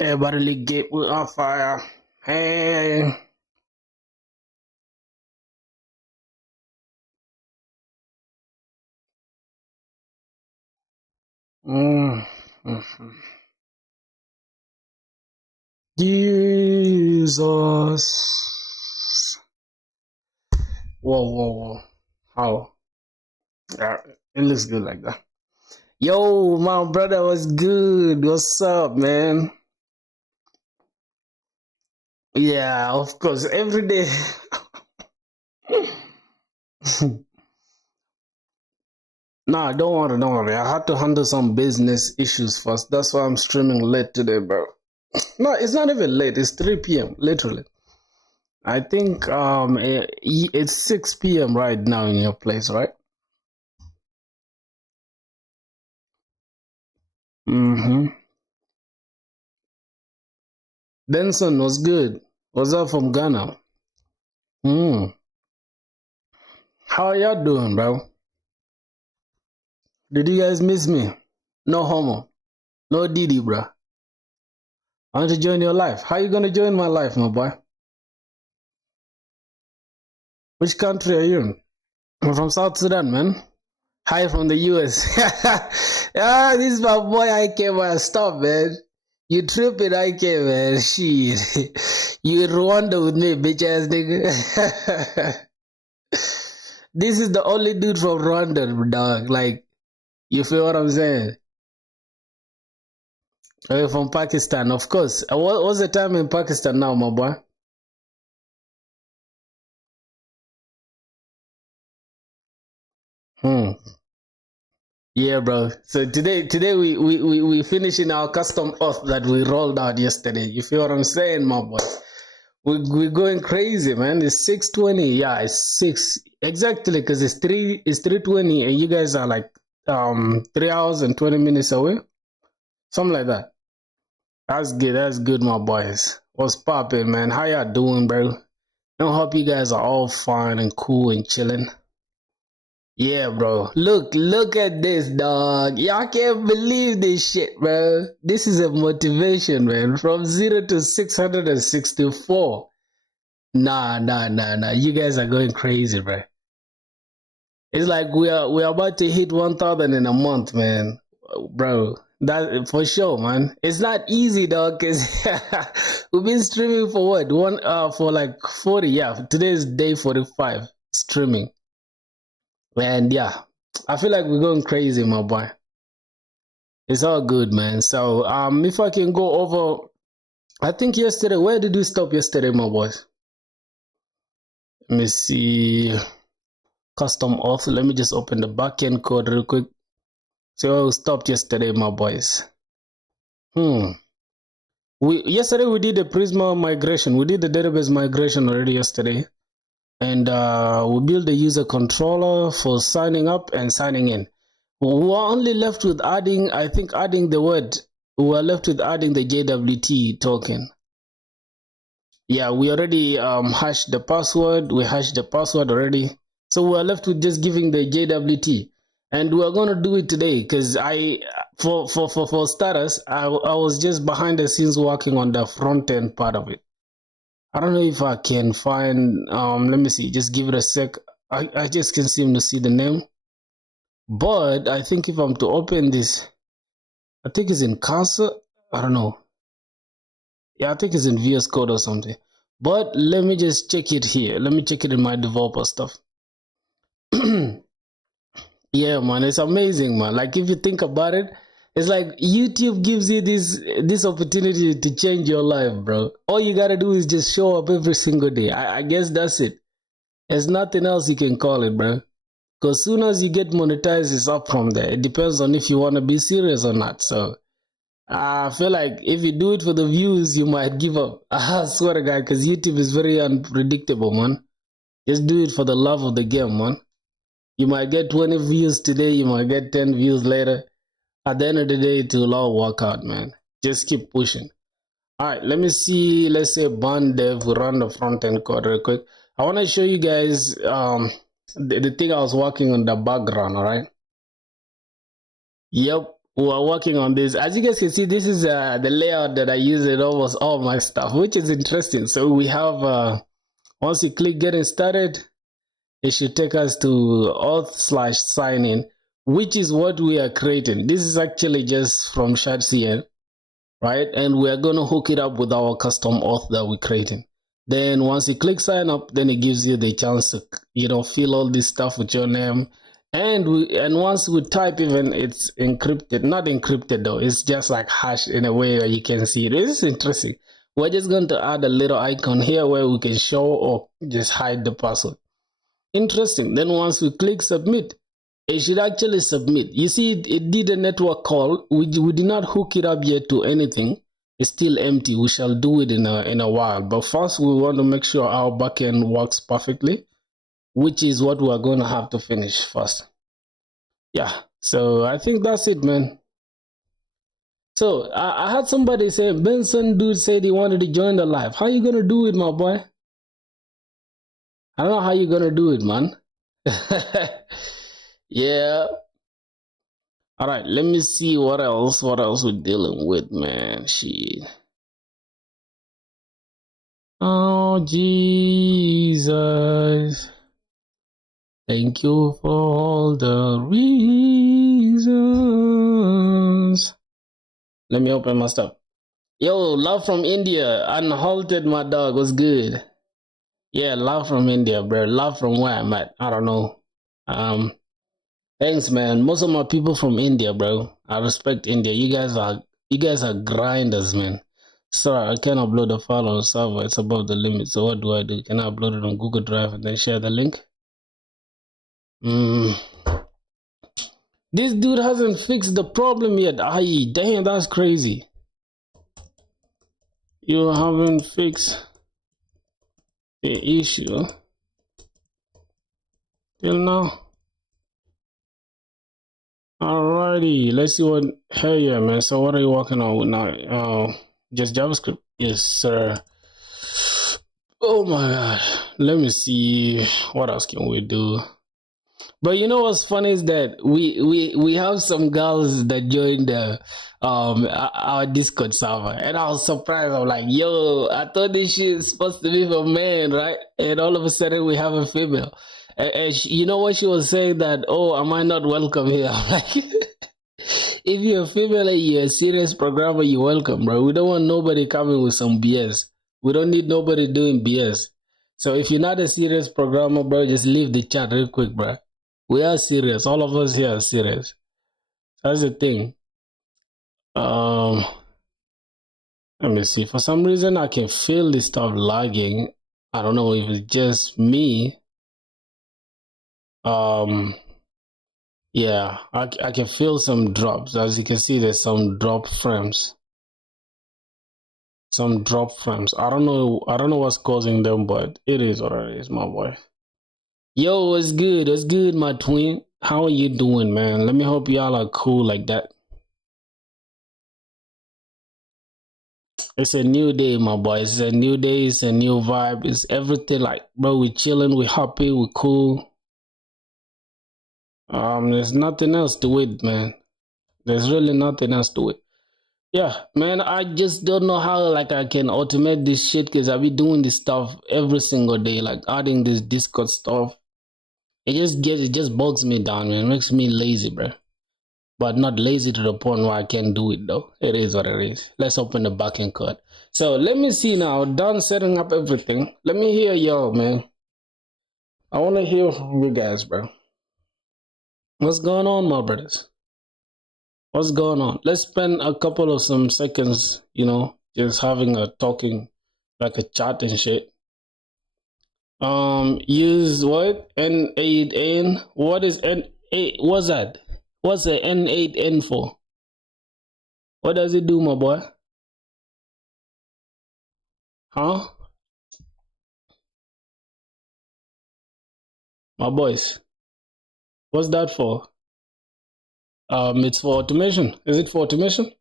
Everybody get we on fire. Hey. Mm. Mhm. Jesus. Whoa, whoa, whoa. How? Yeah, it looks good like that. Yo, my brother was good. What's up, man? Yeah, of course. Every day. Nah, don't worry. I had to handle some business issues first. That's why I'm streaming late today, bro. No, it's not even late. It's 3 p.m. Literally. I think it's 6 p.m. right now in your place, right? Mm-hmm. Denson was good. Was that from Ghana? Mm. How are y'all doing, bro? Did you guys miss me? No homo. No Didi, bro. I want to join your life. How you gonna join my life, my boy? Which country are you in? I'm from South Sudan, man. Hi from the US. Ah, this is my boy IK, man. Stop, man. You tripping IK, man. Shit. You in Rwanda with me, bitch ass nigga. This is the only dude from Rwanda, dog. Like, you feel what I'm saying? From Pakistan, of course. What's the time in Pakistan now, my boy? Hmm. Yeah, bro. So today we finishing our custom auth that we rolled out yesterday. You feel what I'm saying, my boy? We're going crazy, man. It's 6:20. Yeah, it's 6 exactly because it's 3:20 and you guys are like 3 hours and 20 minutes away. Something like that. That's good. That's good, my boys. What's poppin', man? How y'all doing, bro? I hope you guys are all fine and cool and chilling. Yeah, bro. Look at this, dog. Y'all can't believe this shit, bro. This is a motivation, man. From 0 to 664. Nah. You guys are going crazy, bro. It's like we're about to hit 1,000 in a month, man. Bro, that for sure, man. It's not easy, dog, cause we've been streaming for what? For like 40, yeah. Today is day 45 streaming. And yeah, I feel like we're going crazy, my boy. It's all good, man. So if I can go over, I think yesterday, where did we stop yesterday, my boys? Let me see. Custom auth. Let me just open the backend code real quick. So we stopped yesterday, my boys. Yesterday we did a Prisma migration. We did the database migration already yesterday. And we built a user controller for signing up and signing in. We were only left with adding, I think adding the word, we were left with adding the JWT token. Yeah, we already hashed the password. We hashed the password already. So we're left with just giving the JWT. And we're going to do it today because for starters, I was just behind the scenes working on the front end part of it. I don't know if I can find, let me see, just give it a sec. I just can't seem to see the name. But I think if I'm to open this, I think it's in console. I don't know. Yeah, I think it's in VS Code or something. But let me just check it here. Let me check it in my developer stuff. Yeah, man, it's amazing, man. Like if you think about it, it's like YouTube gives you this opportunity to change your life, bro. All you gotta do is just show up every single day. I guess that's it. There's nothing else you can call it, bro. Because soon as you get monetized, it's up from there. It depends on if you want to be serious or not. So I feel like if you do it for the views, you might give up. I swear to God, because YouTube is very unpredictable, man. Just do it for the love of the game, man. You might get 20 views today, you might get 10 views later. At the end of the day, it will all work out, man. Just keep pushing. All right, let me see. Let's say bond dev, run the front end code real quick. I want to show you guys the thing I was working on the background, all right? Yep. who are working on this. As you guys can see, this is the layout that I use in almost all my stuff, which is interesting. So we have, once you click getting started, it should take us to auth/sign in, which is what we are creating. This is actually just from ShardCN, right? And we are going to hook it up with our custom auth that we're creating. Then once you click sign up, then it gives you the chance to, fill all this stuff with your name. And once we type, even it's encrypted, not encrypted though, it's just like hash in a way where you can see it. This is interesting. We're just going to add a little icon here where we can show or just hide the password. Interesting. Then once we click submit, it should actually submit. You see, it did a network call. We did not hook it up yet to anything. It's still empty. We shall do it in a while. But first, we want to make sure our backend works perfectly, which is what we're going to have to finish first. Yeah. So I think that's it, man. So I had somebody say, Benson dude said he wanted to join the live. How you going to do it, my boy? I don't know how you're going to do it, man. Yeah. All right, let me see what else we're dealing with, man. Shit. Oh, Jesus. Thank you for all the reasons. Let me open my stuff. Yo, love from India. Unhalted, my dog. What's good? Yeah, love from India, bro. Love from where I'm at. I don't know. Thanks, man. Most of my people from India, bro. I respect India. You guys are grinders, man. Sorry, I can't upload the file on the server. It's above the limit. So what do I do? Can I upload it on Google Drive and then share the link? This dude hasn't fixed the problem yet. Aye, damn, that's crazy. You haven't fixed the issue till now. Alrighty, let's see what. Hey, yeah, man. So what are you working on with now? Just JavaScript. Yes, sir. Oh my god. Let me see. What else can we do? But you know what's funny is that we have some girls that joined our Discord server, and I was surprised. I'm like, yo, I thought this shit is supposed to be for men, right? And all of a sudden we have a female. And you know what she was saying, that, oh, am I not welcome here? I'm like, if you're a female and you're a serious programmer, you're welcome, bro. We don't want nobody coming with some BS. We don't need nobody doing BS. So if you're not a serious programmer, bro, just leave the chat real quick, bro. We are serious. All of us here are serious. That's the thing. Let me see. For some reason, I can feel this stuff lagging. I don't know if it's just me. Yeah, I can feel some drops. As you can see, there's some drop frames. I don't know what's causing them, but it is what it is, my boy. Yo, what's good? What's good, my twin? How are you doing, man? Let me hope y'all are cool like that. It's a new day, my boy. It's a new day. It's a new vibe. It's everything. Like, bro, we chilling. We happy. We cool. There's nothing else to it, man. There's really nothing else to it. Yeah, man. I just don't know how I can automate this shit, because I be doing this stuff every single day, like adding this Discord stuff. It just bogs me down, man. It makes me lazy, bro. But not lazy to the point where I can't do it, though. It is what it is. Let's open the backend code. So let me see now. Done setting up everything. Let me hear y'all, man. I want to hear from you guys, bro. What's going on, my brothers? What's going on? Let's spend a couple of some seconds, just having a talking, like a chat and shit. Use what? N8N? What is N8? What's that? What's the N8N for? What does it do, my boy? Huh? My boys. What's that for? It's for automation. Is it for automation?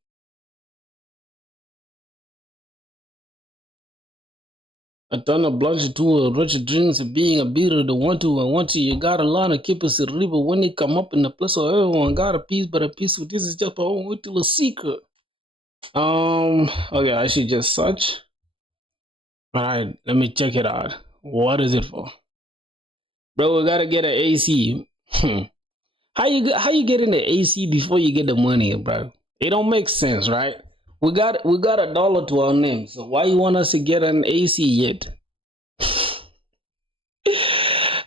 I turn a blunt to a rich drinks of being a beater to want to and want to. You got a lot of keep us a river when they come up in the place of everyone got a piece, but a piece of this is just my own little secret. Okay, I should just search. Alright, let me check it out. What is it for? Bro, we gotta get an AC. How you get in the AC before you get the money, bro? It don't make sense, right? We got $1 to our name, so why you want us to get an AC yet?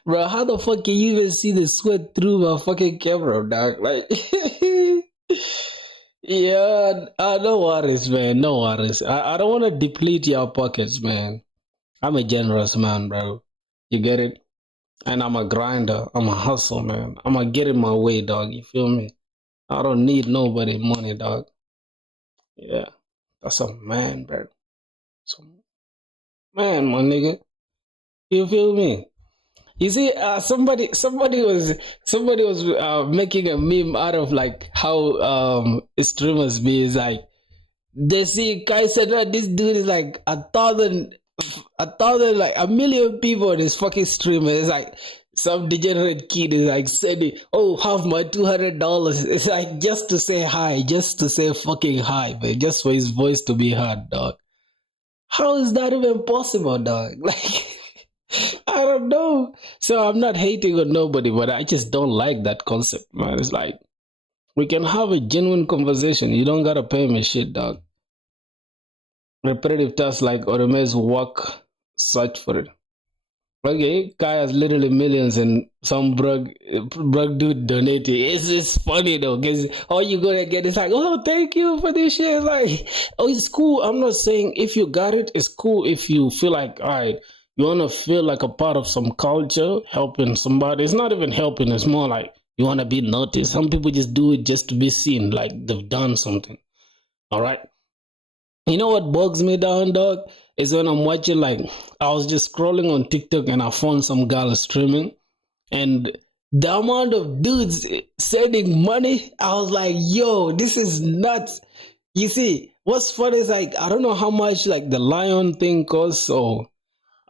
Bro, how the fuck can you even see the sweat through my fucking camera, dog? Like, yeah, no worries, man. No worries. I don't want to deplete your pockets, man. I'm a generous man, bro. You get it? And I'm a grinder. I'm a hustle, man. I'm gonna get in my way, dog. You feel me? I don't need nobody money, dog. Yeah, that's a man, bro. So, man, my nigga. You feel me? You see, somebody was making a meme out of like how streamers be is like they see Kai said that this dude is like a thousand like a million people in this fucking streamer. It's like some degenerate kid is like sending, oh, have my $200. It's like just to say hi, just to say fucking hi, man, just for his voice to be heard, dog. How is that even possible, dog? Like, I don't know. So I'm not hating on nobody, but I just don't like that concept, man. It's like we can have a genuine conversation. You don't gotta pay me shit, dog. Repetitive tasks like automates work, search for it. Okay, guy has literally millions and some brug dude donating. It's funny though, because all you gonna get is like, oh, thank you for this shit. It's like, oh, it's cool. I'm not saying if you got it, it's cool if you feel like, all right, you wanna feel like a part of some culture, helping somebody. It's not even helping, it's more like you wanna be noticed. Some people just do it just to be seen, like they've done something. All right. You know what bugs me down, dog? Is when I'm watching, like, I was just scrolling on TikTok and I found some girl streaming, and the amount of dudes sending money, I was like, yo, this is nuts. You see, what's funny is like, I don't know how much like the lion thing costs, so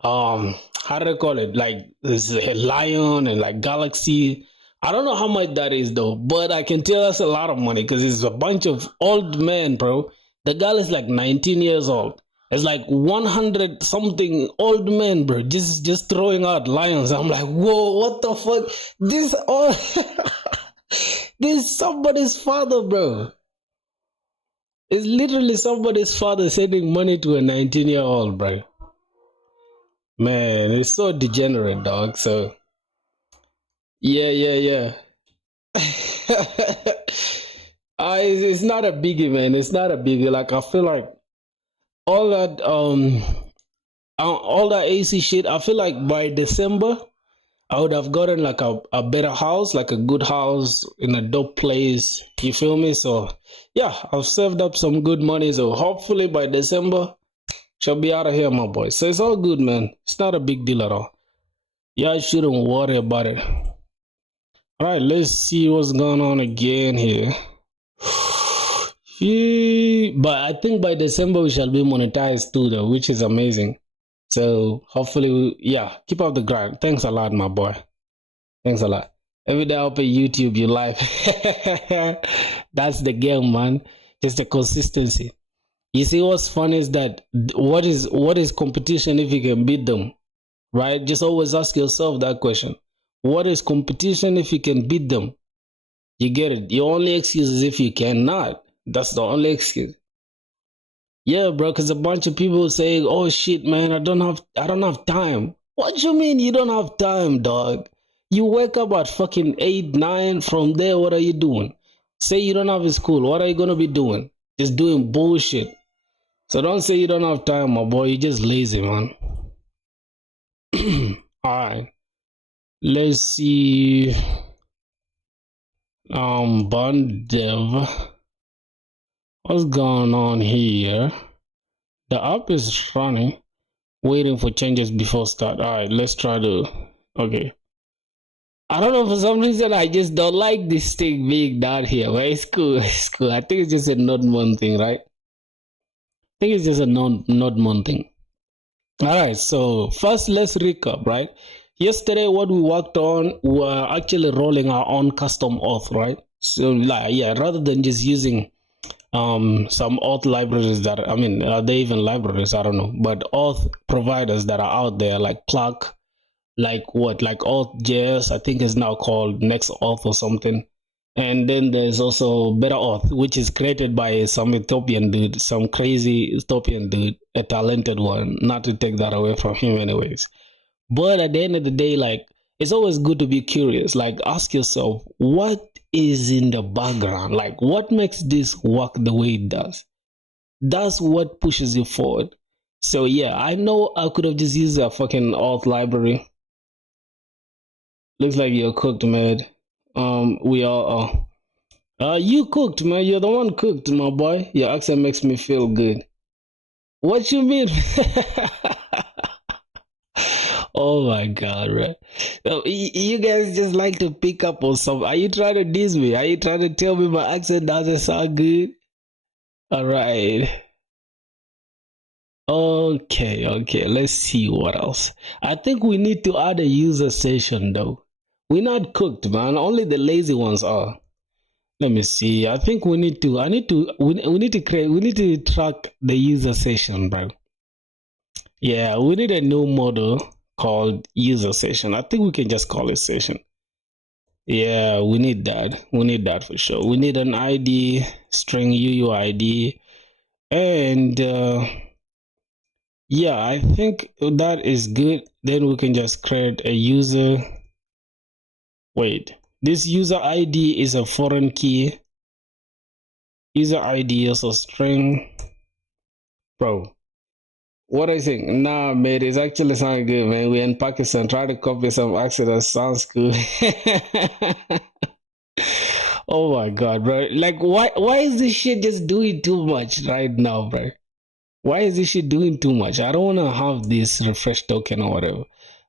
how do they call it? Like, there's a lion and like galaxy. I don't know how much that is though, but I can tell that's a lot of money because it's a bunch of old men, bro. The girl is like 19 years old. It's like 100 something old men, bro, just throwing out lions. I'm like, whoa, what the fuck? This all this is somebody's father, bro. It's literally somebody's father sending money to a 19-year-old, bro. Man, it's so degenerate, dog. So yeah. It's not a biggie, man. It's not a biggie. Like I feel like all that all that AC shit, I feel like by December I would have gotten like a better house, like a good house in a dope place. You feel me? So yeah, I've saved up some good money. So hopefully by December, shall be out of here, my boy. So it's all good, man. It's not a big deal at all. Yeah, I shouldn't worry about it. Alright, let's see what's going on again here. But I think by December we shall be monetized too, though, which is amazing. So hopefully, yeah, keep up the grind. Thanks a lot, my boy. Thanks a lot. Every day I open YouTube, you live. That's the game, man. Just the consistency. You see, what's fun is that what is competition if you can beat them, right? Just always ask yourself that question. What is competition if you can beat them? You get it. Your only excuse is if you cannot. That's the only excuse. Yeah, bro, because a bunch of people saying, oh shit, man, I don't have time. What you mean you don't have time, dog? You wake up at fucking 8, 9. From there, what are you doing? Say you don't have a school. What are you gonna be doing? Just doing bullshit. So don't say you don't have time, my boy. You're just lazy, man. Alright. Let's see. Bond dev. What's going on here? The app is running, waiting for changes before start. Alright, let's try to. Okay. I don't know, for some reason I just don't like this thing being down here, but it's cool. It's cool. I think it's just a node mon thing, right? I think it's just a node mon thing. All right, so first let's recap, right? Yesterday, what we worked on were actually rolling our own custom auth, right? So, like, yeah, rather than just using some auth libraries that, I mean, are they even libraries? I don't know, but auth providers that are out there, like Clark, like auth.js, I think is now called Next Auth or something. And then there's also Better Auth, which is created by some Ethiopian dude, some crazy Ethiopian dude, a talented one. Not to take that away from him, anyways. But at the end of the day, like, it's always good to be curious. Like, ask yourself, what is in the background? Like, what makes this work the way it does? That's what pushes you forward. So yeah, I know I could have just used a fucking auth library. Looks like you're cooked, man. We all are. You cooked, man. You're the one cooked, my boy. Your accent makes me feel good. What you mean? Oh my god, right? You guys just like to pick up on something. Are you trying to diss me? Are you trying to tell me my accent doesn't sound good? All right. Okay. Let's see what else. I think we need to add a user session though. We're not cooked, man. Only the lazy ones are. Let me see. I think we need to. We need to create. We need to track the user session, bro. Yeah, we need a new model called user session. I think we can just call it session. Yeah, we need that. We need that for sure. We need an ID, string UUID, and yeah, I think that is good. Then we can just create a user. Wait, this user ID is a foreign key. User ID is a string. Bro, what I think? Nah, mate, it's actually sounding good, man. We in Pakistan try to copy some accent that sounds cool. Oh my god, bro. Like why is this shit just doing too much right now, bro? Why is this shit doing too much? I don't wanna have this refresh token or whatever.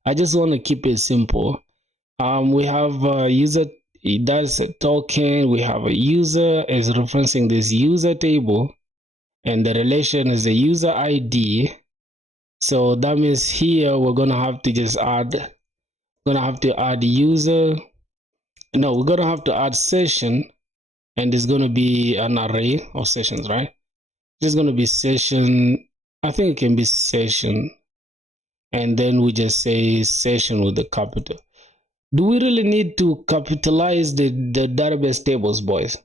I just wanna keep it simple. We have a user, that's a token. We have a user is referencing this user table, and the relation is the user ID. So that means here we're gonna have to just add, user. No, we're gonna have to add session, and it's gonna be an array of sessions, right? This is gonna be session. I think it can be session, and then we just say session with the capital. Do we really need to capitalize the database tables, boys?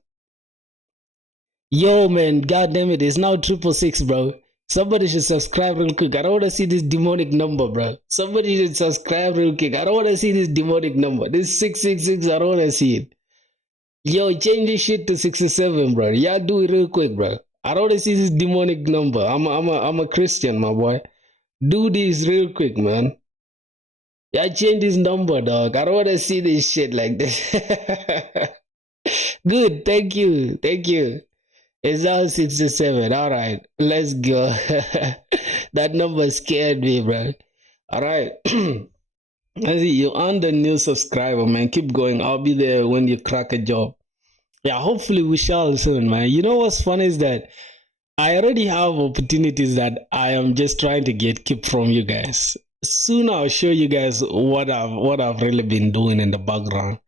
Yo, man, god damn it, it's now 666, bro. Somebody should subscribe real quick. I don't want to see this demonic number, bro. Somebody should subscribe real quick. I don't want to see this demonic number. This 666, I don't want to see it. Yo, change this shit to 67, bro. Y'all do it real quick, bro. I don't want to see this demonic number. I'm a Christian, my boy. Do this real quick, man. Yeah, change this number, dog. I don't want to see this shit like this. Good, thank you. It's now 67. All right, let's go. That number scared me, bro. All right. Let's see, you earned a new subscriber, man. Keep going. I'll be there when you crack a job. Yeah, hopefully we shall soon, man. You know what's funny is that I already have opportunities that I am just trying to keep from you guys. Soon I'll show you guys what I've really been doing in the background.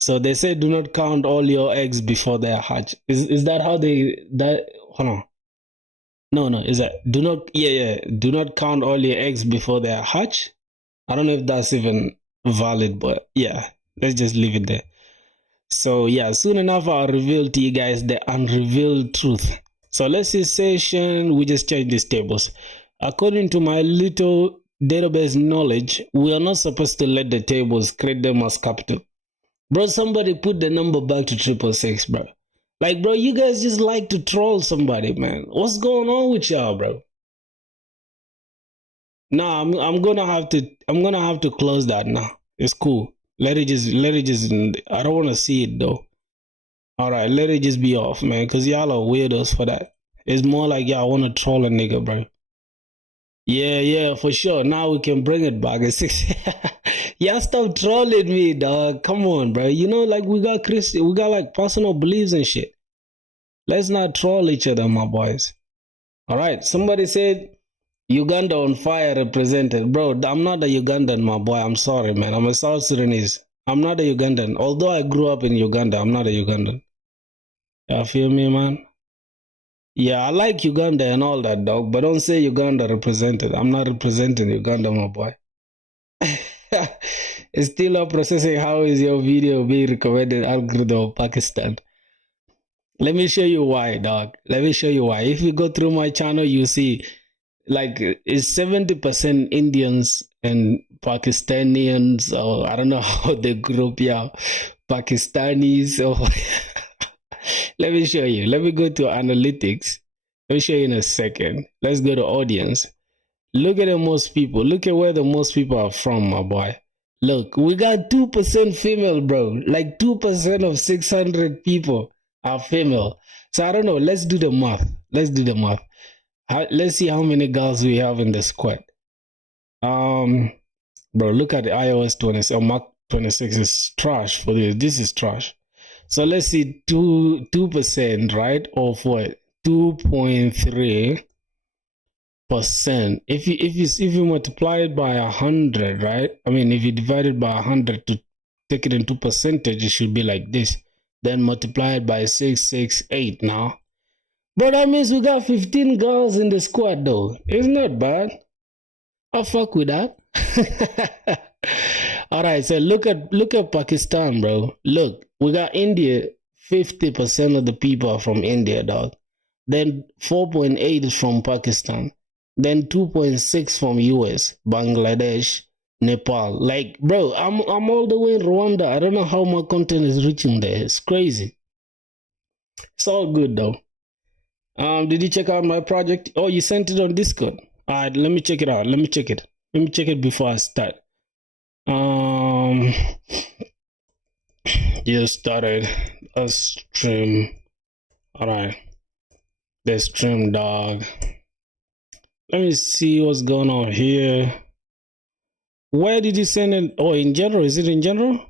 So they say do not count all your eggs before they hatch. Is that how hold on. No, is that do not count all your eggs before they hatch? I don't know if that's even valid, but yeah, let's just leave it there. So yeah, soon enough I'll reveal to you guys the unrevealed truth. So let's see session, we just change these tables. According to my little database knowledge, we are not supposed to let the tables create them as capital. Bro, somebody put the number back to 666, bro. Like, bro, you guys just like to troll somebody, man. What's going on with y'all, bro? Nah, I'm gonna have to close that now. It's cool. Let it just I don't wanna see it though. Alright, let it just be off, man, because y'all are weirdos for that. It's more like y'all wanna troll a nigga, bro. Yeah, for sure. Now we can bring it back at 6. Y'all stop trolling me, dog. Come on, bro. You know, like we got like personal beliefs and shit. Let's not troll each other, my boys. Alright, somebody said Uganda on fire represented. Bro, I'm not a Ugandan, my boy. I'm sorry, man. I'm a South Sudanese. I'm not a Ugandan. Although I grew up in Uganda, I'm not a Ugandan. You feel me, man? Yeah, I like Uganda and all that, dog. But don't say Uganda represented. I'm not representing Uganda, my boy. It's still not processing. How is your video being recommended algorithm of Pakistan? Let me show you why, dog. Let me show you why. If you go through my channel, you see like it's 70% Indians and Pakistanians, or I don't know how they group, yeah, Pakistanis. Or let me show you. Let me go to analytics. Let me show you in a second. Let's go to audience. Look at the most people. Look at where the most people are from, my boy. Look, we got 2% female, bro. Like 2% of 600 people are female. So I don't know. Let's do the math. Let's do the math. Let's see how many girls we have in the squad. Bro, look at the iOS 20 or Mac 26 is trash for this. This is trash. So let's see 2%, right? Of what? 2.3%. If you multiply it by 100, right? I mean, if you divide it by 100 to take it into percentage, it should be like this. Then multiply it by 668 now. But that means we got 15 girls in the squad, though. It's not bad. I'll fuck with that. All right, so look at Pakistan, bro. Look, we got India. 50% of the people are from India, dog. Then 4.8 is from Pakistan. Then 2.6 from US, Bangladesh, Nepal. Like, bro, I'm all the way in Rwanda. I don't know how my content is reaching there. It's crazy. It's all good though. Did you check out my project? Oh, you sent it on Discord. All right, let me check it out. Let me check it before I start. Just started a stream. All right, the stream, dog. Let me see what's going on here. Where did you send it? Oh, in general. Is it in general?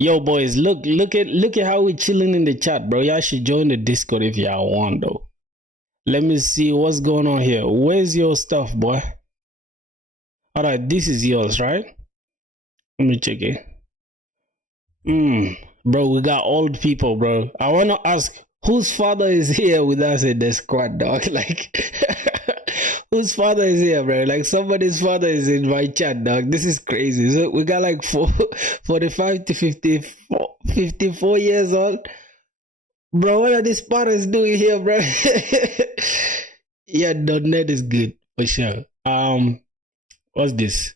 Yo, boys, look at how we chilling in the chat, bro. Y'all should join the Discord if y'all want, though. Let me see what's going on here. Where's your stuff, boy? All right, this is yours, right? Let me check it. Bro, we got old people, bro. I want to ask, whose father is here with us in the squad, dog? Like, whose father is here, bro? Like, somebody's father is in my chat, dog. This is crazy. So we got like 45 to 54 years old. Bro, what are these parents doing here, bro? Yeah, .NET is good, for sure. What's this?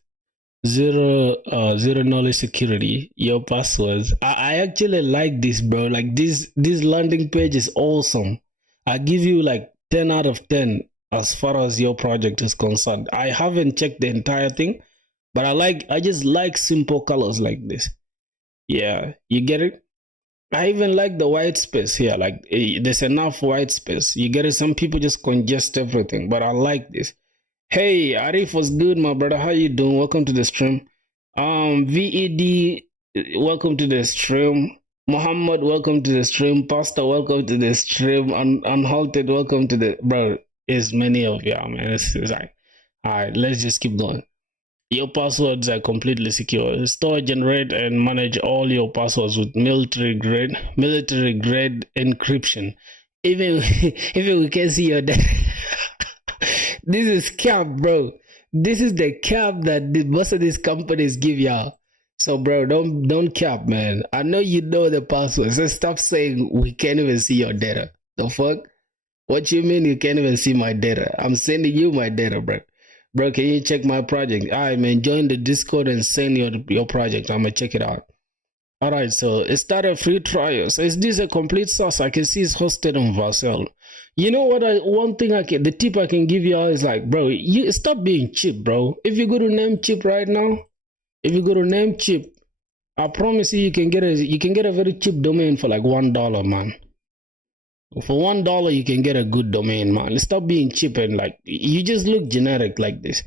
Zero knowledge security, your passwords. I actually like this, bro. Like this landing page is awesome. I give you like 10 out of 10 as far as your project is concerned. I haven't checked the entire thing, but I just like simple colors like this. Yeah, you get it? I even like the white space here. Like there's enough white space. You get it? Some people just congest everything, but I like this. Hey, Arif, was good, my brother? How you doing? Welcome to the stream. VED, welcome to the stream. Muhammad, welcome to the stream. Pastor, welcome to the stream. Unhalted, welcome to the... Bro, it's many of y'all, man. It's like... Alright, let's just keep going. Your passwords are completely secure. Store, generate, and manage all your passwords with military grade encryption. Even we can see your data. This is cap, bro. This is the cap that most of these companies give y'all. So, bro, don't cap, man. I know you know the password. So stop saying we can't even see your data. The fuck? What you mean you can't even see my data? I'm sending you my data, bro. Bro, can you check my project? All right, man. Join the Discord and send your project. I'm gonna check it out. All right, so it started a free trial. So is this a complete source? I can see it's hosted on Vercel. You know what? The tip I can give you all is like, bro, you stop being cheap, bro. If you go to Namecheap right now, I promise you can get a very cheap domain for like $1, man. For $1, you can get a good domain, man. Stop being cheap and like you just look generic like this.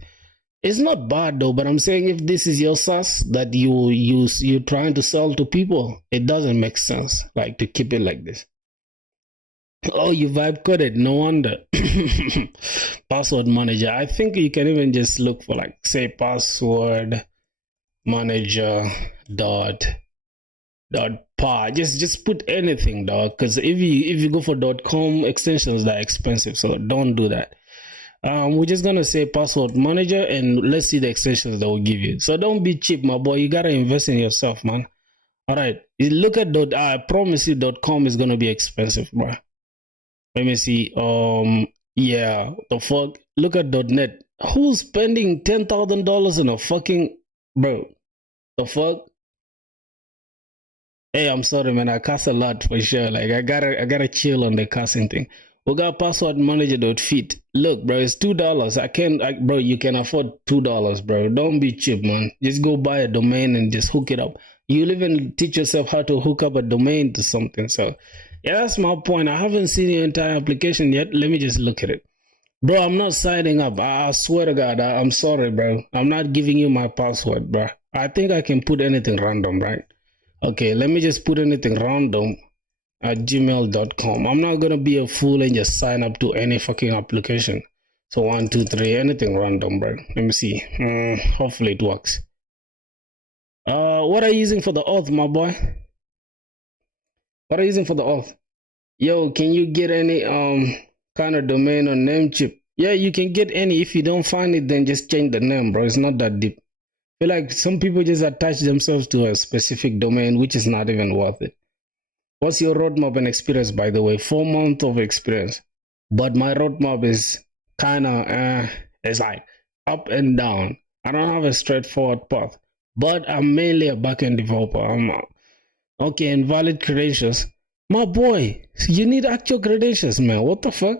It's not bad though, but I'm saying if this is your SaaS that you're trying to sell to people, it doesn't make sense like to keep it like this. Oh, you vibe coded. No wonder. Password manager. I think you can even just look for like say password manager dot par. Just put anything, dog. Because if you go for .com extensions, they're expensive. So don't do that. We're just gonna say password manager and let's see the extensions that will give you. So don't be cheap, my boy. You gotta invest in yourself, man. All right. Look at I promise you .com is gonna be expensive, bro. Let me see. Yeah, the fuck. Look at .net. Who's spending $10,000 on a fucking bro? The fuck? Hey, I'm sorry, man. I cuss a lot for sure. Like I gotta chill on the cussing thing. We got password manager.fit. Look, bro, it's $2. Bro, you can afford $2, bro. Don't be cheap, man. Just go buy a domain and just hook it up. You'll even teach yourself how to hook up a domain to something. So, yeah, that's my point. I haven't seen your entire application yet. Let me just look at it. Bro, I'm not signing up. I swear to God, I'm sorry, bro. I'm not giving you my password, bro. I think I can put anything random, right? Okay, let me just put anything random at gmail.com. I'm not gonna be a fool and just sign up to any fucking application. So 1, 2, 3, anything random, bro. Let me see. Hopefully it works. What are you using for the auth, my boy? What are you using for the auth? Yo, can you get any kind of domain or name chip? Yeah, you can get any. If you don't find it, then just change the name, bro. It's not that deep. I feel like some people just attach themselves to a specific domain, which is not even worth it. What's your roadmap and experience, by the way? 4 months of experience. But my roadmap is kind of, it's like up and down. I don't have a straightforward path. But I'm mainly a backend developer. Okay, invalid credentials. My boy, you need actual credentials, man. What the fuck?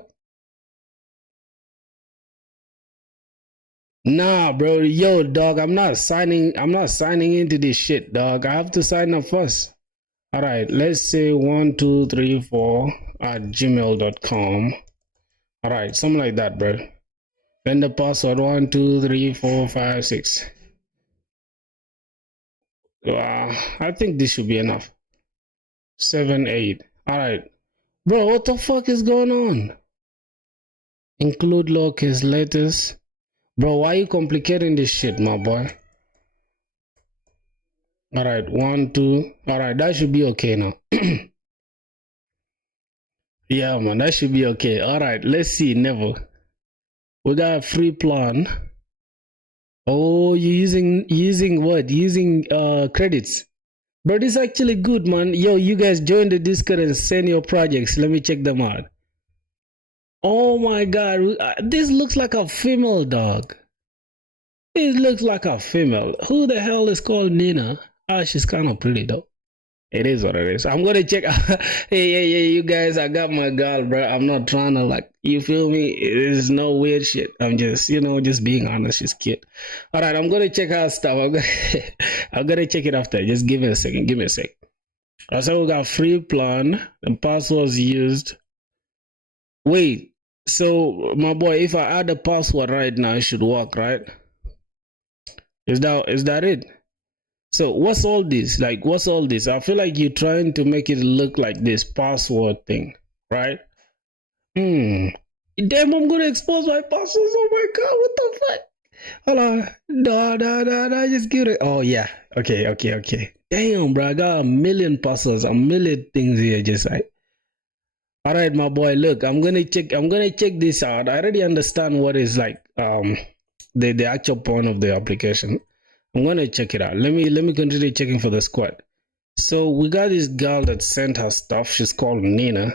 Nah, bro. Yo, dog, I'm not signing into this shit, dog. I have to sign up first. All right, let's say 1, 2, 3, 4 at gmail.com. All right, something like that, bro. Then the password 1, 2, 3, 4, 5, 6. I think this should be enough. 7, 8. All right, bro. What the fuck is going on? Include lowercase letters. Bro, why are you complicating this shit, my boy? All right, 1, 2. All right, that should be okay now. Yeah, man, that should be okay. All right, let's see. Never. We got a free plan. Oh, you're using what? Using credits. Bro, this is actually good, man. Yo, you guys join the Discord and send your projects. Let me check them out. Oh my god, this looks like a female dog. It looks like a female. Who the hell is called Nina? Ah, she's kind of pretty though. It is what it is. I'm gonna check. hey, you guys, I got my girl, bro. I'm not trying to like, you feel me? There's no weird shit. I'm just, just being honest. She's cute. All right, I'm gonna check her stuff. I'm gonna check it after. Just give me a second. Give me a sec. So we got free plan. The passwords used. Wait. So my boy, if I add a password right now, it should work, right? Is that it? So what's all this? Like, what's all this? I feel like you're trying to make it look like this password thing, right? Damn, I'm gonna expose my passwords. Oh my god, what the fuck? Hold on. No, just give it. Oh yeah. Okay. Damn, bro, I got a million passwords, a million things here, just like. All right, my boy. Look, I'm gonna check this out. I already understand what is like the actual point of the application. I'm gonna check it out. Let me continue checking for the squad. So we got this girl that sent her stuff. She's called Nina.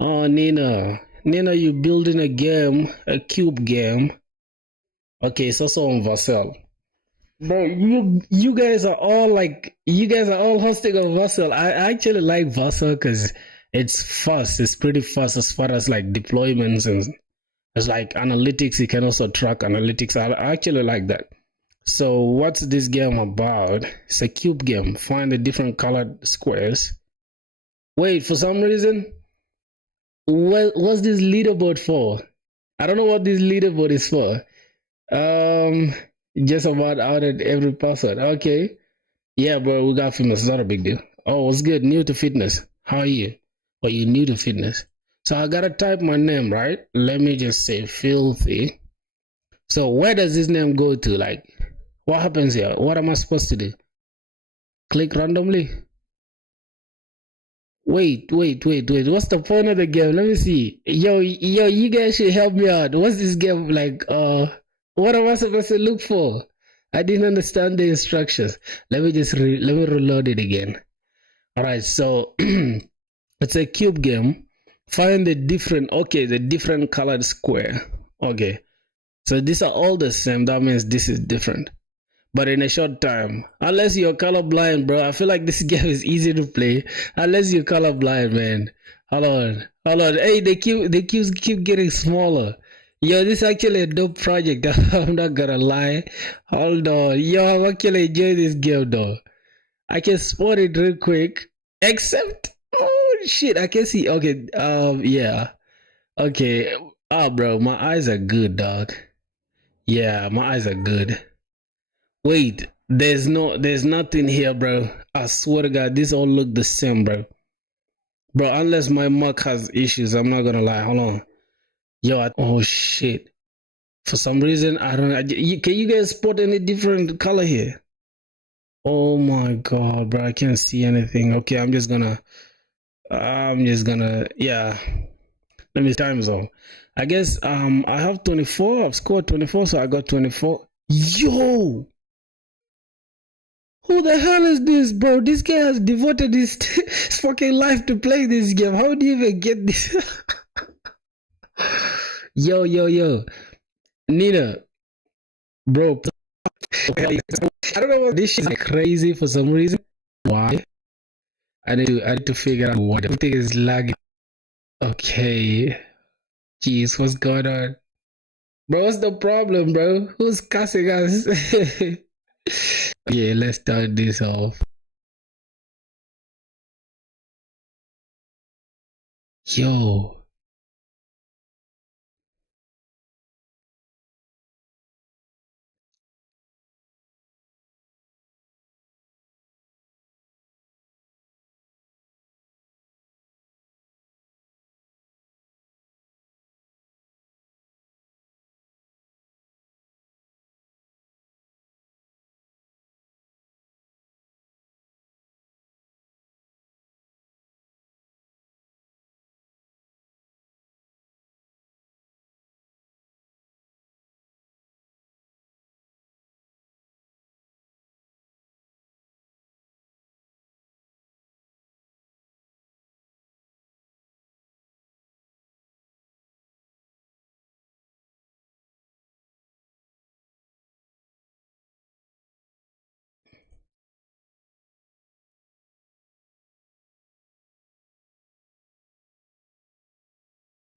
Oh, Nina, you building a game, a cube game. Okay, it's also on Vassal. Bro, you guys are all hosting on Vassal. I actually like Vassal because it's fast. It's pretty fast as far as like deployments and it's like analytics. You can also track analytics. I actually like that. So what's this game about? It's a cube game. Find the different colored squares. Wait, for some reason, what's this leaderboard for? I don't know what this leaderboard is for. Just about outed every password. Okay. Yeah, bro, we got fitness. It's not a big deal. Oh, what's good? New to fitness. How are you? Are you new to fitness? So I gotta type my name, right? Let me just say filthy. So where does this name go to? Like, what happens here? What am I supposed to do? Click randomly? Wait. What's the point of the game? Let me see. Yo, you guys should help me out. What's this game like? What am I supposed to look for? I didn't understand the instructions. Let me reload it again. All right, so it's a cube game. Find the different colored square. Okay, so these are all the same. That means this is different, but in a short time. Unless you're colorblind, bro. I feel like this game is easy to play. Unless you're colorblind, man. Hold on. Hey, the cubes keep getting smaller. Yo, this is actually a dope project. I'm not gonna lie. Hold on. Yo, I'm actually enjoying this game though. I can spot it real quick. Except, oh shit, I can see. Okay, yeah. Okay. Bro, my eyes are good, dog. Yeah, my eyes are good. Wait, there's nothing here, bro. I swear to God, these all look the same, bro. Bro, unless my Mac has issues, I'm not gonna lie. Hold on. Yo, oh shit. For some reason, I don't know. Can you guys spot any different color here? Oh my God, bro, I can't see anything. Okay, I'm just gonna, yeah. Let me time zone. I guess, I have 24. I've scored 24, so I got 24. Yo! Who the hell is this, bro? This guy has devoted his fucking life to play this game. How do you even get this? Yo. Nina, bro. I don't know what this shit is crazy for some reason. Why? I need to figure out what everything is lagging. Okay. Jeez, what's going on? Bro, what's the problem, bro? Who's cussing us? Yeah, let's start this off. Yo.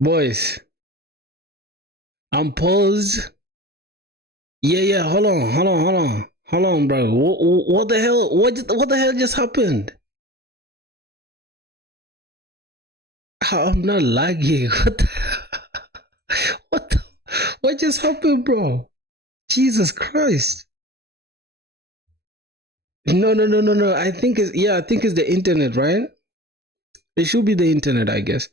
Boys, I'm paused. Yeah. Hold on, bro. What the hell? What the hell just happened? I'm not lagging. What just happened, bro? Jesus Christ. No. I think it's the internet, right? It should be the internet, I guess.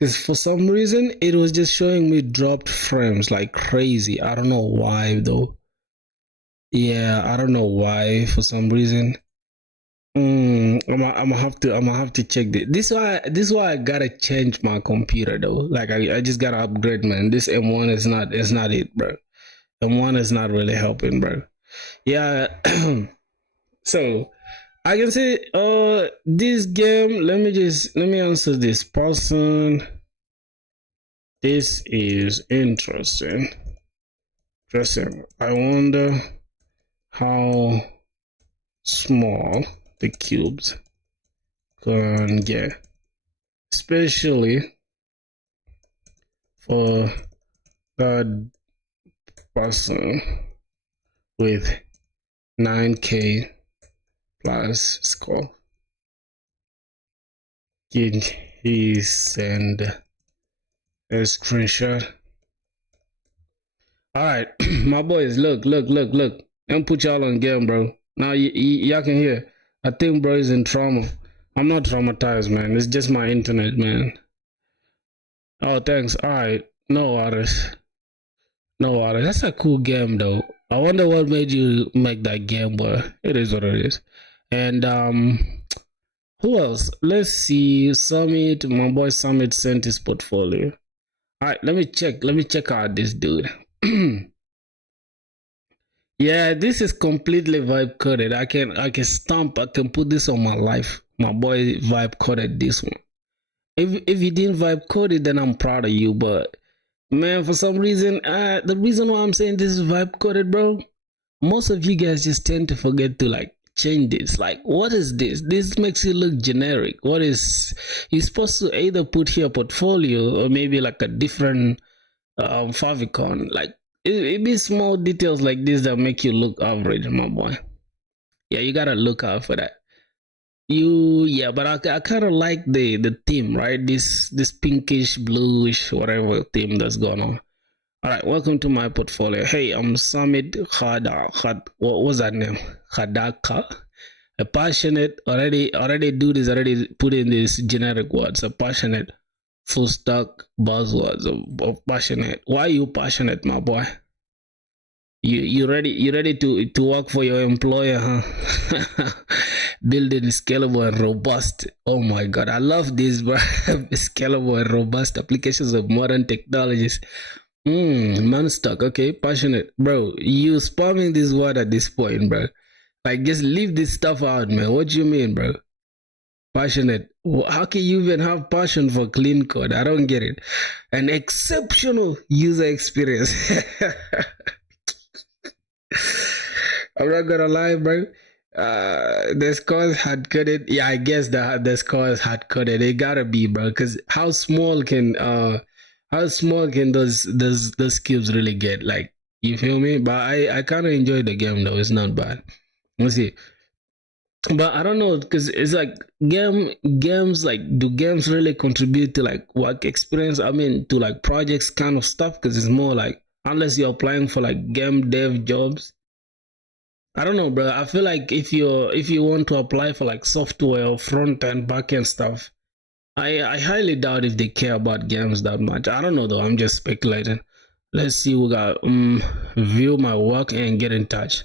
Because for some reason it was just showing me dropped frames like crazy. I don't know why though. Yeah, I don't know why for some reason. I'm gonna have to check this. This is why I gotta change my computer though. Like I just gotta upgrade, man. This M1 is not it, bro. M1 is not really helping, bro. Yeah. So I can say this game, let me answer this person. This is interesting. I wonder how small the cubes can get, especially for that person with 9K plus score. Can he send a screenshot? All right, my boys, look. Don't put y'all on game, bro. Now y'all can hear. I think bro is in trauma. I'm not traumatized, man. It's just my internet, man. Oh, thanks. All right. No worries. No worries. That's a cool game, though. I wonder what made you make that game, but it is what it is. And who else? Let's see. Summit. My boy Summit sent his portfolio. All right. Let me check. Let me check out this dude. Yeah, this is completely vibe coded. I can stamp. I can put this on my life. My boy vibe coded this one. If you didn't vibe code it, then I'm proud of you. But man, for some reason, the reason why I'm saying this is vibe coded, bro, most of you guys just tend to forget to like change this. Like, what is this? This makes it look generic. What is you're supposed to either put here portfolio or maybe like a different favicon. Like it be small details like this that make you look average, my boy. Yeah, you gotta look out for that. Yeah, but I kind of like the theme, right? This pinkish bluish whatever theme that's going on. All right, welcome to my portfolio. Hey, I'm Samit what was that name? Khadaka. A passionate already do this already put in these generic words. A passionate full stack buzzwords of passionate. Why are you passionate, my boy? You ready to work for your employer, huh? Building scalable and robust. Oh my god, I love this, bro. Scalable and robust applications of modern technologies. Man stuck. Okay, passionate, bro. You spamming this word at this point, bro. Like, just leave this stuff out, man. What you mean, bro? Passionate. How can you even have passion for clean code? I don't get it. An exceptional user experience. I'm not gonna lie, bro. The scores had coded. Yeah, I guess the scores had coded. It gotta be, bro. Because how small can those cubes really get? Like, you feel me? But I kind of enjoy the game though. It's not bad. Let's see. But I don't know because it's like games like do games really contribute to like work experience? I mean to like projects kind of stuff because it's more like unless you're applying for like game dev jobs. I don't know, bro. I feel like if you want to apply for like software or front end back end stuff, I highly doubt if they care about games that much. I don't know though. I'm just speculating. Let's see. We got view my work and get in touch.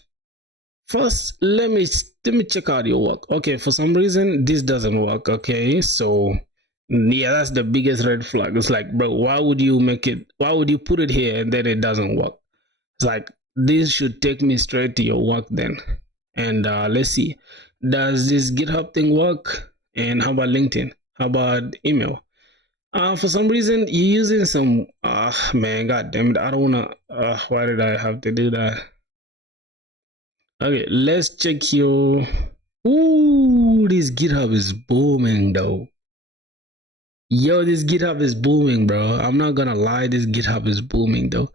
First, let me check out your work. Okay, for some reason this doesn't work. Okay, so yeah, that's the biggest red flag. It's like, bro, why would you make it? Why would you put it here and then it doesn't work? It's like this should take me straight to your work then. And let's see, does this GitHub thing work? And how about LinkedIn? How about email? For some reason you're using some. Man, god damn it! I don't wanna. Why did I have to do that? Okay, let's check your. Ooh, this GitHub is booming though. Yo, this GitHub is booming, bro. I'm not gonna lie, this GitHub is booming though.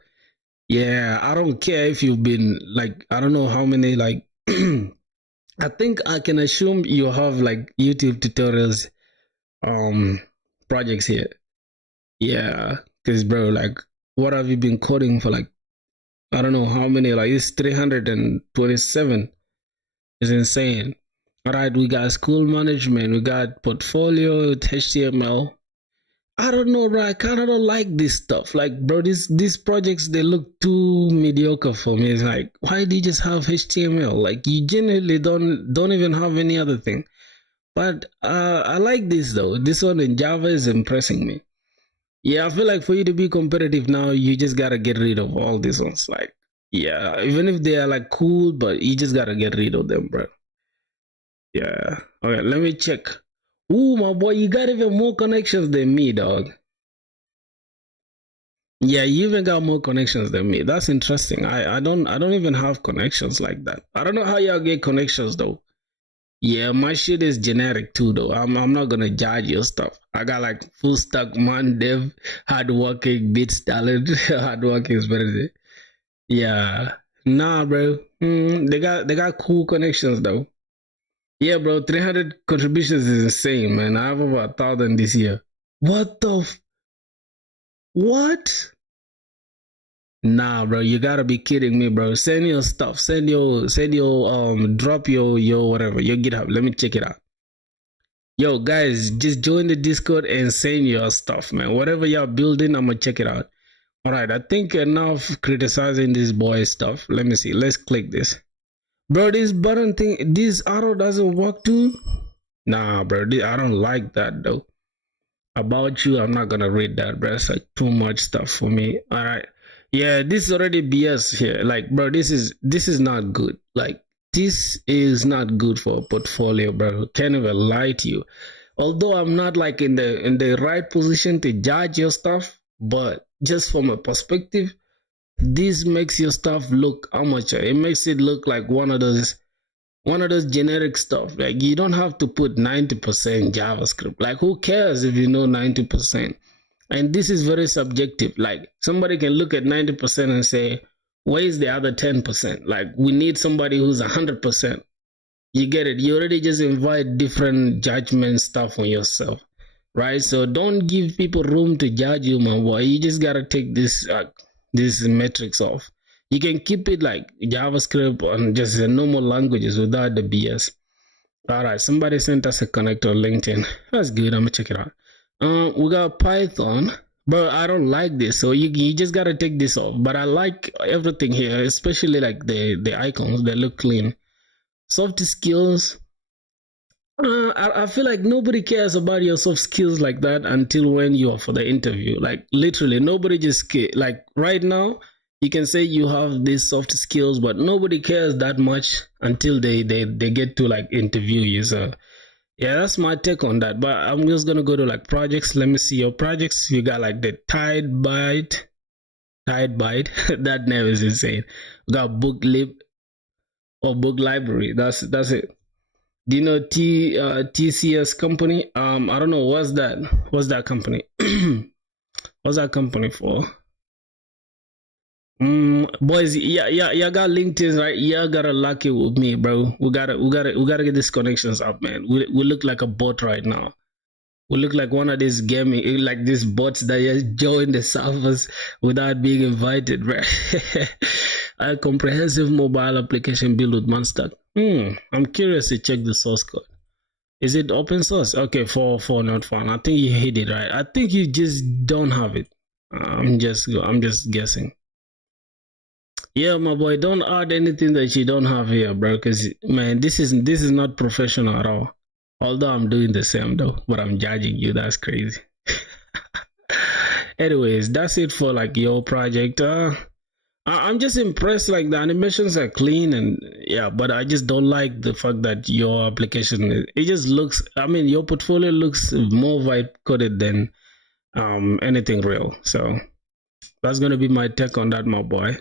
Yeah, I don't care if you've been like, I don't know how many like. I think I can assume you have like YouTube tutorials, um, projects here. Yeah, because bro, like, what have you been coding for? Like, I don't know how many. Like, it's 327. It's insane. All right, we got school management, we got portfolio, HTML. I don't know, bro. I kind of don't like this stuff. Like, bro, these projects they look too mediocre for me. It's like, why do you just have HTML? Like, you generally don't even have any other thing. But I like this though. This one in Java is impressing me. Yeah, I feel like for you to be competitive now, you just gotta get rid of all these ones. Like, yeah, even if they are like cool, but you just gotta get rid of them, bro. Yeah. Okay, let me check. Ooh, my boy, you got even more connections than me, dog. Yeah, you even got more connections than me. That's interesting. I don't even have connections like that. I don't know how y'all get connections though. Yeah, my shit is generic too though. I'm not gonna judge your stuff. I got like full stack man dev, hardworking, beats talent. Hardworking is better than yeah. Nah, bro. They got cool connections though. Yeah, bro. 300 contributions is insane, man. I have over 1,000 this year. What the what? Nah, bro, you gotta be kidding me, bro. Send your stuff. Send your drop your whatever, your GitHub. Let me check it out. Yo, guys, just join the Discord and send your stuff, man. Whatever you're building, I'm gonna check it out. All right, I think enough criticizing this boy stuff. Let me see. Let's click this. Bro, this button thing, this arrow doesn't work too. Nah, bro, I don't like that though. About you, I'm not gonna read that, bro. It's like too much stuff for me. All right, yeah, this is already BS here. Like, bro, this is not good. Like, this is not good for a portfolio, bro. Can't even lie to you. Although I'm not like in the right position to judge your stuff, but just from a perspective, this makes your stuff look amateur. It makes it look like one of those generic stuff. Like, you don't have to put 90% JavaScript. Like, who cares if you know 90%? And this is very subjective. Like, somebody can look at 90% and say, where's the other 10%? Like, we need somebody who's 100%. You get it? You already just invite different judgment stuff on yourself, right? So don't give people room to judge you, my boy. You just gotta take this metrics off. You can keep it like JavaScript and just the normal languages without the BS. All right, somebody sent us a connector on LinkedIn. That's good. I'm gonna check it out. We got Python, but I don't like this, so you just gotta take this off. But I like everything here, especially like the icons. They look clean. Soft skills. I feel like nobody cares about your soft skills like that until when you are for the interview. Like, literally, nobody just cares. Like, right now, you can say you have these soft skills, but nobody cares that much until they get to like interview you. So yeah, that's my take on that. But I'm just gonna go to like projects. Let me see your projects. You got like the Tide Bite. That name is insane. We got book library. That's it. Do you know TCS company? I don't know. What's that company? What's that company for? Boys, yeah, got LinkedIn, right? Yeah, gotta lock it with me, bro. We gotta get these connections up, man. We look like a bot right now. We look like one of these gaming, like these bots that just join the servers without being invited, right? A comprehensive mobile application built with Manstack. I'm curious to check the source code. Is it open source? Okay, for not fun. I think you hit it right. I think you just don't have it. I'm just guessing. Yeah, my boy, don't add anything that you don't have here, bro. Because man, this is not professional at all. Although I'm doing the same though, but I'm judging you. That's crazy. Anyways, that's it for like your project. I'm just impressed. Like, the animations are clean and yeah, but I just don't like the fact that your application, it just looks. I mean, your portfolio looks more vibe coded than anything real. So that's gonna be my take on that, my boy.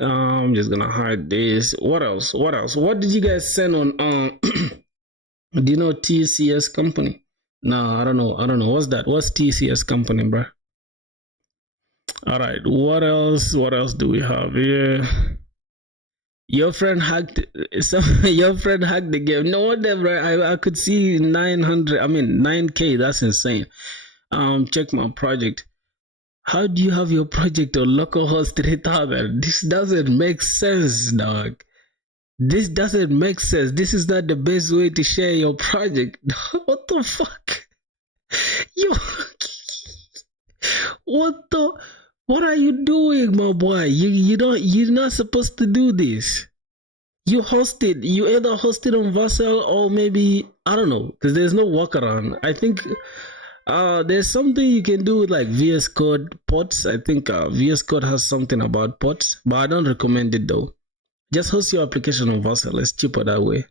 I'm just gonna hide this. What else? What did you guys send on? Do you know TCS company? No, I don't know. What's that? What's TCS company, bro? All right. What else do we have here? Your friend hacked. Your friend hacked the game. No wonder, bro. I could see 900. I mean 9K. That's insane. Check my project. How do you have your project on localhost 3000? This doesn't make sense, dog. This doesn't make sense. This is not the best way to share your project. What the fuck? What are you doing, my boy? You're not supposed to do this. You either host it on Vassal or maybe, I don't know, because there's no workaround. I think there's something you can do with like VS Code pods. I think VS Code has something about pods, but I don't recommend it though. Just host your application on Vassal. It's cheaper that way.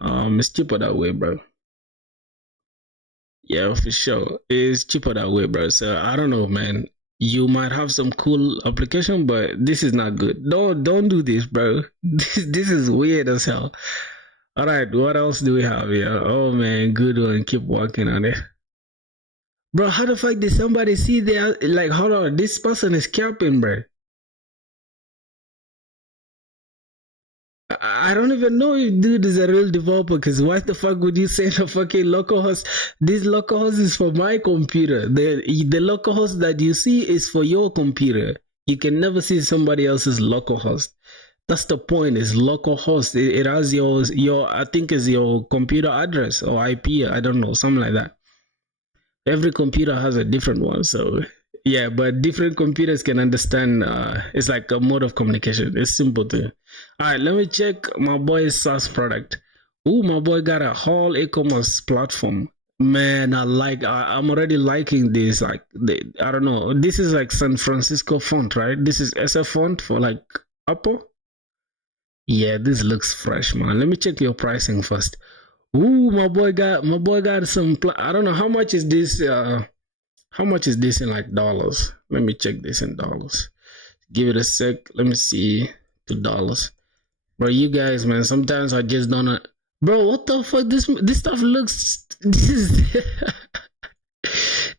It's cheaper that way, bro. Yeah, for sure. It's cheaper that way, bro. So I don't know, man. You might have some cool application, but this is not good. Don't do this, bro. This is weird as hell. All right, what else do we have here? Oh man, good one. Keep working on it. Bro, how the fuck did somebody see there? Like, hold on, this person is capping, bro. I don't even know if dude is a real developer, because why the fuck would you send a fucking localhost? This localhost is for my computer. The localhost that you see is for your computer. You can never see somebody else's localhost. That's the point. It's local host. It has your I think is your computer address or IP. I don't know, something like that. Every computer has a different one, so yeah. But different computers can understand. It's like a mode of communication. It's simple to. All right, let me check my boy's SaaS product. Oh, my boy got a whole e-commerce platform. Man, I'm already liking this. Like, I don't know. This is like San Francisco font, right? This is SF font for like Apple. Yeah, this looks fresh, man. Let me check your pricing first. Ooh, my boy got some. I don't know how much is this. How much is this in like dollars? Let me check this in dollars. Give it a sec. Let me see $2. Bro, you guys, man. Sometimes I just don't know. Bro, what the fuck? This stuff looks. This is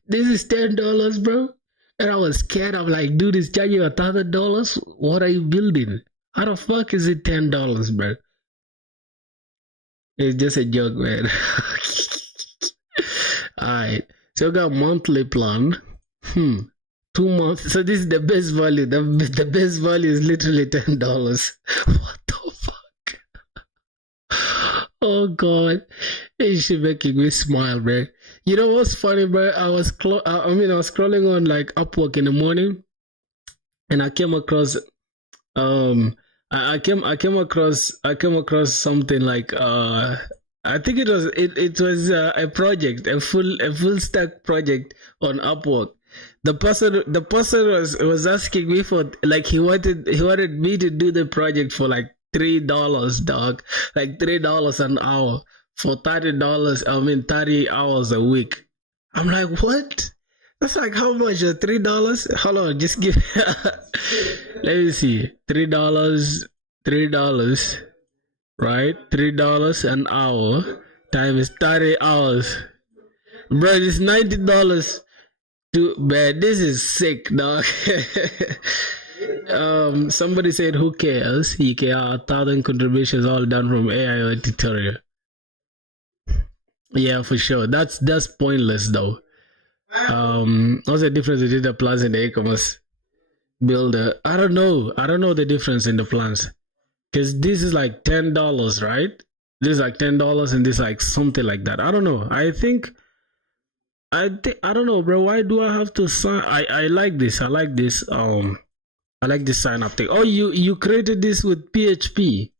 this is $10, bro. And I was scared. I'm like, dude, it's charging $1,000. What are you building? How the fuck is it $10, bro? It's just a joke, man. Alright. So we got monthly plan. 2 months. So this is the best value. The best value is literally $10. What the fuck? Oh god. This shit making me smile, bro. You know what's funny, bro? I was scrolling on like Upwork in the morning, and I came across I came across something like I think it was a project, a full stack project on Upwork. The person was asking me for, like, he wanted me to do the project for like $3, dog, like $3 an hour for $30. 30 hours a week. I'm like, what? That's like how much? $3? Hold on, just give. Let me see. $3, right? $3 an hour times 30 hours, bro. It's $90. Man, this is sick, dog. Somebody said, "Who cares? You care 1,000 contributions all done from AI tutorial." Yeah, for sure. That's pointless though. What's the difference between the plans and the e-commerce builder? I don't know the difference in the plans, because this is like $10, right? This is like $10 and this is like something like that. I don't know. I don't know, bro. Why do I have to sign? I like this. I like this sign up thing. Oh, you created this with PHP.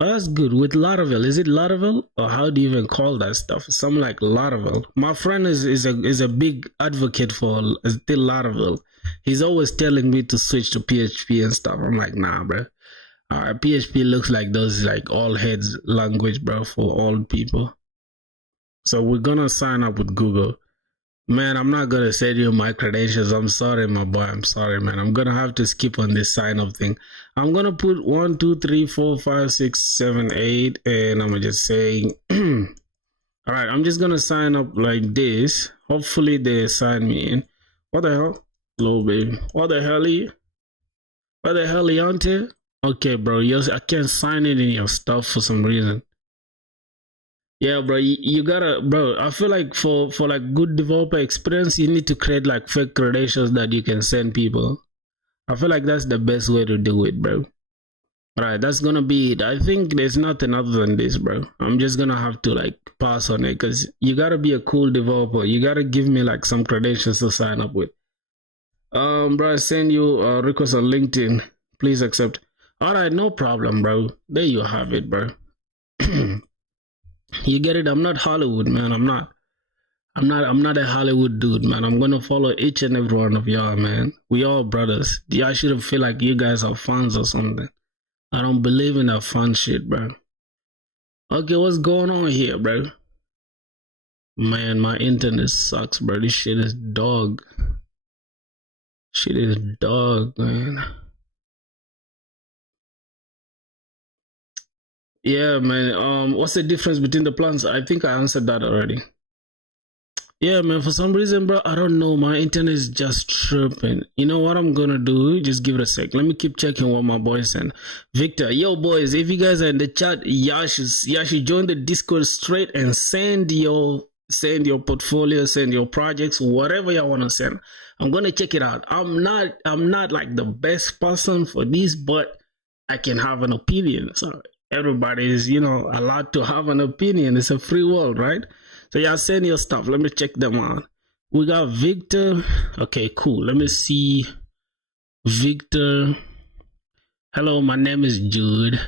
Oh, that's good. With Laravel. Is it Laravel? Or how do you even call that stuff? Something like Laravel. My friend is a big advocate for still Laravel. He's always telling me to switch to PHP and stuff. I'm like, nah, bro. PHP looks like those like all heads language, bro, for old people. So we're gonna sign up with Google. Man, I'm not gonna send you my credentials. I'm sorry, my boy. I'm sorry, man. I'm gonna have to skip on this sign up thing. I'm gonna put 1, 2, 3, 4, 5, 6, 7, 8, and I'm gonna just say, all right. I'm just gonna sign up like this. Hopefully they sign me in. What the hell? Hello, baby. What the hell are you? What the hell are you on to? Okay, bro. Yes, I can't sign it in your stuff for some reason. Yeah, bro, you gotta, bro. I feel like for like good developer experience, you need to create like fake credentials that you can send people. I feel like that's the best way to do it, bro. All right, that's gonna be it. I think there's nothing other than this, bro. I'm just gonna have to like pass on it, because you gotta be a cool developer. You gotta give me like some credentials to sign up with. Bro, I send you a request on LinkedIn. Please accept. All right, no problem, bro. There you have it, bro. You get it? I'm not Hollywood, man. I'm not a Hollywood dude, man. I'm gonna follow each and every one of y'all, man. We all brothers. Y'all should feel like you guys are fans or something. I don't believe in that fun shit, bro. Okay, what's going on here, bro? Man, my internet sucks, bro. This shit is dog. Shit is dog, man. Yeah, man. What's the difference between the plans? I think I answered that already. Yeah, man. For some reason, bro, I don't know. My internet is just tripping. You know what I'm gonna do? Just give it a sec. Let me keep checking what my boys sent. Victor, yo, boys, if you guys are in the chat, y'all should join the Discord straight and send your portfolio, send your projects, whatever y'all wanna send. I'm gonna check it out. I'm not like the best person for this, but I can have an opinion. So everybody is, you know, allowed to have an opinion. It's a free world, right? So y'all send your stuff. Let me check them out. We got Victor. Okay, cool. Let me see. Victor. Hello, my name is Jude.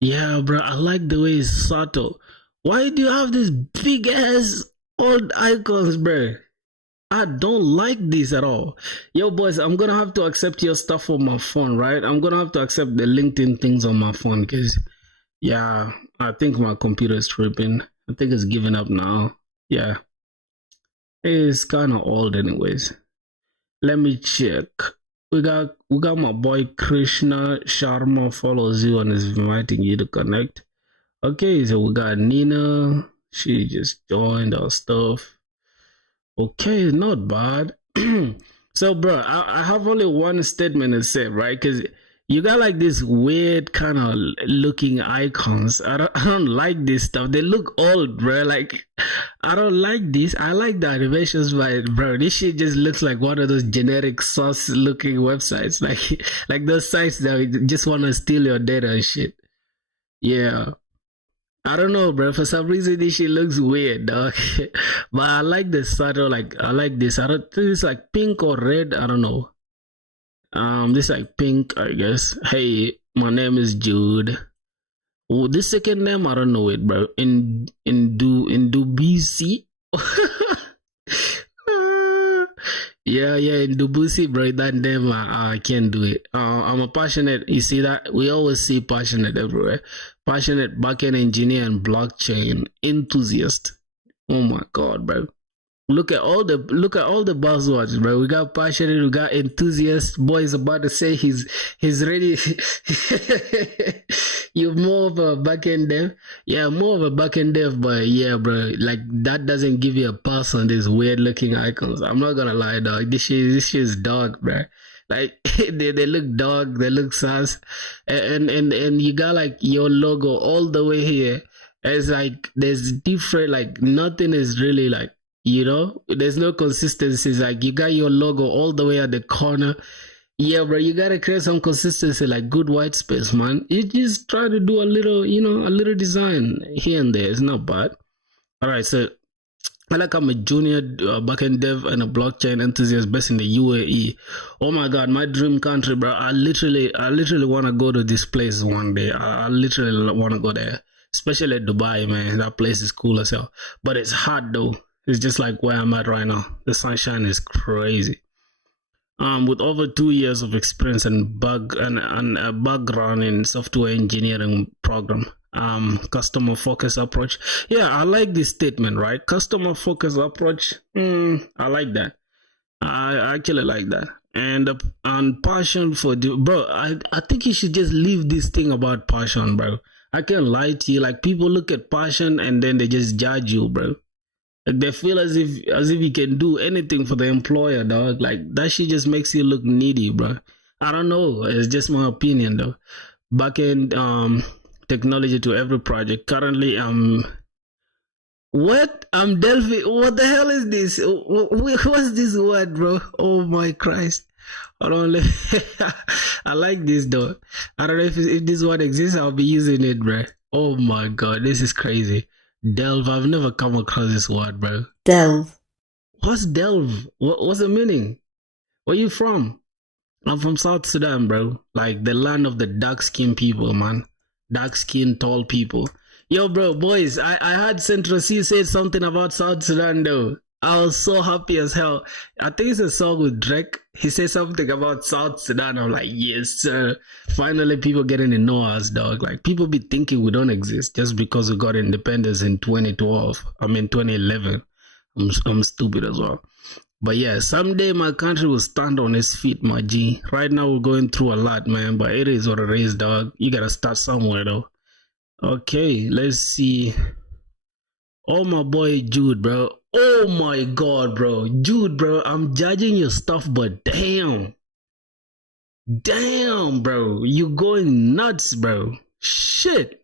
Yeah, bro, I like the way it's subtle. Why do you have these big ass old icons, bro? I don't like this at all. Yo, boys, I'm gonna have to accept your stuff on my phone, right? I'm gonna have to accept the LinkedIn things on my phone because, yeah, I think my computer is tripping. I think it's giving up now. Yeah, it's kind of old, anyways. Let me check. We got my boy Krishna Sharma follows you and is inviting you to connect. Okay, so we got Nina. She just joined our stuff. Okay, not bad. So, bro, I have only one statement to say, right? Because you got like this weird kind of looking icons. I don't like this stuff. They look old, bro. Like, I don't like this. I like the animations, but bro, this shit just looks like one of those generic sauce looking websites, like those sites that just want to steal your data and shit. Yeah. I don't know, bro. For some reason, this shit looks weird, dog. But I like the subtle, like, I like this. I don't think it's like pink or red. I don't know. This like pink, I guess. Hey, my name is Jude. Oh, this second name, I don't know it, bro. In BC. Yeah, in Dubusi, bro, that name, I can't do it. I'm a passionate, you see that? We always see passionate everywhere. Passionate backend engineer and blockchain enthusiast. Oh my God, bro. Look at all the buzzwords, bro. We got passionate, we got enthusiast. Boy is about to say he's ready. You're more of a backend dev. Yeah, more of a backend dev, but yeah, bro. Like that doesn't give you a pass on these weird looking icons. I'm not gonna lie, dog. This shit is dog, bro. Like they look dog, they look sus, and you got like your logo all the way here. It's like there's different, like nothing is really like, you know, there's no consistency. It's like you got your logo all the way at the corner. Yeah, bro, you gotta create some consistency, like good white space, man. You just try to do a little, you know, a little design here and there. It's not bad. All right, so I'm a junior backend dev and a blockchain enthusiast based in the UAE. Oh my God, my dream country, bro. I literally want to go to this place one day. I literally want to go there, especially Dubai, man. That place is cool as hell. But it's hot though. It's just like where I'm at right now. The sunshine is crazy. With over 2 years of experience and a background in software engineering program. Customer focus approach. Yeah, I like this statement, right? Customer focus approach. I like that. I actually like that. And passion for bro. I think you should just leave this thing about passion, bro. I can't lie to you. Like people look at passion and then they just judge you, bro. Like they feel as if you can do anything for the employer, dog. Like that shit just makes you look needy, bro. I don't know. It's just my opinion, though. Backend technology to every project. Currently, I'm Delphi. What the hell is this? What's this word, bro? Oh my Christ! Hold on. I like this though. I don't know if this word exists. I'll be using it, bro. Oh my God, this is crazy. Delve. I've never come across this word, bro. Delve. What's delve? What's the meaning? Where you from? I'm from South Sudan, bro. Like the land of the dark-skinned people, man. Dark-skinned, tall people. Yo, bro, boys, I heard Central C said something about South Sudan, though. I was so happy as hell. I think it's a song with Drake. He said something about South Sudan. I'm like, yes, sir. Finally, people getting to know us, dog. Like, people be thinking we don't exist just because we got independence in 2011. I'm stupid as well. But yeah, someday my country will stand on its feet, my G. Right now, we're going through a lot, man. But it is what it is, dog. You gotta start somewhere, though. Okay, let's see. Oh, my boy Jude, bro. Oh my God, bro. Jude, bro, I'm judging your stuff, but damn. Damn, bro. You going nuts, bro. Shit.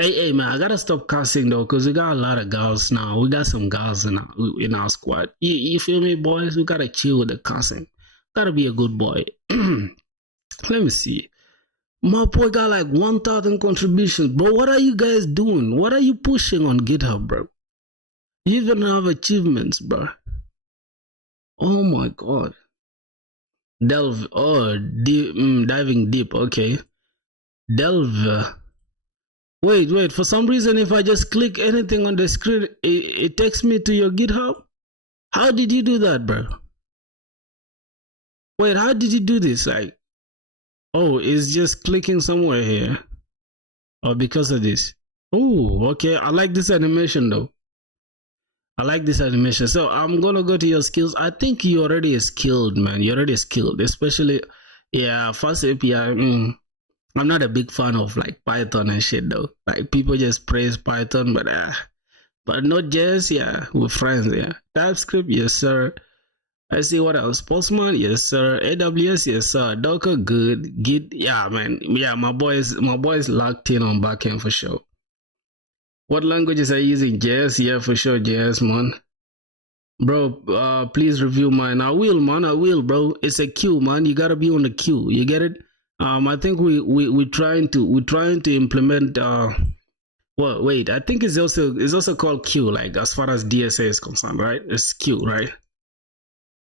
Hey, man, I gotta stop cussing, though, because we got a lot of girls now. We got some girls in our squad. You feel me, boys? We gotta chill with the cussing. Gotta be a good boy. Let me see. My boy got like 1,000 contributions, bro. What are you guys doing? What are you pushing on GitHub, bro? You even have achievements, bro. Oh my god. Delve. Oh, diving deep. Okay. Delve. Wait. For some reason, if I just click anything on the screen, it takes me to your GitHub. How did you do that, bro? Wait, how did you do this? Like, oh, it's just clicking somewhere here. Oh, because of this. Oh, okay. I like this animation though. I like this animation. So I'm gonna go to your skills. I think you already skilled, man. You're already skilled, especially, yeah, fast API. I'm not a big fan of like Python and shit though. Like people just praise Python, but not JS. Yeah, we're friends. Yeah, TypeScript, yes sir. I see what else. Postman, yes sir. AWS, yes sir. Docker, good. Git, yeah, man. Yeah, my boys locked in on backend for sure. What languages are you using? JS, yeah, for sure, JS, man. Bro, please review mine. I will, man. I will, bro. It's a queue, man. You gotta be on the queue. You get it? I think we're trying to implement. Well, wait. I think it's also called queue. Like as far as DSA is concerned, right? It's queue, right?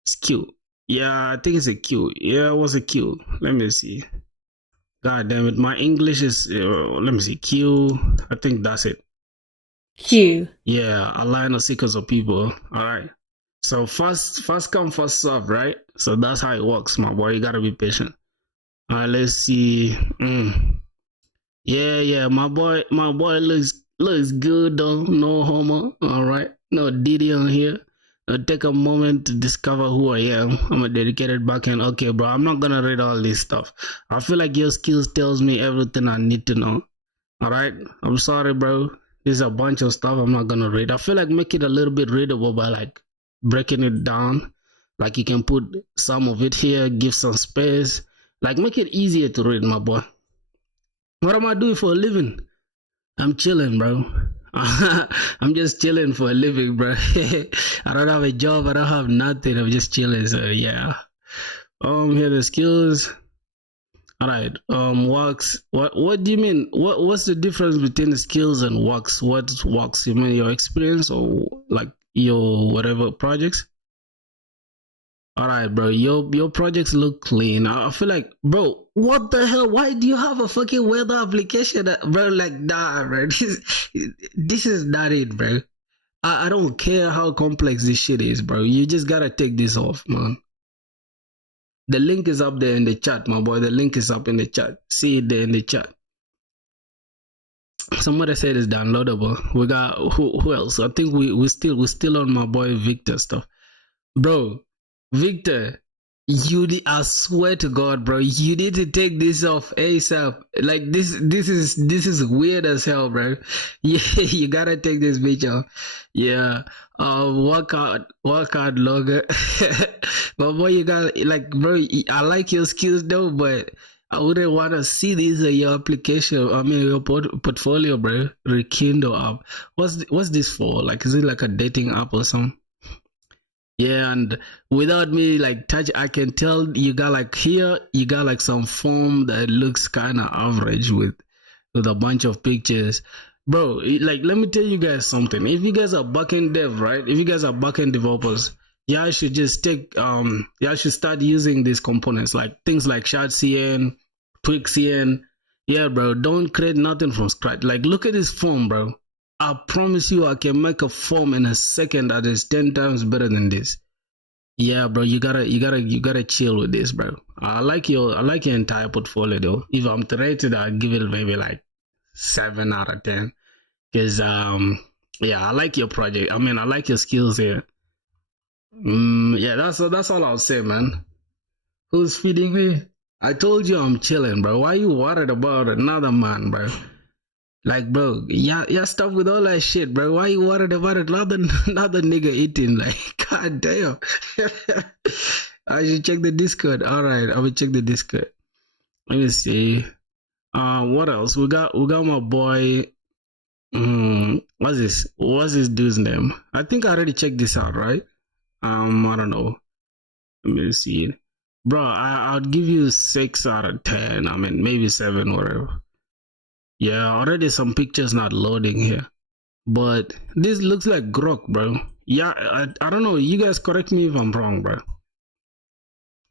It's queue. Yeah, I think it's a queue. Yeah, it was a queue. Let me see. God damn it, my English is. Let me see. Queue. I think that's it. Queue. Yeah, a line of seekers of people. All right. So first come, first serve, right? So that's how it works, my boy. You gotta be patient. All right, let's see. Yeah, my boy looks good though. No homo. All right, no Diddy on here. I'll take a moment to discover who I am. I'm a dedicated backend. Okay, bro, I'm not gonna read all this stuff. I feel like your skills tells me everything I need to know. All right, I'm sorry, bro. There's a bunch of stuff I'm not gonna read. I feel like make it a little bit readable by like breaking it down. Like you can put some of it here, give some space. Like make it easier to read, my boy. What am I doing for a living? I'm chilling, bro. I'm just chilling for a living, bro. I don't have a job. I don't have nothing. I'm just chilling. So yeah. Here are the skills. All right. Works. What do you mean? What's the difference between the skills and works? What works? You mean your experience or like your whatever projects? All right, bro. Your projects look clean. I feel like, bro, what the hell? Why do you have a fucking weather application, bro? Like, nah, bro. This is not it, bro. I don't care how complex this shit is, bro. You just gotta take this off, man. The link is up there in the chat, my boy. The link is up in the chat. See it there in the chat. Somebody said it's downloadable. We got who else? I think we still on my boy Victor stuff, bro. Victor, I swear to God, bro, you need to take this off ASAP. Like this is weird as hell, bro. Yeah, you gotta take this bitch off. Yeah. Workout logger. But boy, you got like, bro, I like your skills though, but I wouldn't want to see these in your application. I mean, your portfolio, bro. Rekindle app. What's this for? Like, is it like a dating app or something? Yeah, and without me like touch, I can tell you got like here, you got like some form that looks kind of average with a bunch of pictures, bro. Like, let me tell you guys something. If you guys are backend dev, right? If you guys are backend developers, yeah, I should just take yeah, I should start using these components like things like shard CN, twig CN. Yeah, bro. Don't create nothing from scratch. Like, look at this form, bro. I promise you I can make a form in a second that is 10 times better than this. Yeah, bro, you gotta chill with this, bro. I like your entire portfolio though. If I'm to rate it, I'll give it maybe like 7 out of 10. Cause yeah, I like your project. I mean, I like your skills here. Yeah, that's all I'll say, man. Who's feeding me? I told you I'm chilling, bro. Why you worried about another man, bro? Like, bro, yeah, stop with all that shit, bro. Why you worried about another nigga eating? Like, god damn. I should check the Discord. All right, I will check the Discord. Let me see. What else? We got my boy. What's this dude's name? I think I already checked this out, right? I don't know. Let me see. bro, I'd give you 6 out of 10. I mean, maybe 7, whatever. Yeah, already some pictures not loading here. But this looks like grok, bro. Yeah, I don't know. You guys correct me if I'm wrong, bro.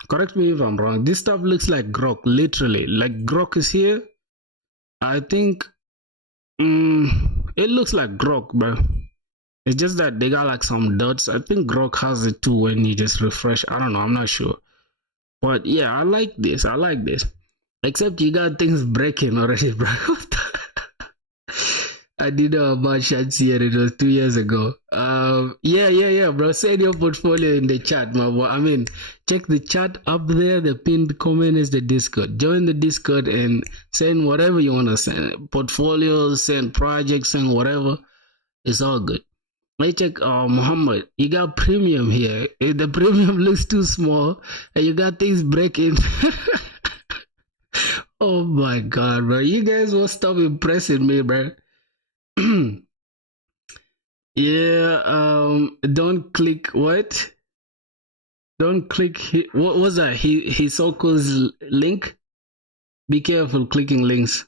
Correct me if I'm wrong. This stuff looks like grok, literally. Like grok is here. I think it looks like grok, bro. It's just that they got like some dots. I think grok has it too when you just refresh. I don't know. I'm not sure. But yeah, I like this. I like this. Except you got things breaking already, bro. I did know about shots here. It was 2 years ago. Yeah, bro. Send your portfolio in the chat, my boy. I mean, check the chat up there. The pinned comment is the Discord. Join the Discord and send whatever you want to send. Portfolios, send projects, send whatever. It's all good. Let's check Muhammad. You got premium here. If the premium looks too small and you got things breaking. Oh my god, bro. You guys will stop impressing me, bro. Yeah, don't click what? Don't click what was that? Hisoko's link? Be careful clicking links.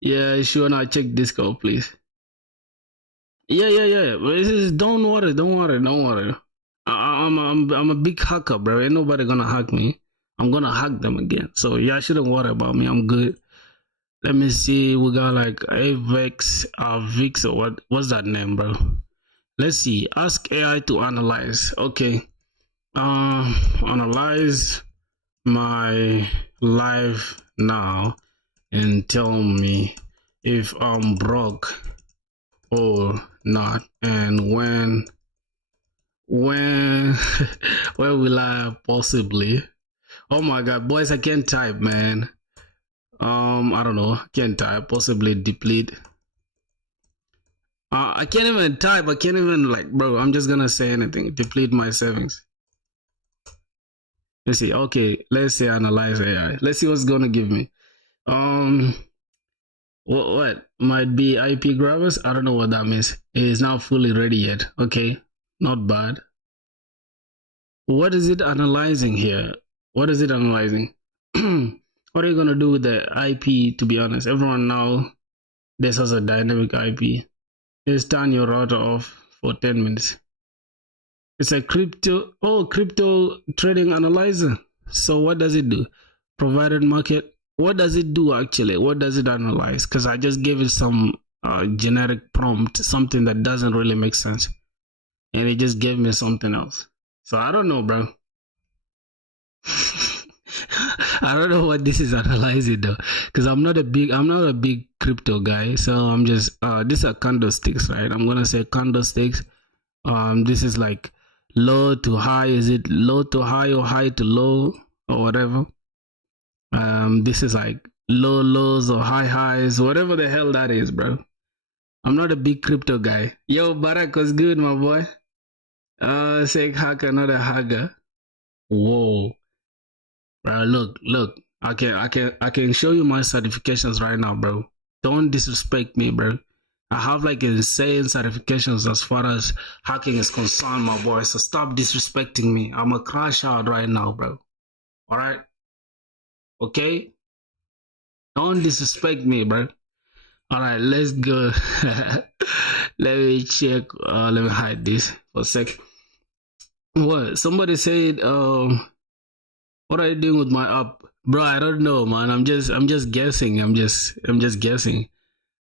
Yeah, sure, now check Discord, please. Yeah. Don't worry. I'm a big hacker, bro. Ain't nobody gonna hack me. I'm gonna hack them again. So yeah, I shouldn't worry about me. I'm good. Let me see. We got like AVEX, VIX, or what's that name, bro? Let's see. Ask AI to analyze. Okay. Analyze my life now and tell me if I'm broke or not, and when when will I possibly? Oh my god, boys, I can't type, man. I don't know. Can't type. Possibly deplete. I can't even type. I can't even, like, bro. I'm just gonna say anything. Deplete my savings. Let's see. Okay, let's say analyze AI. Let's see what's gonna give me. What might be IP grabbers? I don't know what that means. It is not fully ready yet. Okay, not bad. What is it analyzing here? What is it analyzing? What are you gonna do with the IP? To be honest, everyone now this has a dynamic IP. Just turn your router off for 10 minutes. It's a crypto trading analyzer. So what does it do? Provided market. What does it do actually? What does it analyze? Because I just gave it some generic prompt, something that doesn't really make sense, and it just gave me something else. So I don't know, bro. I don't know what this is analyzing though, because I'm not a big crypto guy. So I'm just these are candlesticks, right? I'm gonna say candlesticks. This is like low to high. Is it low to high or high to low or whatever? This is like low lows or high highs, whatever the hell that is, bro. I'm not a big crypto guy. Yo, Barack was good, my boy. Say hacker, not a hacker. Whoa. Bro, look. I can show you my certifications right now, bro. Don't disrespect me, bro. I have like insane certifications as far as hacking is concerned, my boy. So stop disrespecting me. I'm a crash out right now, bro. All right? Okay? Don't disrespect me, bro. All right, let's go. Let me check. Let me hide this for a sec. What? Somebody said, what are you doing with my app? Bro, I don't know, man. I'm just guessing. I'm just guessing.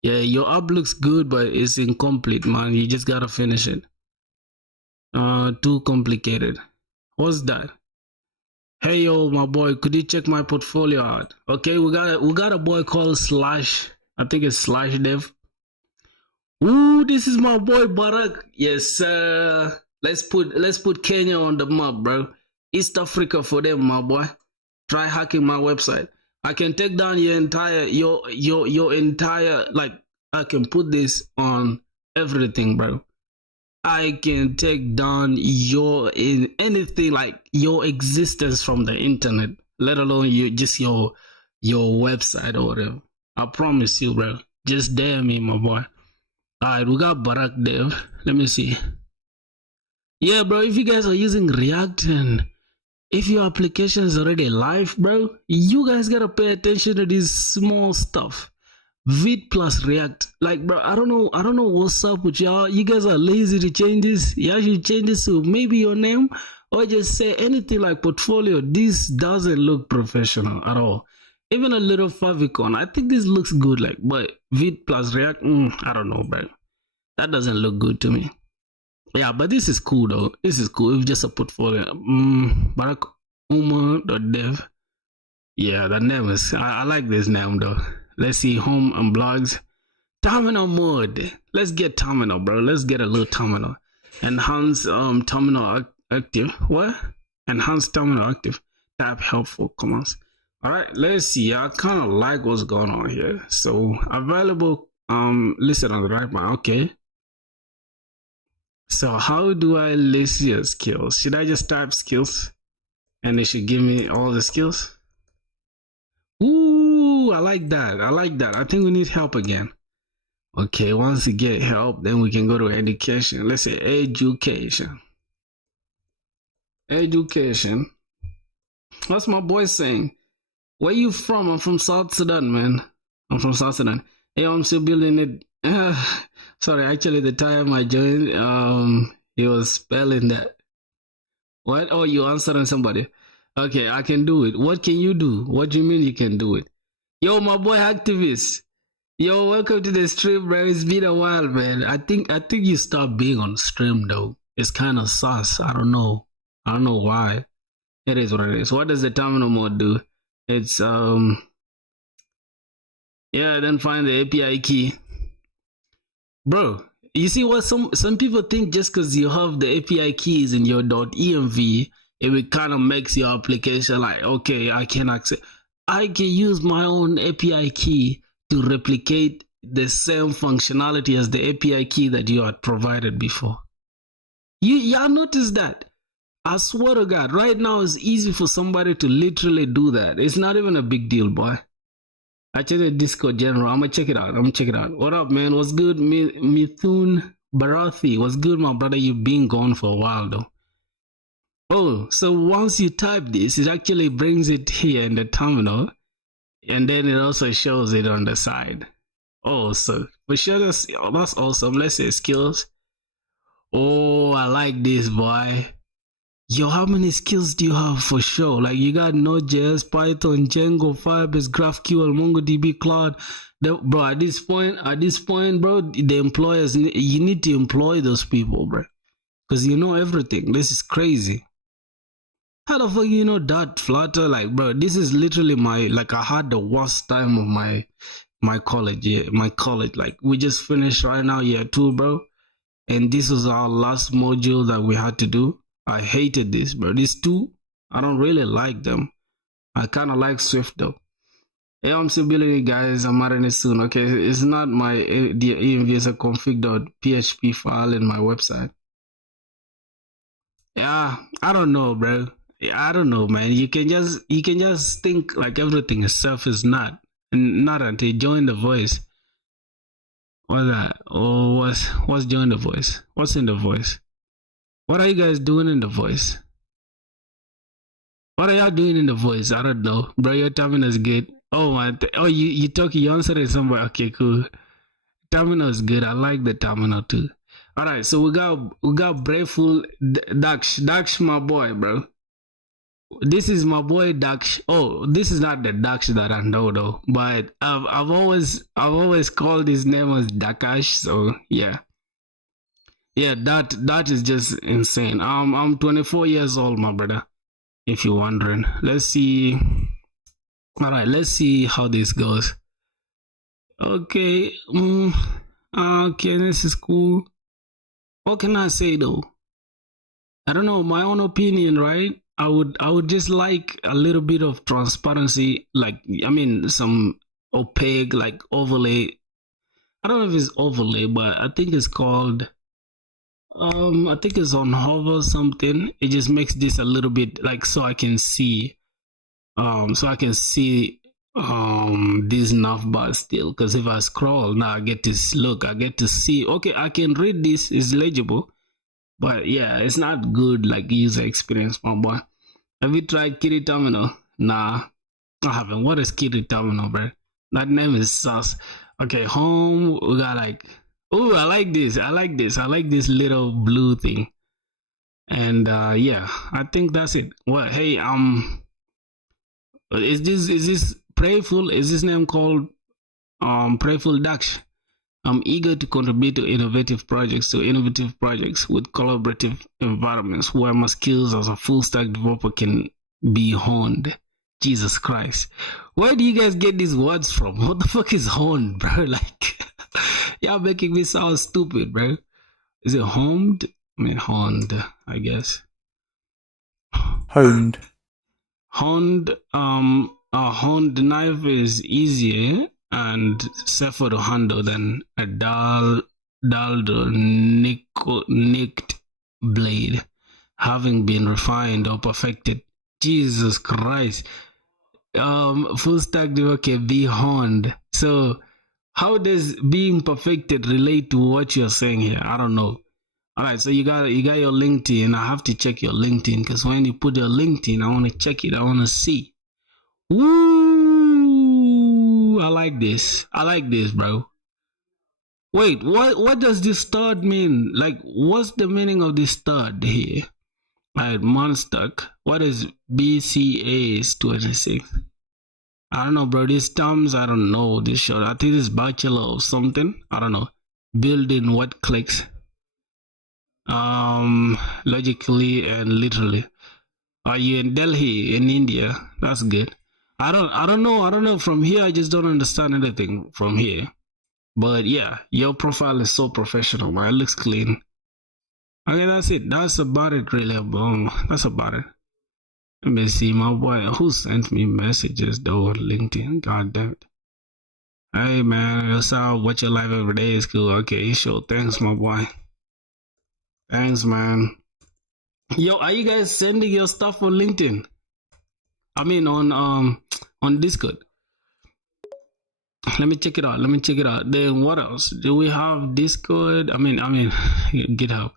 Yeah, your app looks good, but it's incomplete, man. You just gotta finish it. Too complicated. What's that? Hey yo, my boy, could you check my portfolio out? Okay, we got a boy called Slash. I think it's Slash Dev. Ooh, this is my boy Barack. Yes, sir. Let's put Kenya on the map, bro. East Africa for them, my boy. Try hacking my website. I can take down your entire like, I can put this on everything, bro. I can take down anything, like your existence from the internet, let alone your website or whatever. I promise you, bro. Just dare me, my boy. Alright, we got Barack Dev. Let me see. Yeah, bro, if you guys are using React and if your application is already live, bro, you guys gotta pay attention to this small stuff. Vite plus React. Like, bro, I don't know what's up with y'all. You guys are lazy to change this. Y'all should change this to maybe your name, or just say anything like portfolio. This doesn't look professional at all. Even a little favicon. I think this looks good, like, but Vite plus React, I don't know, bro. That doesn't look good to me. Yeah, but this is cool though. This is cool. It's just a portfolio. Barack Uma.dev. Yeah, the name is. I like this name though. Let's see, home and blogs. Terminal mode. Let's get terminal, bro. Let's get a little terminal. Enhance terminal active. What? Enhance terminal active. Type helpful commands. All right, let's see. I kind of like what's going on here. So available listed on the right one. Okay. So how do I list your skills? Should I just type skills and it should give me all the skills? Ooh, I like that. I like that. I think we need help again. Okay, once we get help, then we can go to education. Let's say education. Education. What's my boy saying? Where you from? I'm from South Sudan, man. I'm from South Sudan. Hey, I'm still building it. Sorry, actually, the time I joined, he was spelling that. What? Oh, you answering somebody? Okay, I can do it. What can you do? What do you mean you can do it? Yo, my boy activist. Yo, welcome to the stream, bro. It's been a while, man. I think you stopped being on stream though. It's kind of sus. I don't know why. It is what it is. What does the terminal mode do? It's yeah, then find the API key. Bro, you see what some people think, just because you have the API keys in your .env, it kind of makes your application like, okay, I can use my own API key to replicate the same functionality as the API key that you had provided before. Y'all notice that? I swear to God, right now it's easy for somebody to literally do that. It's not even a big deal, boy. I checked the Discord general. I'm gonna check it out. What up, man? What's good, Mithun Barathi? What's good, my brother? You've been gone for a while, though. Oh, so once you type this, it actually brings it here in the terminal, and then it also shows it on the side. Oh, so for sure, that's awesome. Let's say skills. Oh, I like this, boy. Yo, how many skills do you have for sure? Like, you got Node.js, Python, Django, Firebase, GraphQL, MongoDB, Cloud. Bro, at this point, bro, the employers, you need to employ those people, bro, because you know everything. This is crazy. How the fuck you know that, Flutter? Like, bro, this is literally I had the worst time of my college. Yeah, my college. Like, we just finished right now, year 2, bro, and this was our last module that we had to do. I hated this, bro. These two, I don't really like them. I kind of like Swift though. Hey, I'm still building it, guys. I'm adding it soon. Okay, it's not my env a config.php file in my website. Yeah, I don't know, bro. Yeah, I don't know, man. You can just think like everything itself is not until you join the voice. What's that? Oh, what's join the voice? What's in the voice? What are you guys doing in the voice? What are y'all doing in the voice? I don't know. Bro, your terminal is good. Oh, you answered somebody. Okay, cool. Terminal is good. I like the terminal too. Alright, so we got Braveful Daksh, my boy, bro. This is my boy Daksh. Oh, this is not the Daksh that I know though. But I've always called his name as Dakash, so yeah. Yeah, that is just insane. I'm 24 years old, my brother, if you're wondering. Let's see. All right, let's see how this goes. Okay. Okay, this is cool. What can I say though? I don't know, my own opinion, right? I would just like a little bit of transparency, like, I mean, some opaque, like, overlay. I don't know if it's overlay, but I think it's called I think it's on hover something. It just makes this a little bit like, so I can see this navbar still, because if I scroll now I get this look, I get to see, okay, I can read this, is legible, but yeah, it's not good like user experience, my boy. Have you tried Kitty Terminal? Nah, I haven't. What is Kitty Terminal, bro? That name is sus. Okay, home. We got like, oh, I like this. I like this. I like this little blue thing. And yeah, I think that's it. What? Hey, is this Prayful? Is this name called Prayful Dash? I'm eager to contribute to innovative projects with collaborative environments where my skills as a full stack developer can be honed. Jesus Christ. Where do you guys get these words from? What the fuck is honed, bro? Like, y'all making me sound stupid, bro. Is it honed? I mean, honed, I guess. Honed. Honed, a honed knife is easier and safer to handle than a dulled or nicked blade, having been refined or perfected. Jesus Christ. Full stack developer can be honed. So how does being perfected relate to what you're saying here? I don't know. All right, so you got your LinkedIn. I have to check your LinkedIn because when you put your LinkedIn, I want to check it. I want to see. Ooh, I like this. I like this, bro. Wait, what does this stud mean? Like, what's the meaning of this stud here? Alright, Monstuck. What is BCA's 26? I don't know, bro. These terms, I don't know. This short. I think it's bachelor or something. I don't know. Building what clicks. Logically and literally. Are you in Delhi, in India? That's good. I don't know from here. I just don't understand anything from here. But yeah, your profile is so professional, man. It looks clean. Okay, that's it. That's about it, really. That's about it. Let me see, my boy. Who sent me messages though on LinkedIn? God damn it. Hey man, what's up? Watch your life every day is cool. Okay, sure. Thanks, my boy. Thanks, man. Yo, are you guys sending your stuff on LinkedIn? I mean on Discord. Let me check it out. Then what else? Do we have Discord? I mean GitHub.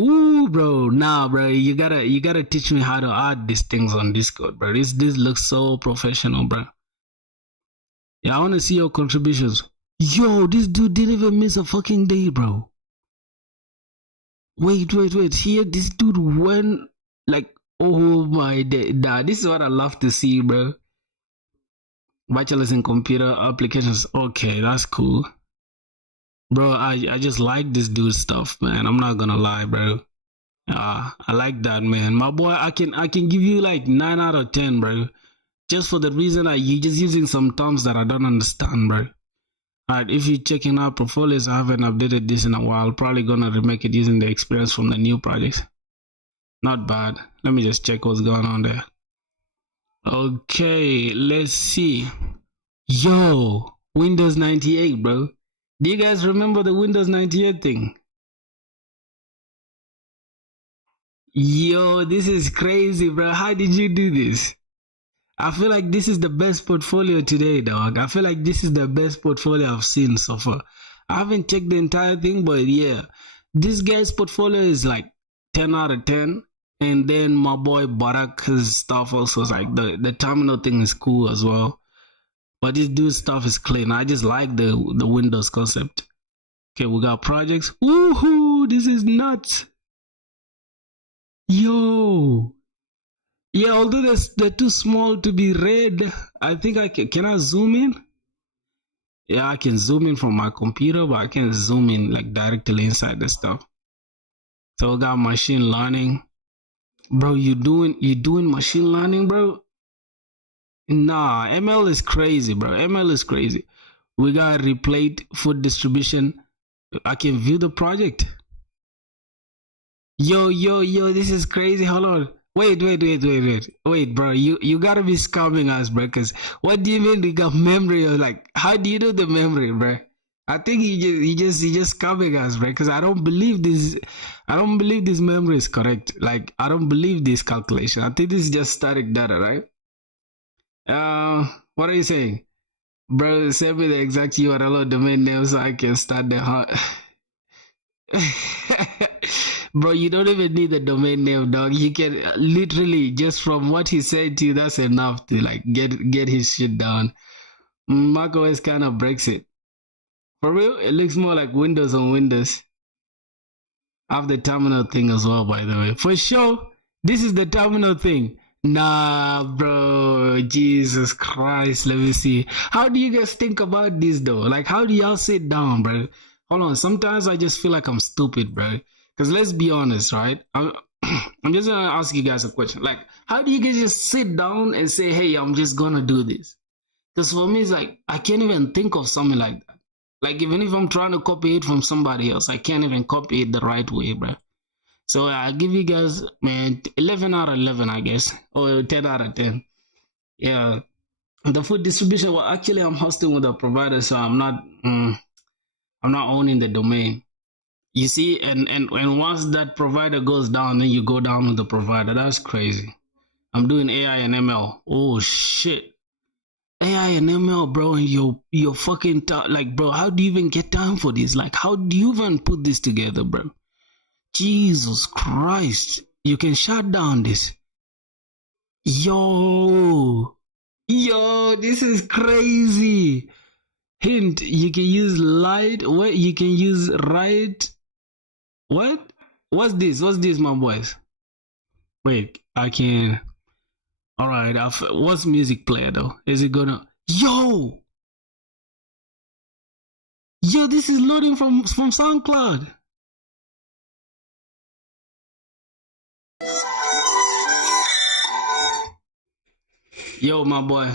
Ooh, bro. Nah, bro. You gotta teach me how to add these things on Discord, bro. This looks so professional, bro. Yeah, I wanna see your contributions. Yo, this dude didn't even miss a fucking day, bro. Wait. Here, this dude went like, oh my god. This is what I love to see, bro. Bachelor's in computer applications. Okay, that's cool. Bro, I just like this dude's stuff, man. I'm not gonna lie, bro. I like that, man. My boy, I can give you like 9 out of 10, bro. Just for the reason that you're just using some terms that I don't understand, bro. Alright, if you're checking out portfolios, I haven't updated this in a while. Probably gonna remake it using the experience from the new projects. Not bad. Let me just check what's going on there. Okay, let's see. Yo, Windows 98, bro. Do you guys remember the Windows 98 thing? Yo, this is crazy, bro. How did you do this? I feel like this is the best portfolio today, dog. I feel like this is the best portfolio I've seen so far. I haven't checked the entire thing, but yeah. This guy's portfolio is like 10 out of 10. And then my boy Barak's stuff also is like the terminal thing is cool as well. But this dude's stuff is clean. I just like the Windows concept. Okay, we got projects. Woohoo! This is nuts. Yo. Yeah, although they're too small to be read, I think I can I zoom in? Yeah, I can zoom in from my computer, but I can't zoom in like directly inside the stuff. So we got machine learning. Bro, you doing machine learning, bro? Nah, ML is crazy, bro. ML is crazy. We got replate food distribution. I can view the project. Yo, this is crazy. Hold on. Wait, bro. You gotta be scamming us, bro. Cause what do you mean you got memory? Of like, how do you know the memory, bro? I think he just scamming us, bro. Cause I don't believe this. I don't believe this memory is correct. Like, I don't believe this calculation. I think this is just static data, right? What are you saying, bro? Send me the exact URL or domain name so I can start the hunt. Bro, you don't even need the domain name, dog. You can literally just from what he said to you, that's enough to like get his shit down. macOS kind of breaks it. For real, it looks more like Windows on Windows. I have the terminal thing as well, by the way. For sure, this is the terminal thing. Nah, bro. Jesus Christ. Let me see. How do you guys think about this, though? Like, how do y'all sit down, bro? Hold on. Sometimes I just feel like I'm stupid, bro. Because let's be honest, right? I'm just going to ask you guys a question. Like, how do you guys just sit down and say, hey, I'm just going to do this? Because for me, it's like, I can't even think of something like that. Like, even if I'm trying to copy it from somebody else, I can't even copy it the right way, bro. So I'll give you guys, man, 11 out of 11, I guess, or 10 out of 10. Yeah, the food distribution. Well, actually, I'm hosting with a provider, so I'm not owning the domain. You see, and once that provider goes down, then you go down with the provider. That's crazy. I'm doing AI and ML. Oh shit. AI and ML, bro, and your fucking like, bro, how do you even get time for this? Like, how do you even put this together, bro? Jesus Christ, you can shut down this. Yo, this is crazy. Hint, you can use light. What you can use right? What? What's this? What's this, my boys? Wait, I can. All right, what's music player though? Is it gonna? Yo, this is loading from SoundCloud. Yo, my boy,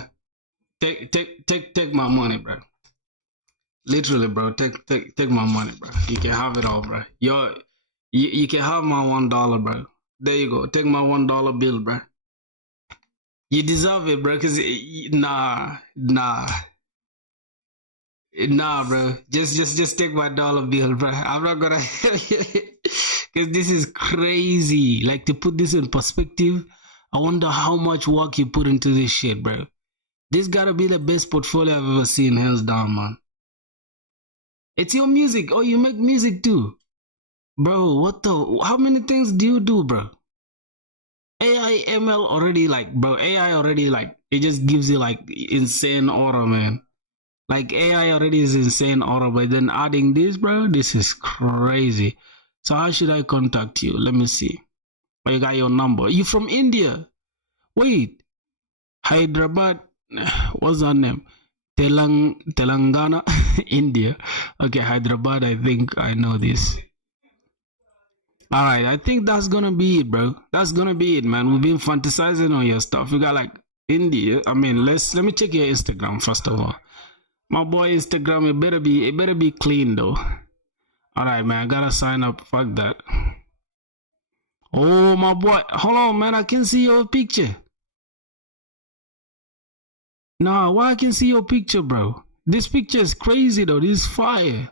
take my money, bro. Literally, bro, take my money, bro. You can have it all, bro. You can have my $1, bro. There you go. Take my $1 bill, bro. You deserve it, bro. Cause nah, bro. Just take my dollar bill, bro. I'm not gonna, cause this is crazy. Like, to put this in perspective, I wonder how much work you put into this shit, bro. This gotta be the best portfolio I've ever seen, hands down, man. It's your music. Oh, you make music too, bro. How many things do you do, bro? AI ML already, like, bro, AI already, like, it just gives you like insane aura, man. Like, AI already is insane aura, but then adding this, bro, this is crazy. So how should I contact you? Let me see. Oh, you got your number. You from India? Wait, Hyderabad. What's that name? Telangana, India. Okay, Hyderabad. I think I know this. All right, I think that's gonna be it, bro. That's gonna be it, man. We've been fantasizing on your stuff. We got like India. I mean, let me check your Instagram first of all. My boy Instagram, it better be clean though. All right, man. I gotta sign up. Fuck that. Oh, my boy. Hold on, man. I can see your picture. Nah, why I can see your picture, bro? This picture is crazy though. This is fire.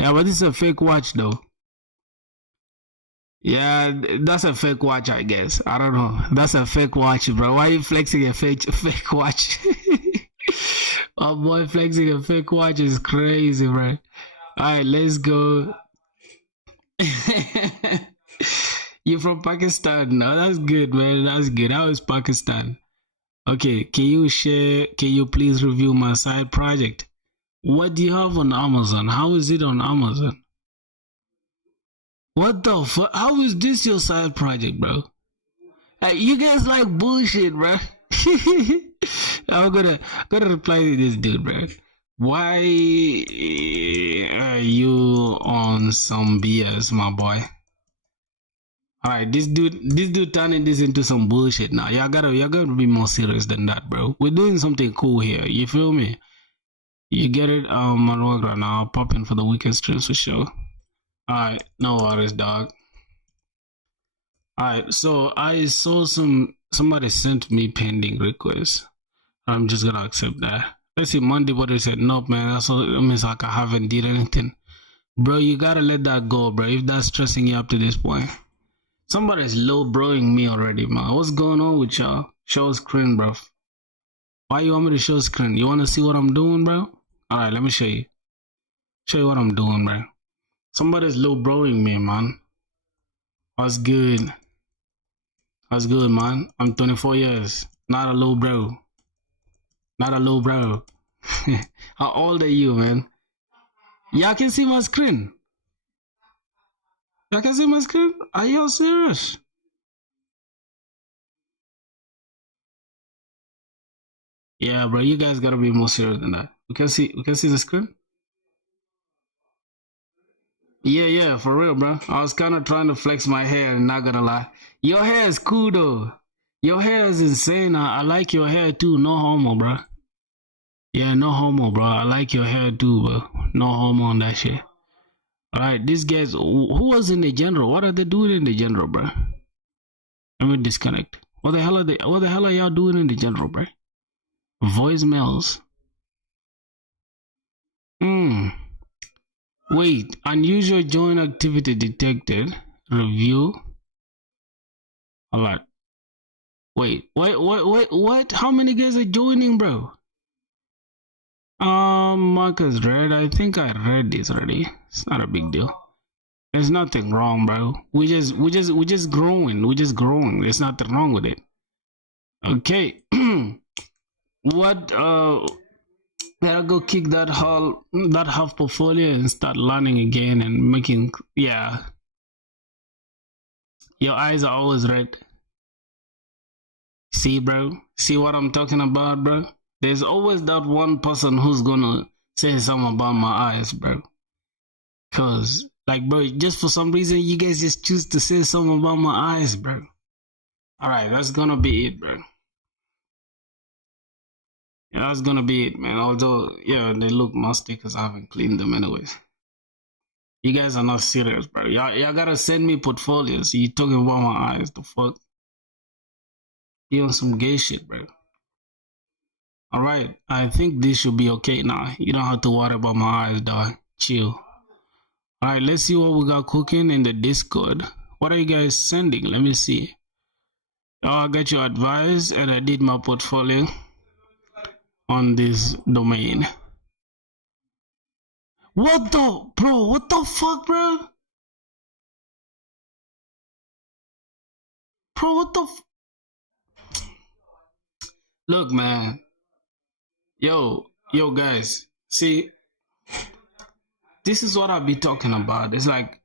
Yeah, but this is a fake watch though. Yeah, that's a fake watch, I guess. I don't know. That's a fake watch, bro. Why are you flexing a fake watch? Oh boy, flexing a fake watch is crazy, bro. Alright, let's go. You're from Pakistan. No, that's good, man. That's good. How is Pakistan? Okay, can you please review my side project? What do you have on Amazon? How is it on Amazon? What the fuck? How is this your side project, bro? Hey, you guys like bullshit, bro. I'm gonna reply to this dude, bro. Why are you on some BS, my boy? Alright, this dude turning this into some bullshit now. Y'all gotta be more serious than that, bro. We're doing something cool here. You feel me? You get it? I'm at work right now. I'll pop in for the weekend streams for sure. Alright, no worries, dog. Alright, so I saw somebody sent me pending request. I'm just gonna accept that. Let's see, Monday, but they said nope, man. That's all. It means like I haven't did anything, bro. You gotta let that go, bro. If that's stressing you up to this point. Somebody's low broing me already, man. What's going on with y'all? Show screen, bro. Why you want me to show screen? You wanna see what I'm doing, bro? Alright, let me show you. Show you what I'm doing, bro. Somebody's low broing me, man. What's good? What's good, man? I'm 24 years. Not a little bro. Not a little bro. How old are you, man? Y'all can see my screen. Y'all can see my screen? Are you serious? Yeah, bro. You guys gotta be more serious than that. We can see the screen. Yeah, for real, bro. I was kind of trying to flex my hair, not gonna lie. Your hair is cool though. Your hair is insane. I like your hair too. No homo, bro. Yeah, no homo, bro. I like your hair too, bro. No homo on that shit. Alright, these guys, who was in the general? What are they doing in the general, bro? Let me disconnect. What the hell are they? What the hell are y'all doing in the general, bro? Voicemails. Wait, unusual join activity detected. Review. Alright. Wait, what? How many guys are joining, bro? Marcus read. I think I read this already. It's not a big deal. There's nothing wrong, bro. We just growing. We're just growing. There's nothing wrong with it. Okay. What? I'll go kick that half portfolio and start learning again and making. Yeah. Your eyes are always red. See, bro. See what I'm talking about, bro. There's always that one person who's gonna say something about my eyes, bro. Cause, like, bro, just for some reason, you guys just choose to say something about my eyes, bro. Alright, that's gonna be it, bro. Yeah, that's gonna be it, man. Although, yeah, they look musty because I haven't cleaned them anyways. You guys are not serious, bro. Y'all gotta send me portfolios. You talking about my eyes, the fuck? You on some gay shit, bro. Alright, I think this should be okay now. You don't have to worry about my eyes, dog. Chill. Alright, let's see what we got cooking in the Discord. What are you guys sending? Let me see. Oh, I got your advice and I did my portfolio on this domain. What the, bro? What the fuck, bro? Bro, what the Look, man. Yo, guys. See, this is what I be talking about. It's like,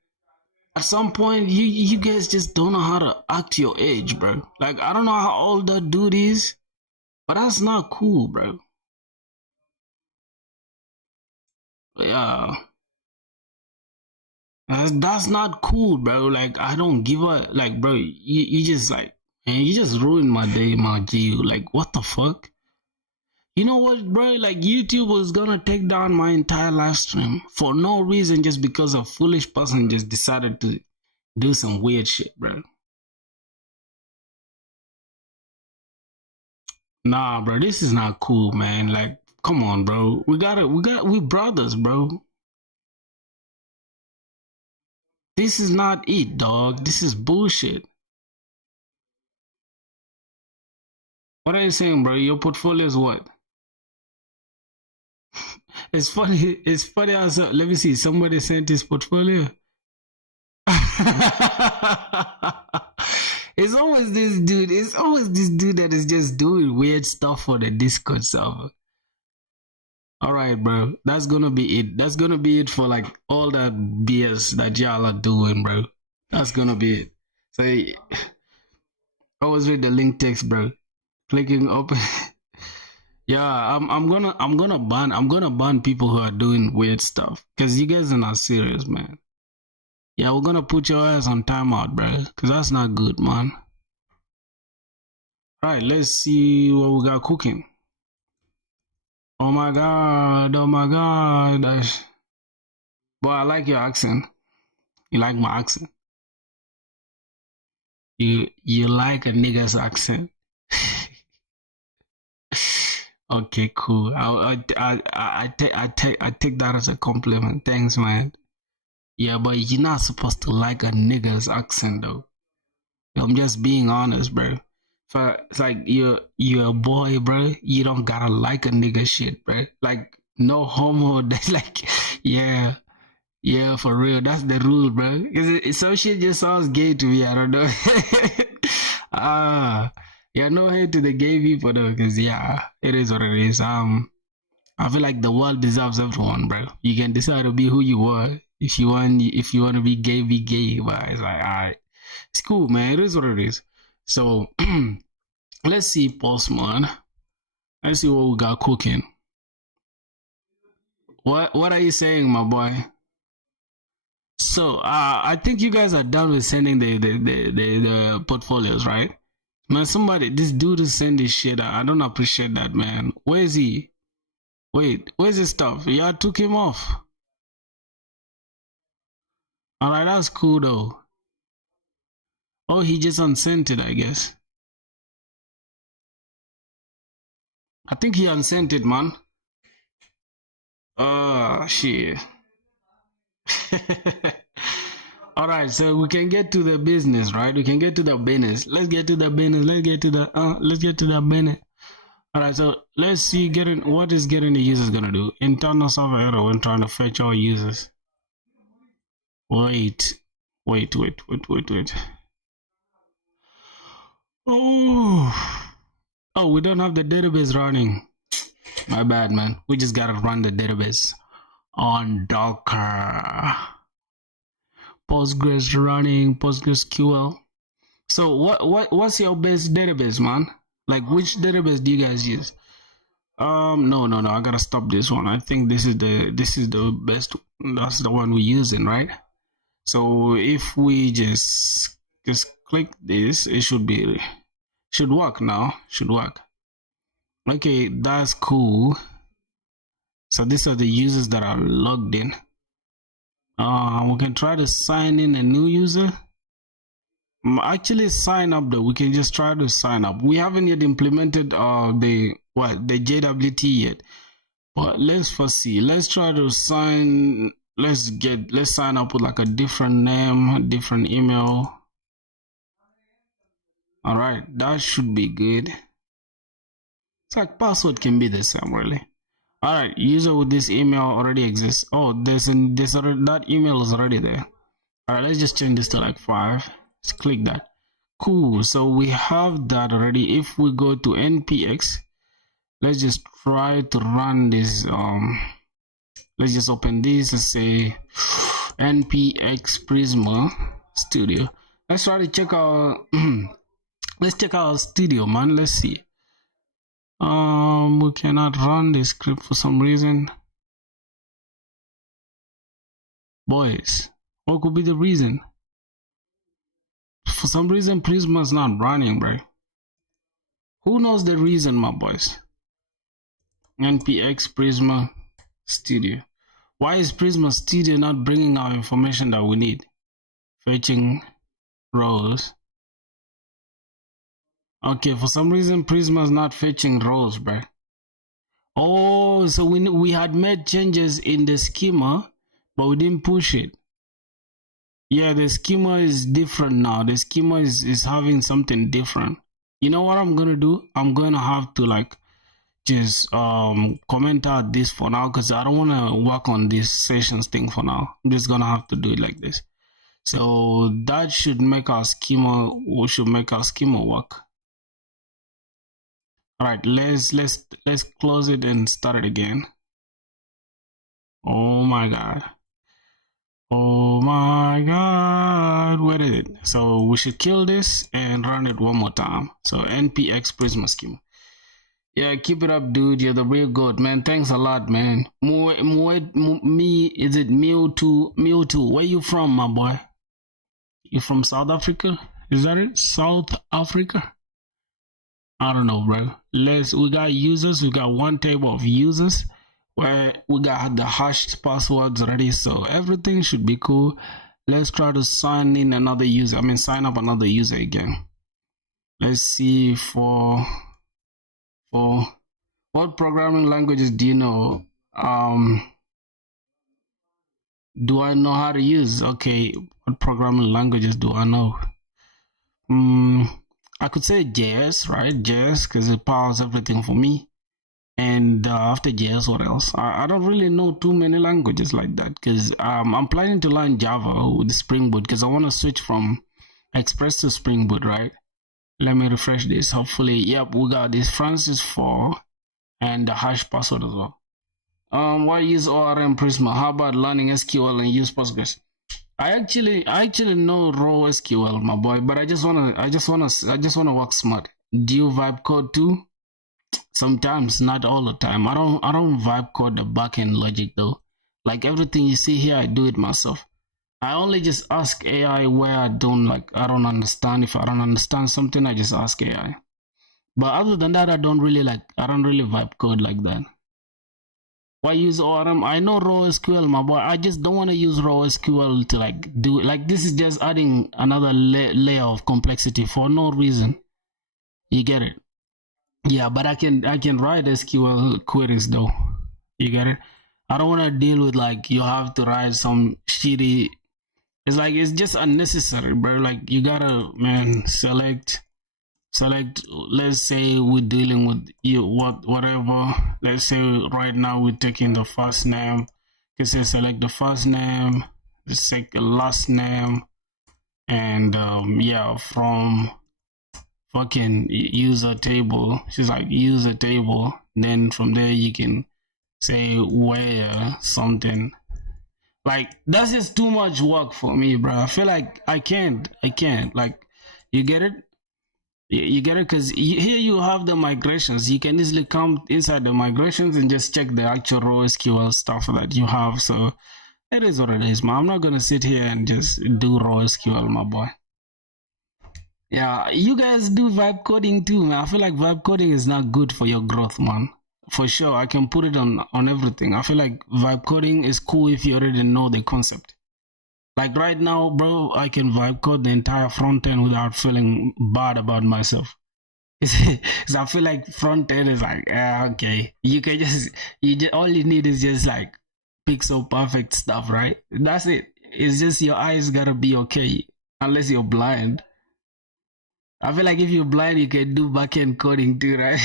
at some point, you guys just don't know how to act your age, bro. Like, I don't know how old that dude is, but that's not cool, bro. Yeah. That's not cool, bro. Like, I don't give a, like, bro, you just like, man, you just ruined my day, my G. Like, what the fuck? You know what, bro? Like, YouTube was gonna take down my entire live stream for no reason, just because a foolish person just decided to do some weird shit, bro. Nah, bro, this is not cool, man. Like, come on, bro. We brothers, bro. This is not it, dog. This is bullshit. What are you saying, bro? Your portfolio is what? It's funny. It's funny. Also, let me see. Somebody sent his portfolio. It's always this dude. It's always this dude that is just doing weird stuff for the Discord server. All right, bro. That's gonna be it. That's gonna be it for like all that BS that y'all are doing, bro. That's gonna be it. So, always read the link text, bro. Clicking open. Yeah, I'm gonna ban people who are doing weird stuff because you guys are not serious, man. Yeah, we're gonna put your ass on timeout, bro, because that's not good, man. All right, let's see what we got cooking. Oh my god, boy, I like your accent. You like my accent. You like a nigga's accent. Okay, cool. I take that as a compliment. Thanks, man. Yeah, but you're not supposed to like a nigga's accent, though. I'm just being honest, bro. It's like you're a boy, bro. You don't gotta like a nigga shit, bro. Like no homo. That's like, yeah. Yeah, for real. That's the rule, bro. Some shit just sounds gay to me. I don't know. Ah, yeah, no hate to the gay people though, because yeah, it is what it is. I feel like the world deserves everyone, bro. You can decide to be who you are. If you want to be gay, be gay. But it's like, alright, it's cool, man. It is what it is. So let's see, Postman. Let's see what we got cooking. What are you saying, my boy? So I think you guys are done with sending the portfolios, right? Man, this dude is sending shit. I don't appreciate that, man. Where is he? Wait, where's his stuff? Yeah, I took him off. Alright, that's cool though. Oh, he just unsent it, I guess. I think he unsent it, man. Shit. Alright, so we can get to the business, right? We can get to the business. Let's get to the business. Let's get to the business. Alright, so let's see what is getting the users gonna do. Internal server error when trying to fetch our users. Wait. Oh, we don't have the database running. My bad, man. We just gotta run the database on Docker. Postgres running, PostgreSQL. So what's your best database, man? Like, which database do you guys use? No, I gotta stop this one. I think this is the best. That's the one we're using, right? So if we just click this, it should work now. Should work. Okay, that's cool. So these are the users that are logged in. We can try to sign in a new user. Actually, sign up though. We can just try to sign up. We haven't yet implemented the JWT yet. But let's first see. Let's try to sign. Let's sign up with like a different name, a different email. All right, that should be good. It's like password can be the same, really. All right, user with this email already exists. Oh, that email is already there. All right, let's just change this to like 5. Let's click that. Cool. So we have that already. If we go to npx, let's just try to run this. Let's just open this and say npx Prisma Studio. Let's try to check our let's check our studio, man. Let's see. We cannot run this script for some reason. Boys, what could be the reason? For some reason, Prisma is not running, bro. Who knows the reason, my boys? npx Prisma Studio. Why is Prisma Studio not bringing our information that we need? Fetching rows. Okay, for some reason Prisma is not fetching rows, bro. Oh, so we had made changes in the schema, but we didn't push it. Yeah, the schema is different now. The schema is having something different. You know what I'm gonna do? I'm gonna have to like just comment out this for now because I don't want to work on this sessions thing for now. I'm just gonna have to do it like this. So that should make our schema. We should make our schema work. All right, let's close it and start it again. Oh my god. Oh my god, where is it? So we should kill this and run it one more time. So npx Prisma schema. Yeah, keep it up, dude. You're the real good, man. Thanks a lot, man. Is it Mewtwo? Where you from, my boy? You from South Africa? Is that it? South Africa? I don't know, bro. We got users. We got one table of users where we got the hashed passwords ready, so everything should be cool. Let's try to sign in another user. Sign up another user again. Let's see for what programming languages do you know? Do I know how to use? Okay, what programming languages do I know? I could say JS, right? JS, because it powers everything for me. And after JS, what else? I don't really know too many languages like that, because I'm planning to learn Java with Spring Boot, because I want to switch from Express to Spring Boot, right? Let me refresh this. Hopefully, yep, we got this Francis 4 and the hash password as well. Why use ORM Prisma? How about learning SQL and use Postgres? I actually know raw SQL, my boy, but I just wanna work smart. Do you vibe code too? Sometimes, not all the time. I don't vibe code the backend logic though. Like everything you see here, I do it myself. I only just ask AI where I don't understand. If I don't understand something, I just ask AI. But other than that, I don't really vibe code like that. Why use ORM? I know raw SQL, my boy. I just don't want to use raw SQL to do this is just adding another layer of complexity for no reason. You get it? Yeah, but I can write SQL queries though. You get it? I don't want to deal with you have to write some shitty. It's just unnecessary, bro. Like you gotta select. Let's say we're dealing with whatever. Let's say right now we're taking the first name. You say select the first name, the last name, and from fucking user table. She's like user table. Then from there you can say where something. Like that's just too much work for me, bro. I feel like I can't. Like, you get it? You get it? Because here you have the migrations. You can easily come inside the migrations and just check the actual raw SQL stuff that you have. So it is what it is, man. I'm not gonna sit here and just do raw SQL, my boy. Yeah, you guys do vibe coding too, man. I feel like vibe coding is not good for your growth, man. For sure, I can put it on everything. I feel like vibe coding is cool if you already know the concept. Like right now, bro, I can vibe code the entire front end without feeling bad about myself. Because I feel like front end is like, okay, you can all you need is just like pixel perfect stuff, right? That's it. It's just your eyes gotta be okay, unless you're blind. I feel like if you're blind, you can do backend coding too, right?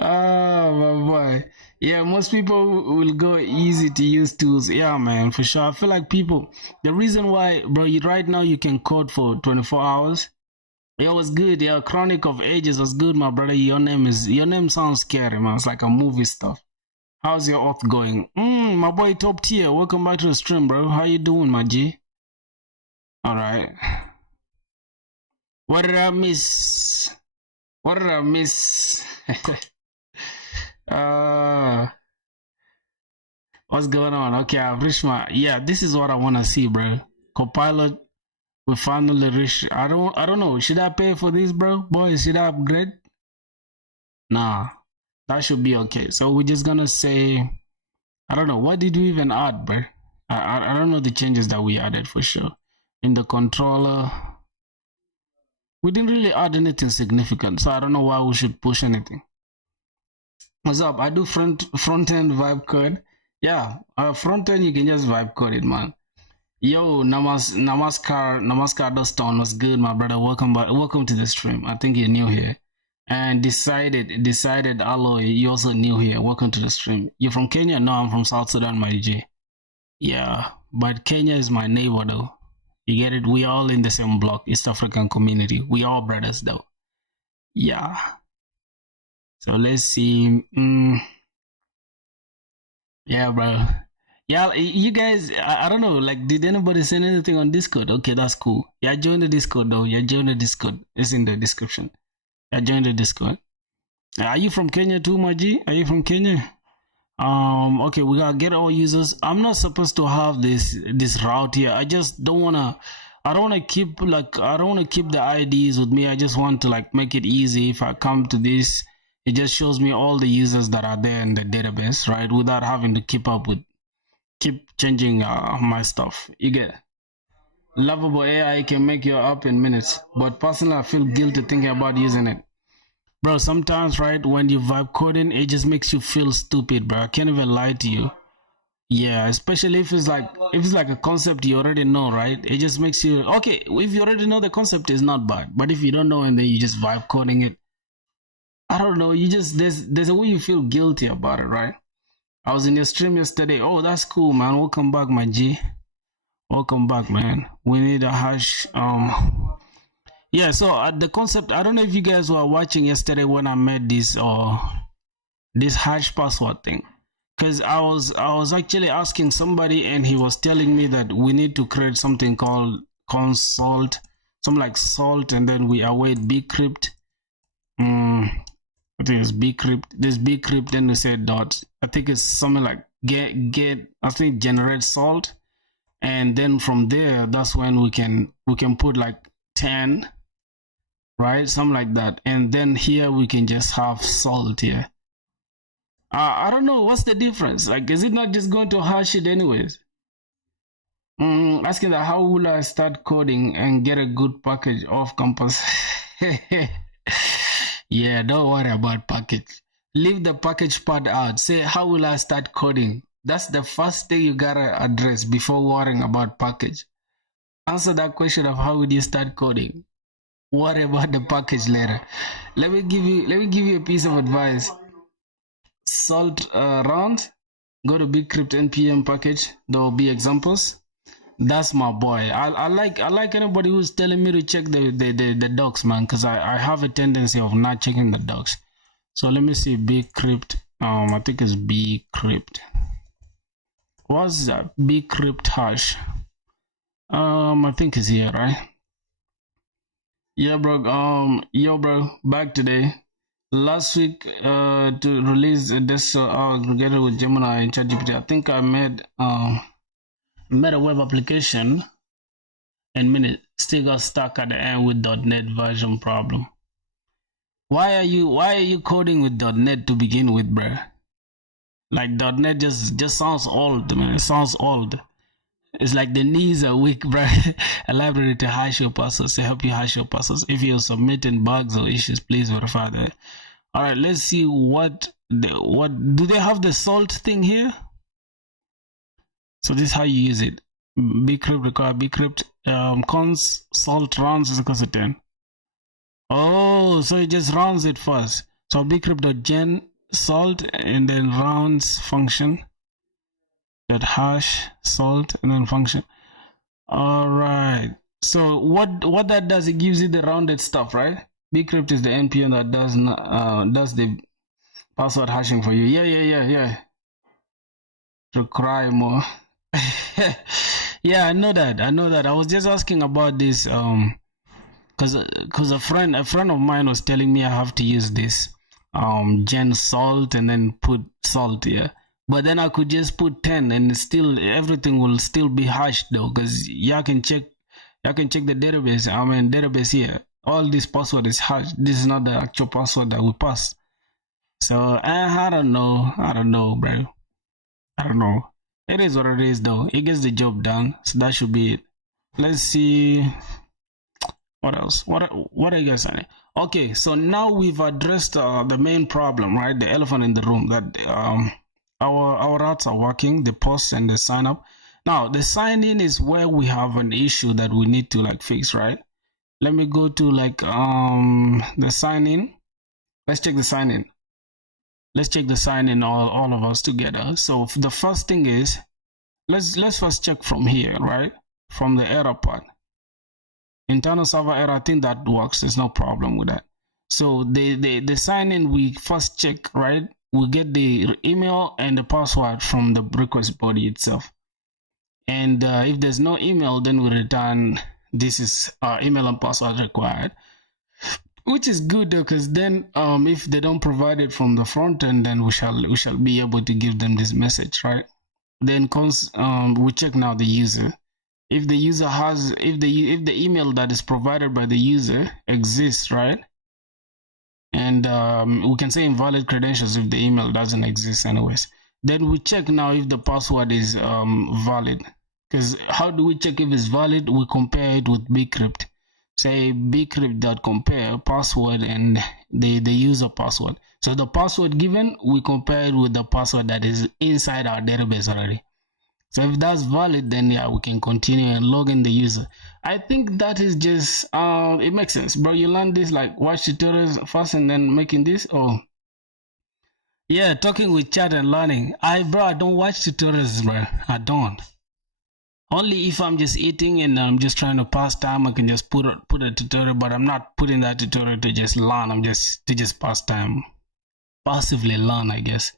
Oh, my boy. Yeah, most people will go easy to use tools. Yeah, man, for sure. I feel like the reason why, bro, right now you can code for 24 hours. Yeah, it was good. Yeah, Chronic of Ages was good, my brother. Your name sounds scary, man. It's like a movie stuff. How's your auth going? My boy Top Tier. Welcome back to the stream, bro. How you doing, my G? All right. What did I miss? What did I miss? What's going on? Okay, I've reached yeah, this is what I want to see, bro. Copilot, we finally reached. I don't know. Should I pay for this, bro? Boys, should I upgrade? Nah, that should be okay. So we're just gonna say, I don't know. What did we even add, bro? I don't know the changes that we added for sure. In the controller, we didn't really add anything significant, so I don't know why we should push anything. What's up? I do front end vibe code. Yeah, front end you can just vibe code it, man. Yo, Namaskar Doston was good, my brother. Welcome to the stream. I think you're new here. And decided Alloy, you also new here. Welcome to the stream. You're from Kenya? No, I'm from South Sudan, my G. Yeah, but Kenya is my neighbor though. You get it? We all in the same block, East African community. We all brothers though. Yeah. So let's see. Yeah, bro. Yeah, you guys, I don't know, like, did anybody send anything on Discord? Okay, that's cool. Yeah, join the Discord though. Yeah, join the Discord. It's in the description. Yeah, join the Discord. Are you from Kenya too, my G? Are you from Kenya? Okay, we gotta get all users. I'm not supposed to have this route here. I just don't wanna. I don't wanna keep the IDs with me. I just want to make it easy. If I come to this, it just shows me all the users that are there in the database, right? Without having to keep changing my stuff. You get it? Lovable AI can make your app in minutes, but personally, I feel guilty thinking about using it. Bro, sometimes, right, when you vibe coding, it just makes you feel stupid, bro. I can't even lie to you. Yeah, especially if it's like a concept you already know, right? It just makes you okay. If you already know the concept, is not bad, but if you don't know and then you just vibe coding it, I don't know, you just there's a way you feel guilty about it, right? I was in your stream yesterday. Oh, that's cool, man. Welcome back, my G. Welcome back, man. We need a hash. Yeah, so the concept, I don't know if you guys were watching yesterday when I made this this hash password thing. Because I was actually asking somebody and he was telling me that we need to create something called consult, something like salt, and then we await bcrypt. I think it's bcrypt. There's bcrypt, then we say dot. I think it's something like get I think generate salt, and then from there that's when we can put like 10, right? Something like that, and then here we can just have salt here. I don't know what's the difference. Like, is it not just going to hash it anyways? Asking that how will I start coding and get a good package off campus? Yeah, don't worry about package. Leave the package part out. Say, how will I start coding? That's the first thing you gotta address before worrying about package. Answer that question of how would you start coding. Worry about the package later. Let me give you a piece of advice. Salt round, go to bcrypt npm package. There will be examples. That's my boy. I like anybody who's telling me to check the docs, man, because I have a tendency of not checking the docs. So let me see bcrypt. I think it's bcrypt. What's that? Bcrypt hash. I think it's here, right? Yeah, bro. Yo, bro, back today. Last week to release this together with Gemini and ChatGPT, I think I made a web application and minute still got stuck at the end with .NET version problem. Why are you coding with .NET to begin with, bruh? Like .NET just sounds old, man. It sounds old. It's like the knees are weak, bruh. A library to hash your passwords, to help you hash your passwords. If you're submitting bugs or issues, please verify that. All right, let's see what do they have the salt thing here? So this is how you use it. Bcrypt require bcrypt cons salt rounds is equal to 10. Oh, so it just rounds it first. So bcrypt.gen salt and then rounds function that hash salt and then function. All right. So what that does, it gives you the rounded stuff, right? Bcrypt is the npm that does the password hashing for you. Yeah. To cry more. Yeah, I know that. I was just asking about this because a friend of mine was telling me I have to use this gen salt and then put salt here. But then I could just put 10 and still everything will still be hashed though, because y'all can check the database. I mean database here. All this password is hashed. This is not the actual password that we passed. So I don't know, bro. I don't know. It is what it is though. It gets the job done. So that should be it. Let's see. What else? What are you guys saying? Okay, so now we've addressed the main problem, right? The elephant in the room, that our routes are working, the post and the sign up. Now the sign in is where we have an issue that we need to like fix, right? Let me go to like the sign in. Let's check the sign in. Let's check the sign in, all of us together. So the first thing is, let's first check from here, right? From the error part. Internal server error, I think that works. There's no problem with that. So the sign in, we first check, right? We get the email and the password from the request body itself. And if there's no email, then we return this is email and password required, which is good though, because then if they don't provide it from the front end, then we shall be able to give them this message, right? Then we check now the user. If the user has, if the email that is provided by the user exists, right? And we can say invalid credentials if the email doesn't exist anyways. Then we check now if the password is valid. Because how do we check if it's valid? We compare it with bcrypt. Say bcrypt.compare password and the user password. So the password given, we compare it with the password that is inside our database already. So if that's valid, then yeah, we can continue and log in the user. I think that is just it makes sense, bro. You learn this like watch tutorials first and then making this. Oh yeah, talking with chat and learning. I don't watch tutorials, bro. I don't. Only if I'm just eating and I'm just trying to pass time, I can just put a tutorial, but I'm not putting that tutorial to just learn. I'm just to just pass time, passively learn, I guess.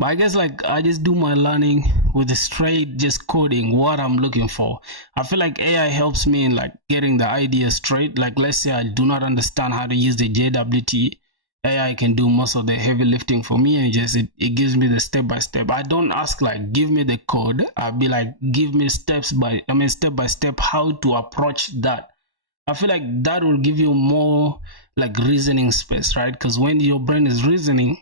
But I guess like I just do my learning with the straight just coding what I'm looking for. I feel like AI helps me in like getting the idea straight. Like let's say I do not understand how to use the JWT. AI can do most of the heavy lifting for me, and just it gives me the step by step. I don't ask like give me the code. I'll be like give me step by step how to approach that. I feel like that will give you more like reasoning space, right? Because when your brain is reasoning,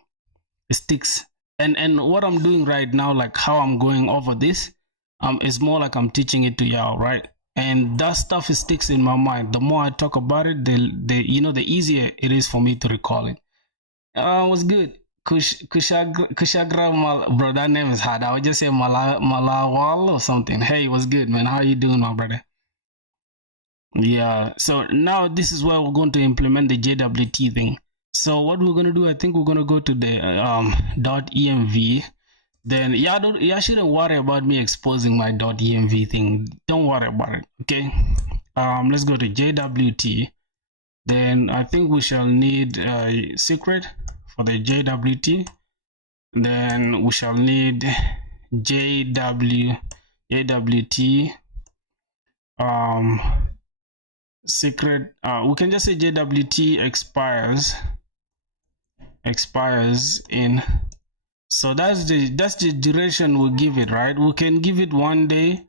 it sticks. And what I'm doing right now, like how I'm going over this, is more like I'm teaching it to y'all, right? And that stuff sticks in my mind. The more I talk about it, the easier it is for me to recall it. What's good? Kushagra, bro, that name is hard. I would just say Malawal or something. Hey, what's good, man? How you doing, my brother? Yeah, so now this is where we're going to implement the JWT thing. So what we're going to do, I think we're going to go to the .env. Then you shouldn't worry about me exposing my .env thing. Don't worry about it, okay? Let's go to JWT. Then I think we shall need a secret for the JWT. Then we shall need JWT secret. We can just say JWT expires in. So that's the duration we'll give it, right? We can give it 1 day.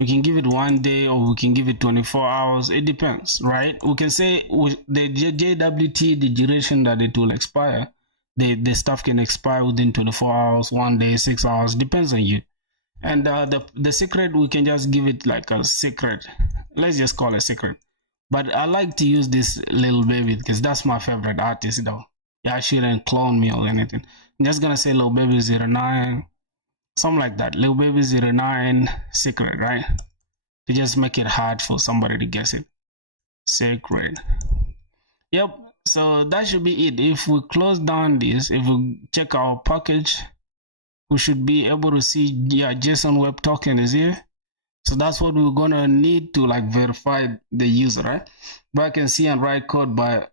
We can give it 1 day, or we can give it 24 hours. It depends, right? We can say the JWT, the duration that it will expire, the stuff can expire within 24 hours, 1 day, 6 hours, depends on you. And the secret, we can just give it like a secret. Let's just call it secret. But I like to use this Lil Baby because that's my favorite artist, though. Yeah, shouldn't clone me or anything. I'm just gonna say Lil Baby 09. Something like that. Lil Baby 09 secret, right? To just make it hard for somebody to guess it. Secret. Yep. So that should be it. If we close down this, if we check our package, we should be able to see, yeah, JSON web token is here. So that's what we're gonna need to like verify the user, right? But I can see and write code by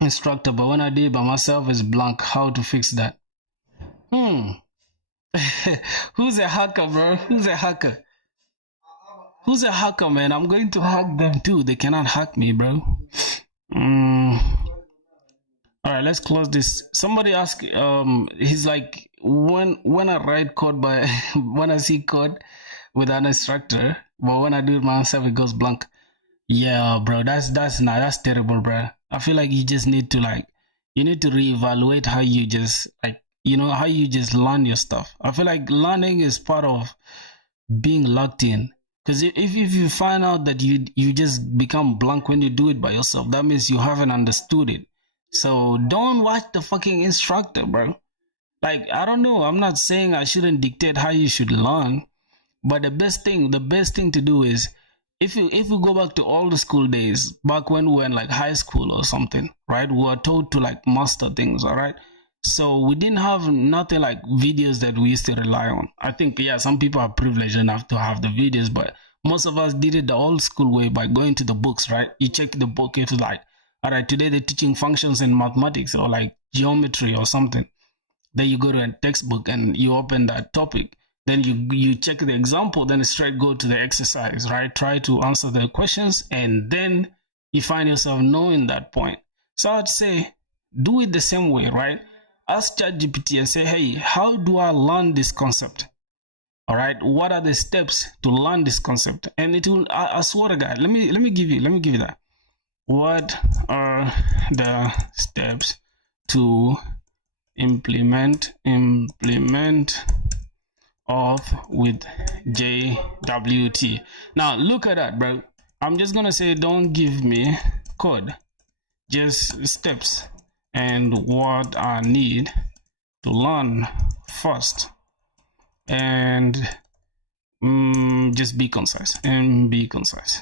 instructor, but when I did it by myself, it's blank. How to fix that? Who's a hacker, bro? Who's a hacker? Who's a hacker, man? I'm going to hack them too. They cannot hack me, bro. Alright, let's close this. Somebody asked, he's like, when I write code by when I see code with an instructor, but when I do it myself, it goes blank. Yeah, bro, that's terrible, bro. I feel like you just need to you need to reevaluate how you just how you just learn your stuff. I feel like learning is part of being locked in. Because if you find out that you just become blank when you do it by yourself, that means you haven't understood it. So don't watch the fucking instructor, bro. Like, I don't know. I'm not saying I shouldn't dictate how you should learn, but the best thing to do is if you go back to all the school days, back when we were in like high school or something, right? We were told to like master things, all right? So we didn't have nothing like videos that we used to rely on. I think, yeah, some people are privileged enough to have the videos, but most of us did it the old school way by going to the books, right? You check the book, if like, all right, today they're teaching functions in mathematics or like geometry or something. Then you go to a textbook and you open that topic. Then you check the example, then straight go to the exercise, right? Try to answer the questions, and then you find yourself knowing that point. So I'd say do it the same way, right? Ask ChatGPT and say, hey, how do I learn this concept? All right, what are the steps to learn this concept? And it will, I swear to God, let me give you that. What are the steps to implement auth with JWT? Now look at that, bro. I'm just gonna say, don't give me code, just steps and what I need to learn first. And Just be concise and be concise.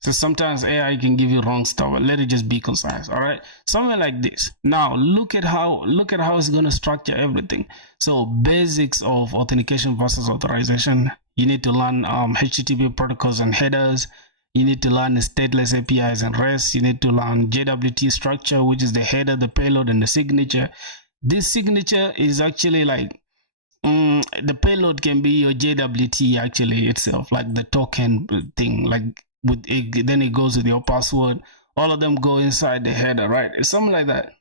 So sometimes AI can give you wrong stuff, but let it just be concise. All right, something like this. Now look at how it's going to structure everything. So basics of authentication versus authorization. You need to learn HTTP protocols and headers. You need to learn the stateless APIs and REST. You need to learn JWT structure, which is the header, the payload, and the signature. This signature is actually like the payload can be your JWT actually itself, like the token thing, like with it, then it goes with your password. All of them go inside the header, right? It's something like that.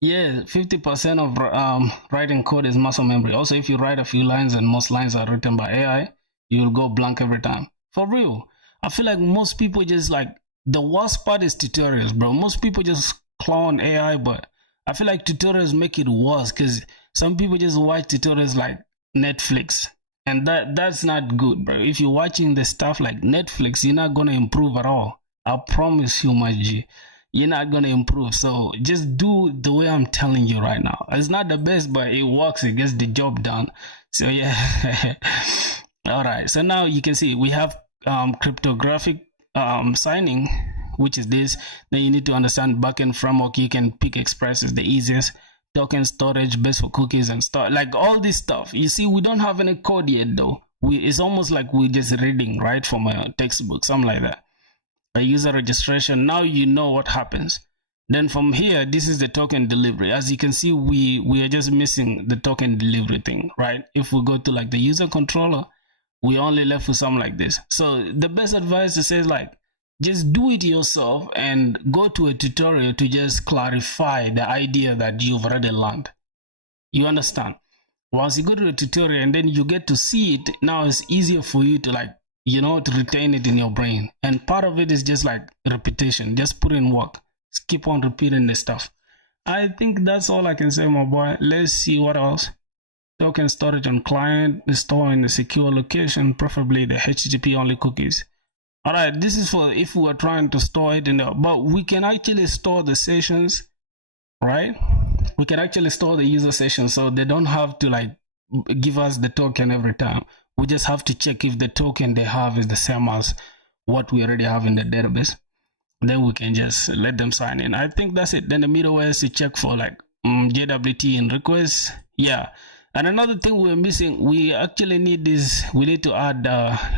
Yeah, 50% of writing code is muscle memory. Also, if you write a few lines and most lines are written by AI, you will go blank every time. For real. I feel like most people just like, the worst part is tutorials, bro. Most people just clown AI, but I feel like tutorials make it worse because some people just watch tutorials like Netflix. And that's not good, bro. If you're watching the stuff like Netflix, you're not gonna improve at all. I promise you, my G. You're not gonna improve. So just do the way I'm telling you right now. It's not the best, but it works. It gets the job done. So yeah. All right. So now you can see we have cryptographic signing, which is this. Then you need to understand backend framework. You can pick Express is the easiest. Token storage, best for cookies and stuff, like all this stuff. You see, we don't have any code yet though. It's almost like we're just reading right from a textbook, something like that. A user registration, now you know what happens. Then from here, this is the token delivery. As you can see, we are just missing the token delivery thing, right? If we go to like the user controller, we only left with something like this. So the best advice to say is like, just do it yourself and go to a tutorial to just clarify the idea that you've already learned. You understand? Once you go to a tutorial and then you get to see it, now it's easier for you to like, you know, to retain it in your brain. And part of it is just like repetition. Just put in work. Just keep on repeating the stuff. I think that's all I can say, my boy. Let's see what else. Token storage on client, store in a secure location, preferably the HTTP only cookies. All right, this is for if we are trying to store it in there, but we can actually store the sessions, right? We can actually store the user sessions, so they don't have to like give us the token every time. We just have to check if the token they have is the same as what we already have in the database. Then we can just let them sign in. I think that's it. Then the middleware is to check for like JWT and requests. Yeah. And another thing we're missing, we actually need this. We need to add,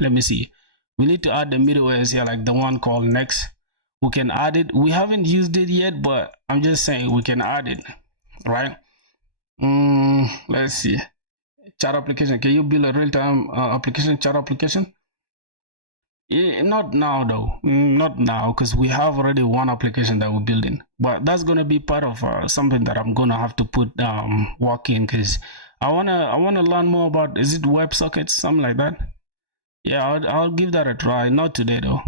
let me see. We need to add the middlewares here, like the one called next. We can add it. We haven't used it yet, but I'm just saying we can add it, right? Let's see. Chat application. Can you build a real-time application, chat application? Yeah, not now though. Not now, because we have already one application that we're building. But that's gonna be part of something that I'm gonna have to put work in, because I wanna learn more about, is it WebSockets, something like that? Yeah, I'll give that a try. Not today though.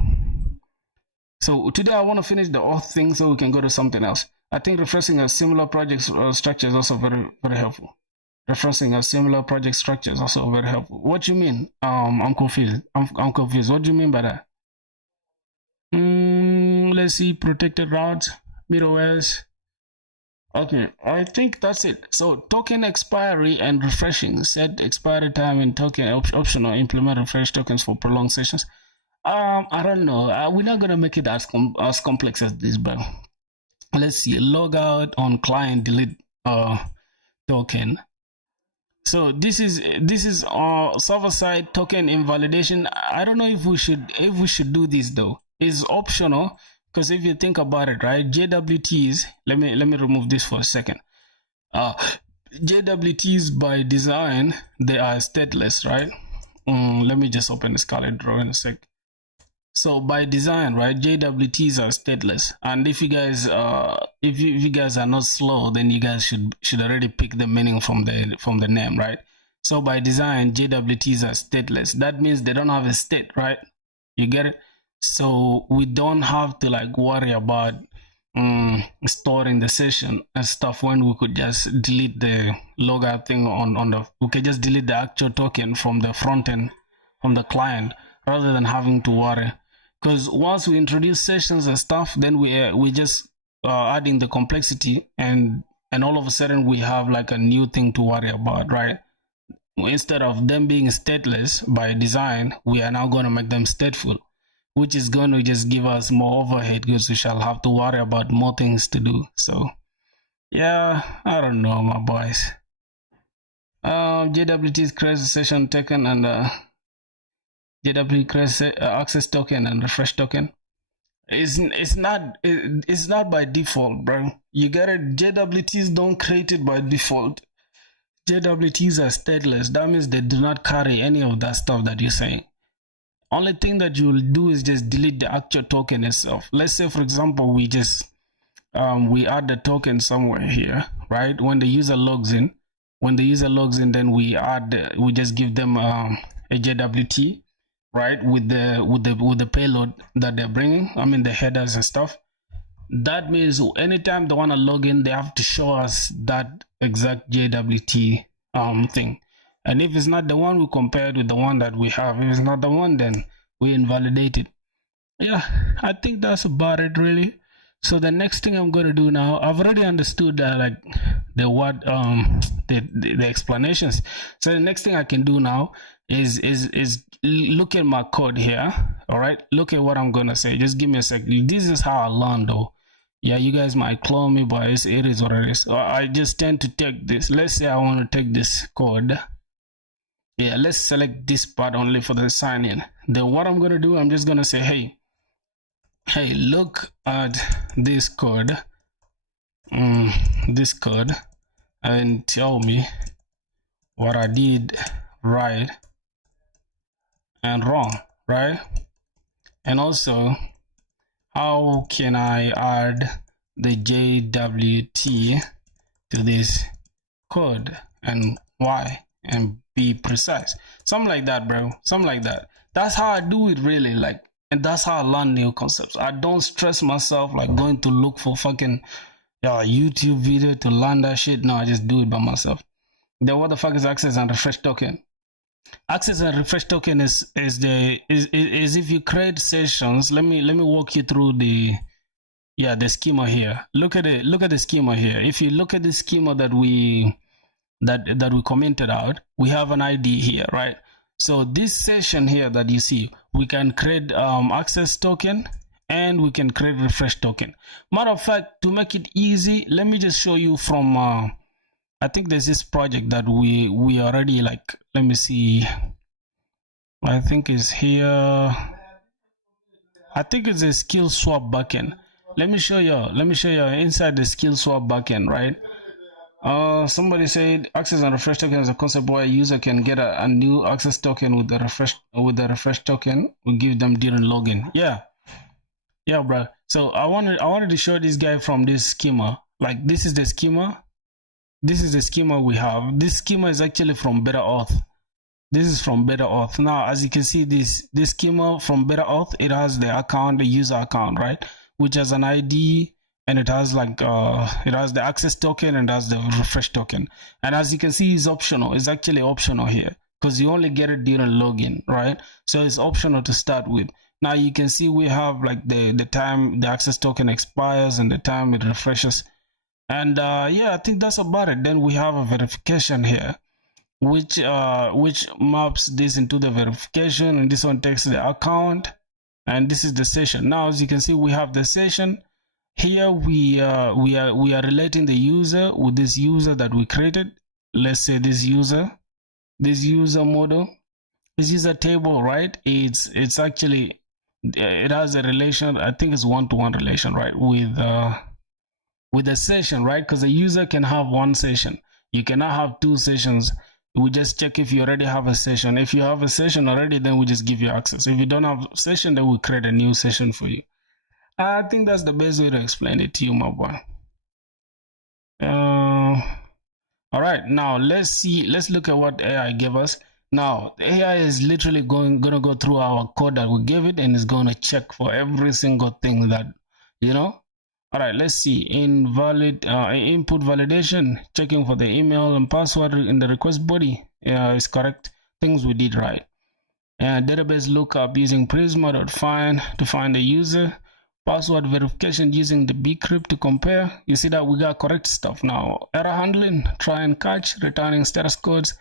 So today I want to finish the auth thing so we can go to something else. I think referencing a similar project structure is also very helpful. Referencing a similar project structure is also very helpful. What do you mean? I'm confused. I'm confused. What do you mean by that? Let's see. Protected routes, middlewares. Okay, I think that's it. So token expiry and refreshing. Set expiry time and token optional. Implement refresh tokens for prolonged sessions. I don't know. We're not gonna make it as complex as this, but let's see. Log out on client delete token. So this is server side token invalidation. I don't know if we should do this though. It's optional. Because if you think about it, right, JWTs, let me remove this for a second. JWTs by design, they are stateless, right? Let me just open the Scarlet Draw in a sec. So by design, right, JWTs are stateless. And if you guys if you guys are not slow, then you guys should already pick the meaning from the name, right? So by design, JWTs are stateless. That means they don't have a state, right? You get it? So we don't have to like worry about storing the session and stuff, when we could just delete the logout thing on the, we can just delete the actual token from the front end, from the client, rather than having to worry. Because once we introduce sessions and stuff, then we just adding the complexity, and all of a sudden we have like a new thing to worry about, right? instead of them being stateless by design, we are now going to make them stateful, which is going to just give us more overhead because we shall have to worry about more things to do. So yeah, I don't know, my boys. JWT creates a session token and JWT creates access token and refresh token. It's not by default, bro. You get it. JWTs don't create it by default. JWTs are stateless. That means they do not carry any of that stuff that you're saying. Only thing that you'll do is just delete the actual token itself. Let's say, for example, we just we add the token somewhere here, right? When the user logs in, then we just give them a JWT, right, with the payload that they're bringing. I mean the headers and stuff. That means anytime they want to log in, they have to show us that exact JWT thing. And if it's not the one, we compare it with the one that we have. If it's not the one, then we invalidate it. Yeah, I think that's about it, really. So the next thing I'm going to do now, I've already understood like the explanations. So the next thing I can do now is look at my code here. All right, look at what I'm going to say. Just give me a sec. This is how I learn, though. Yeah, you guys might clone me, but it is what it is. I just tend to take this. Let's say I want to take this code. Yeah, let's select this part only for the sign in. Then what I'm going to do, I'm just going to say, hey, look at this code, and tell me what I did right and wrong, right? And also, how can I add the JWT to this code and why, and be precise? Something like that, bro. Something like that. That's how I do it, really. Like, and that's how I learn new concepts. I don't stress myself like going to look for fucking YouTube video to learn that shit. No, I just do it by myself. Then what the fuck is access and refresh token? Access and refresh token is if you create sessions. Let me walk you through the schema here. Look at the schema here. If you look at the schema that we commented out, we have an ID here, right? So this session here that you see, we can create access token and we can create refresh token. Matter of fact, to make it easy, let me just show you from I think there's this project that we already, like, let me see, I think it's here. I think it's a skill swap backend. Let me show you inside the skill swap backend, right? Somebody said access and refresh token is a concept where a user can get a new access token with the refresh token we give them during login. Yeah, bro. So I wanted to show this guy from this schema. Like, this is the schema. This is the schema we have. This schema is actually from BetterAuth. This is from BetterAuth. Now, as you can see, this schema from BetterAuth, it has the account, the user account, right, which has an ID. And it has like it has the access token and has the refresh token. And as you can see, it's optional. It's actually optional here because you only get it during login, right? So it's optional to start with. Now you can see we have like the time the access token expires and the time it refreshes. And yeah, I think that's about it. Then we have a verification here, which maps this into the verification, and this one takes the account, and this is the session. Now, as you can see, we have the session. Here we are relating the user with this user that we created. Let's say this user model, this user table, right? It's actually, it has a relation. I think it's one-to-one relation, right, with the session, right? Because a user can have one session. You cannot have two sessions. We just check if you already have a session. If you have a session already, then we just give you access. If you don't have a session, then we create a new session for you. I think that's the best way to explain it to you, my boy. All right, now let's look at what AI gave us. Now the AI is literally gonna go through our code that we gave it, and is gonna check for every single thing that, you know. All right, let's see. Invalid input validation, checking for the email and password in the request body is correct. Things we did right. Database lookup using prisma.find to find the user. Password verification using the bcrypt to compare. You see that we got correct stuff. Now error handling, try and catch, returning status codes.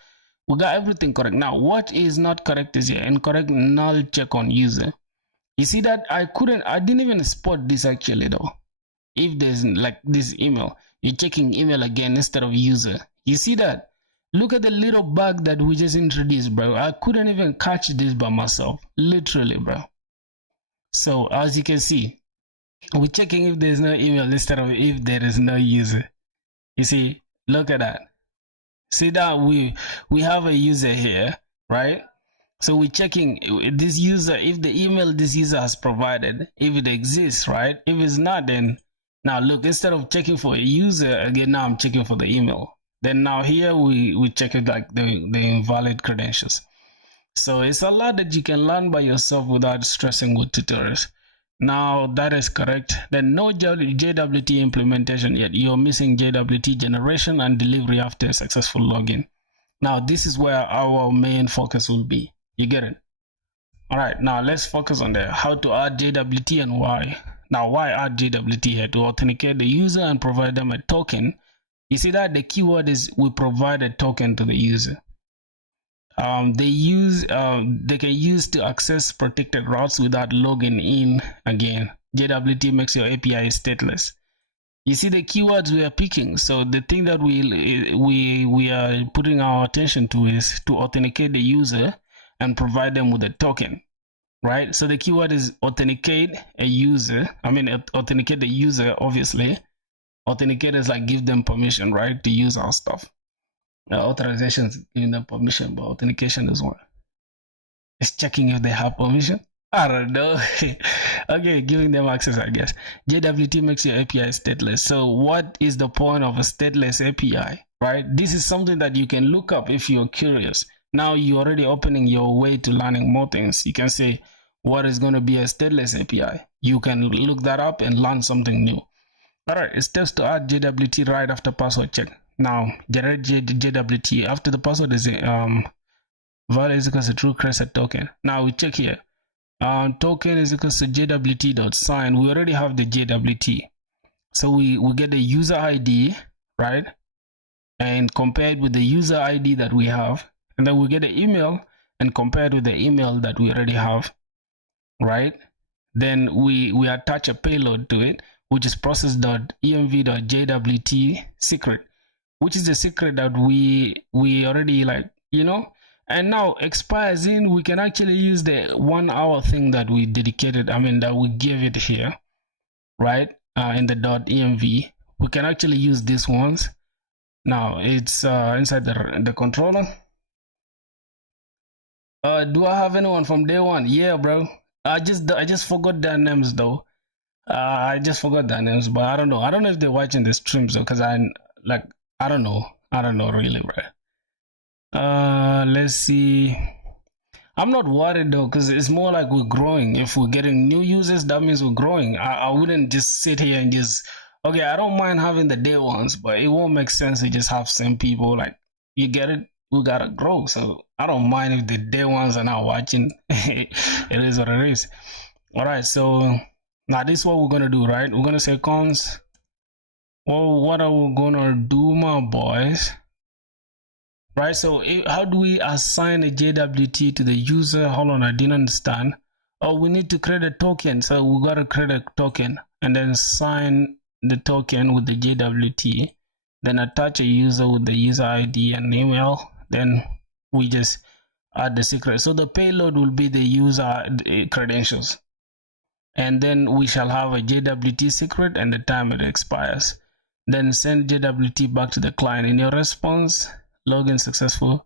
We got everything correct. Now, what is not correct is here, incorrect null check on user. You see that I didn't even spot this actually though. If there's like this email, you're checking email again instead of user. You see that? Look at the little bug that we just introduced, bro. I couldn't even catch this by myself, literally, bro. So as you can see, we're checking if there's no email instead of if there is no user. You see, look at that. See that we have a user here, right? So we're checking this user, if the email this user has provided, if it exists, right? If it's not, then now look, instead of checking for a user again, now I'm checking for the email. Then now here we check it like the invalid credentials. So it's a lot that you can learn by yourself without stressing with tutorials. Now that is correct. Then no JWT implementation yet. You're missing JWT generation and delivery after a successful login. Now this is where our main focus will be. You get it? All right, now let's focus on how to add JWT and why. Now why add JWT here? To authenticate the user and provide them a token. You see that the keyword is we provide a token to the user. They can use to access protected routes without logging in again. JWT makes your API stateless. You see the keywords we are picking. So the thing that we are putting our attention to is to authenticate the user and provide them with a token, right? So the keyword is authenticate a user. Authenticate the user, obviously. Authenticate is like give them permission, right, to use our stuff. Authorization is giving them permission, but authentication is what? It's checking if they have permission. I don't know. Okay, giving them access, I guess. JWT makes your API stateless. So what is the point of a stateless API, right? This is something that you can look up if you're curious. Now you're already opening your way to learning more things. You can say, what is going to be a stateless API? You can look that up and learn something new. All right, steps to add JWT right after password check. Now, generate JWT after the password is value is equals to true credit token. Now we check here. Token is equals to JWT.sign. We already have the JWT. So we get the user ID, right? And compared with the user ID that we have. And then we get the email and compared with the email that we already have, right? Then we attach a payload to it, which is process.env.jwt secret, which is the secret that we already and now expires in. We can actually use the 1 hour thing that we dedicated, that we gave it here, right? In the .env, we can actually use these ones. Now it's inside the controller. Do I have anyone from day one? Yeah, bro. I just forgot their names though. I just forgot their names, but I don't know if they're watching the streams though, because I don't know really, bro. Let's see. I'm not worried though, because it's more like we're growing. If we're getting new users, that means we're growing. I wouldn't just sit here and just, okay, I don't mind having the day ones, but it won't make sense to just have same people. Like, you get it? We gotta grow. So I don't mind if the day ones are not watching. It is what it is. All right, so now this is what we're gonna do, right? We're gonna say cons. Well, what are we gonna do, my boys? Right, so how do we assign a JWT to the user? Hold on, I didn't understand. Oh, we need to create a token. So we gotta create a token and then sign the token with the JWT, then attach a user with the user ID and email. Then we just add the secret. So the payload will be the user credentials, and then we shall have a JWT secret and the time it expires. Then send JWT back to the client. In your response, login successful.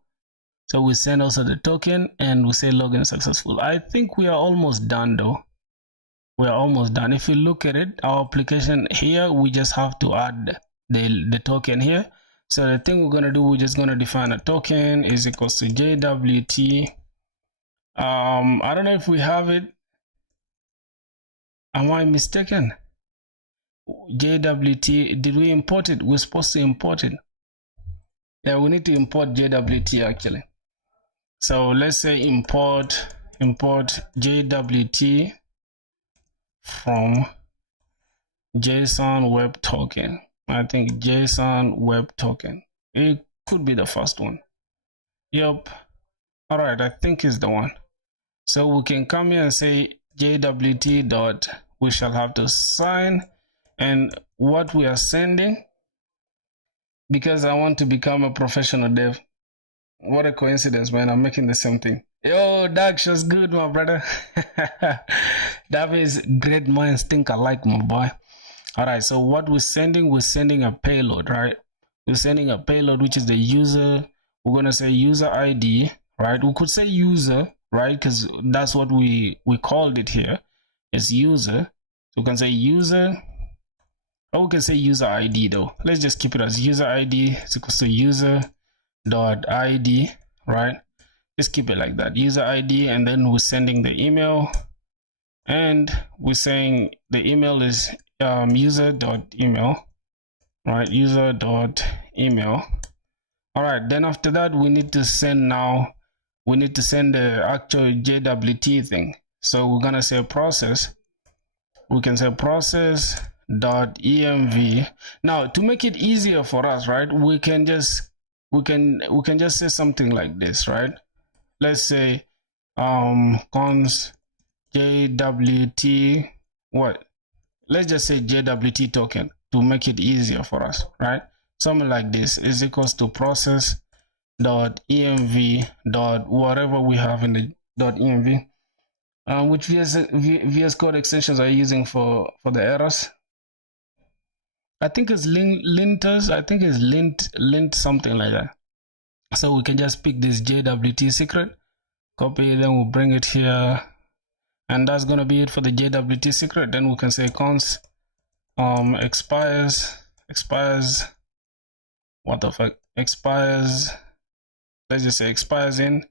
So we send also the token and we say login successful. I think we are almost done though. We are almost done. If you look at it, our application here, we just have to add the token here. So the thing we're gonna do, we're just gonna define a token is equals to JWT. I don't know if we have it. Am I mistaken? JWT, did we import it? We're supposed to import it. Yeah, we need to import JWT actually. So let's say import JWT from JSON web token. I think JSON web token. It could be the first one. Yep. All right, I think is the one. So we can come here and say JWT dot, we shall have to sign, and what we are sending, because I want to become a professional dev. What a coincidence, man. I'm making the same thing. Yo, Dax was good, my brother. That is great minds think alike, my boy. All right, so what we're sending a payload, right? We're sending a payload, which is the user. We're going to say user ID, right? We could say user, right? Because that's what we called it here. It's user. So we can say user, or we can say user ID though. Let's just keep it as user ID is equals to user dot ID, right? Just keep it like that, user ID, and then we're sending the email, and we're saying the email is user.email, right? User.email. All right, then after that we need to send the actual JWT thing. So we're gonna say process. We can say process.env. Now to make it easier for us, right, we can just say something like this, right? Let's say const JWT, what? Let's just say JWT token to make it easier for us, right? Something like this is equals to process.env dot whatever we have in the .env. Which VS Code extensions are you using for the errors? I think it's linters. I think it's lint something like that. So we can just pick this JWT secret, copy, then we'll bring it here, and that's gonna be it for the JWT secret. Then we can say const expires, what the fuck, expires, let's just say expires in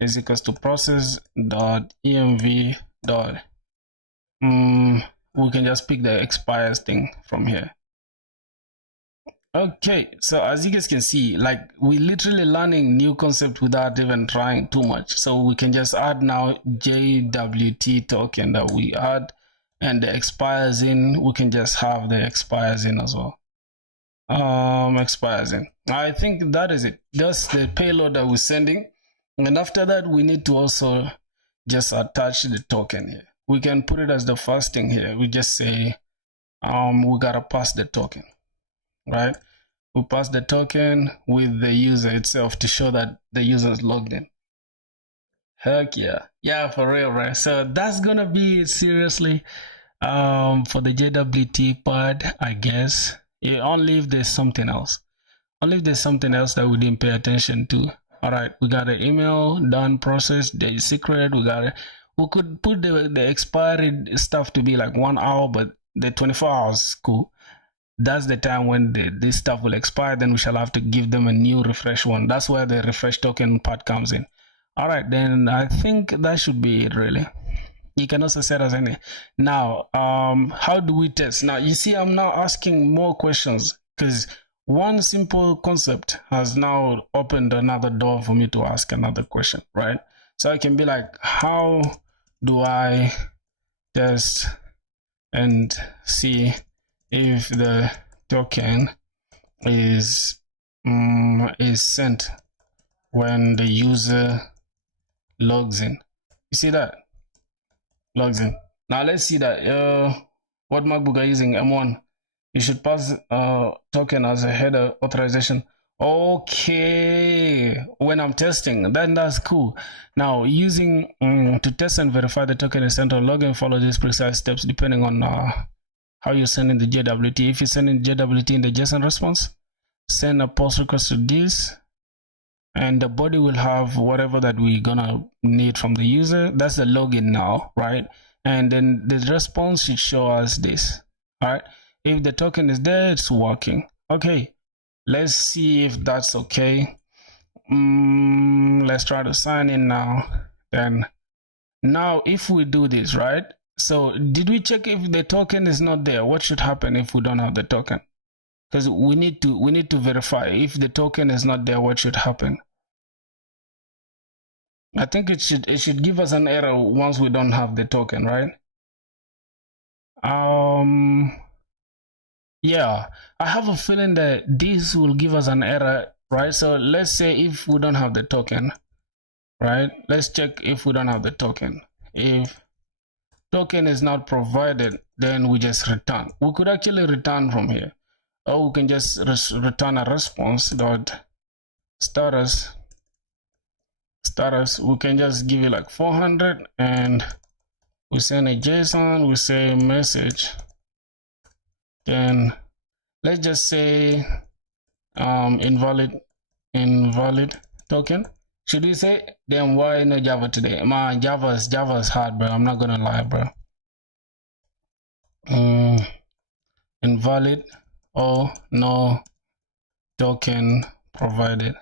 is equals to process.env dot we can just pick the expires thing from here. Okay, so as you guys can see, like we literally learning new concept without even trying too much. So we can just add now JWT token that we add, and the expires in, we can just have the expires in as well. Expires in. I think that is it. That's the payload that we're sending. And after that, we need to also just attach the token here. We can put it as the first thing here. We just say we gotta pass the token, right? We pass the token with the user itself to show that the user is logged in. Heck yeah. Yeah, for real, right? So that's gonna be it, seriously, for the JWT part, I guess. Only if there's something else. Only if there's something else that we didn't pay attention to. All right, we got an email done, process, the secret. We could put the expired stuff to be like 1 hour, but the 24 hours is cool. That's the time when this stuff will expire. Then we shall have to give them a new refresh one. That's where the refresh token part comes in. All right, then I think that should be it, really. You can also set as any. Now, how do we test? Now, you see, I'm now asking more questions because one simple concept has now opened another door for me to ask another question, right? So I can be like, how do I test and see if the token is sent when the user logs in? You see that? Logs in. Now let's see that what MacBook are using, M1. You should pass token as a header authorization. Okay, when I'm testing, then that's cool. Now using to test and verify the token is sent or login, follow these precise steps depending on how you're sending the JWT. If you're sending JWT in the JSON response, send a post request to this, and the body will have whatever that we're gonna need from the user. That's the login now, right? And then the response should show us this. All right, if the token is there, it's working. Okay, let's see if that's okay. Let's try to sign in now. Then now if we do this, right? So did we check if the token is not there? What should happen if we don't have the token? Because we need to verify if the token is not there, what should happen? I think it should give us an error once we don't have the token, right? Yeah, I have a feeling that this will give us an error right? So let's say if we don't have the token, right? Let's check if we don't have the token. If token is not provided, then we just return. We could actually return from here, or we can just return a response dot status. We can just give it like 400, and we send a JSON. We say message. Then let's just say invalid token. Should we say? Then why no Java today? Man, Java is hard, bro. I'm not gonna lie, bro. Invalid or no token provided.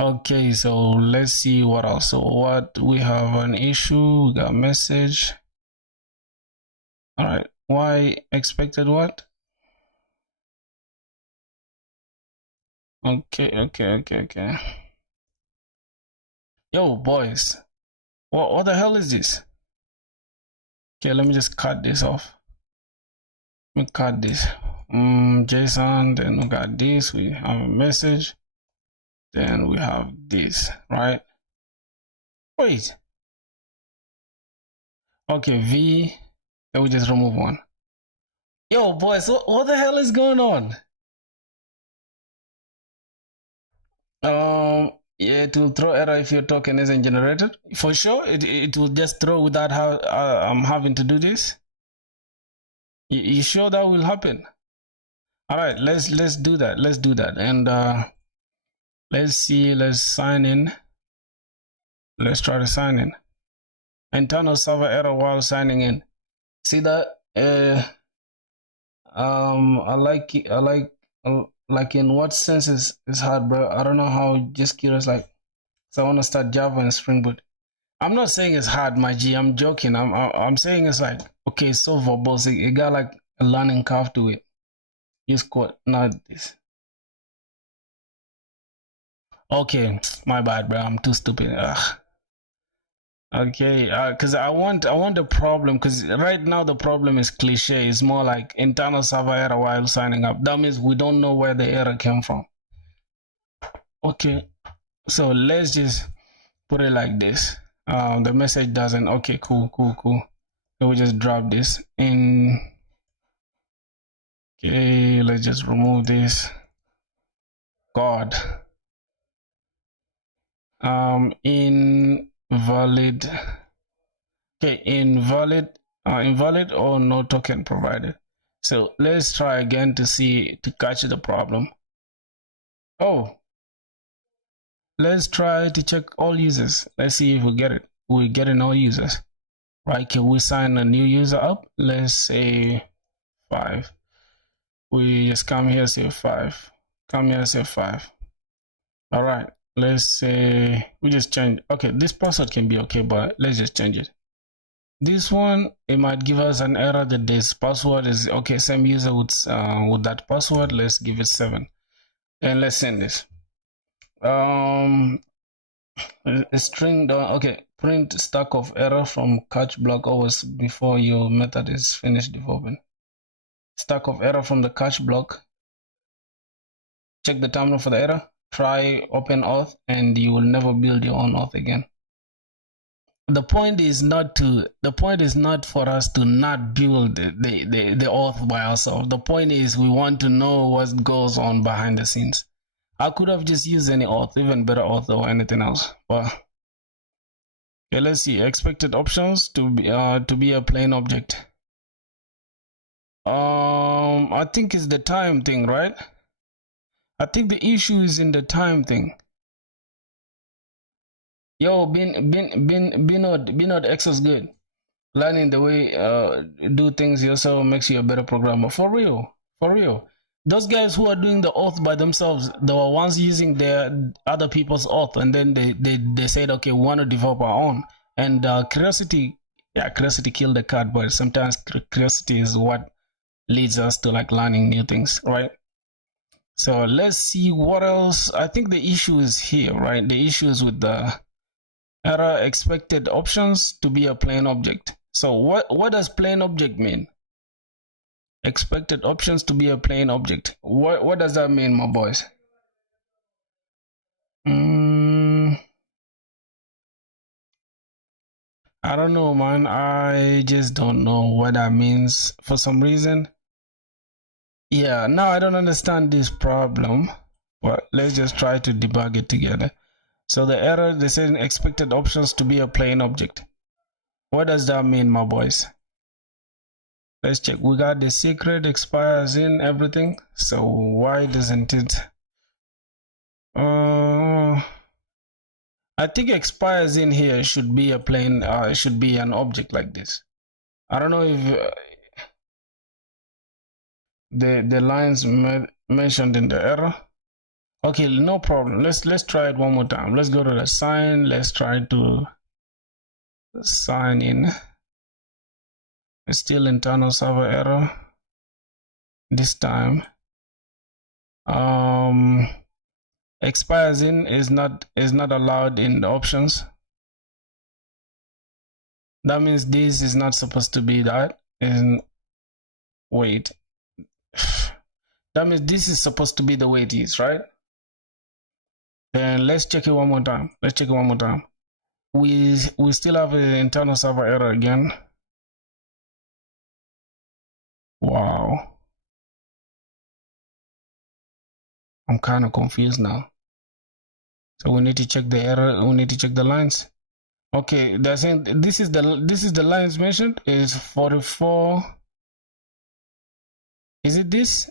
Okay, so let's see what else. So what we have an issue, we got message. All right, why expected what? Okay. Yo, boys, what the hell is this? Okay, let me just cut this off. Let me cut this. JSON, then we got this, we have a message, then we have this, right? Wait. Okay, V, then we just remove one. Yo, boys, what the hell is going on? Yeah, it will throw error if your token isn't generated. For sure, it will just throw without how I'm having to do this. You sure that will happen? All right, let's do that. Let's do that, and let's see. Let's sign in. Let's try to sign in. Internal server error while signing in. See that? I like it. Like in what sense is hard, bro? I don't know how. Just curious, like, so I want to start Java and Spring Boot. I'm not saying it's hard, my G. I'm joking. I'm saying it's like, okay, it's so verbose. It got like a learning curve to it. Use code, not this. Okay, my bad, bro. I'm too stupid. Ugh. Okay, because I want a problem, because right now the problem is cliche. It's more like internal server error while signing up. That means we don't know where the error came from. Okay, so let's just put it like this. The message doesn't. Okay, cool. So we just drop this in. Okay, let's just remove this. God. Invalid. Okay, invalid or no token provided. So let's try again to catch the problem. Oh, let's try to check all users. Let's see if we get it. We're getting all users, right? Can we sign a new user up? Let's say 5. We just come here, say 5. Come here, say 5. All right. Let's say we just change. Okay, this password can be okay, but let's just change it. This one, it might give us an error that this password is okay. Same user with that password. Let's give it 7, and let's send this. A string down. Okay, print stack of error from catch block always before your method is finished developing. Stack of error from the catch block. Check the terminal for the error. Try open auth, and you will never build your own auth again. The point is not for us to not build the auth by ourselves. The point is we want to know what goes on behind the scenes. I could have just used any auth, even better auth or anything else. But okay, let's see. Expected options to be a plain object. I think it's the time thing, right? I think the issue is in the time thing. Yo, Binod X is good. Learning the way do things yourself makes you a better programmer. For real. Those guys who are doing the auth by themselves, they were once using their other people's auth, and then they said, okay, we want to develop our own. And curiosity killed the cat, but sometimes curiosity is what leads us to like learning new things, right? So let's see what else. I think the issue is here, right? The issue is with the error expected options to be a plain object. So what does plain object mean? Expected options to be a plain object. What does that mean, my boys? I don't know, man. I just don't know what that means for some reason. Yeah, now I don't understand this problem. Well, let's just try to debug it together. So the error, they say expected options to be a plain object. What does that mean, my boys? Let's check. We got the secret expires in everything. So why doesn't it? I think expires in here should be a plain, should be an object like this. I don't know if the lines mentioned in the error. Okay, no problem. Let's try it one more time. Let's go to the sign. Let's try to sign in. It's still internal server error. This time, expires in is not allowed in the options. That means this is not supposed to be that. And wait, that means this is supposed to be the way it is, right? And let's check it one more time. Let's check it one more time. We still have an internal server error again. Wow. I'm kind of confused now. So we need to check the error. We need to check the lines. Okay, they're saying this is the lines mentioned is 44. Is it this?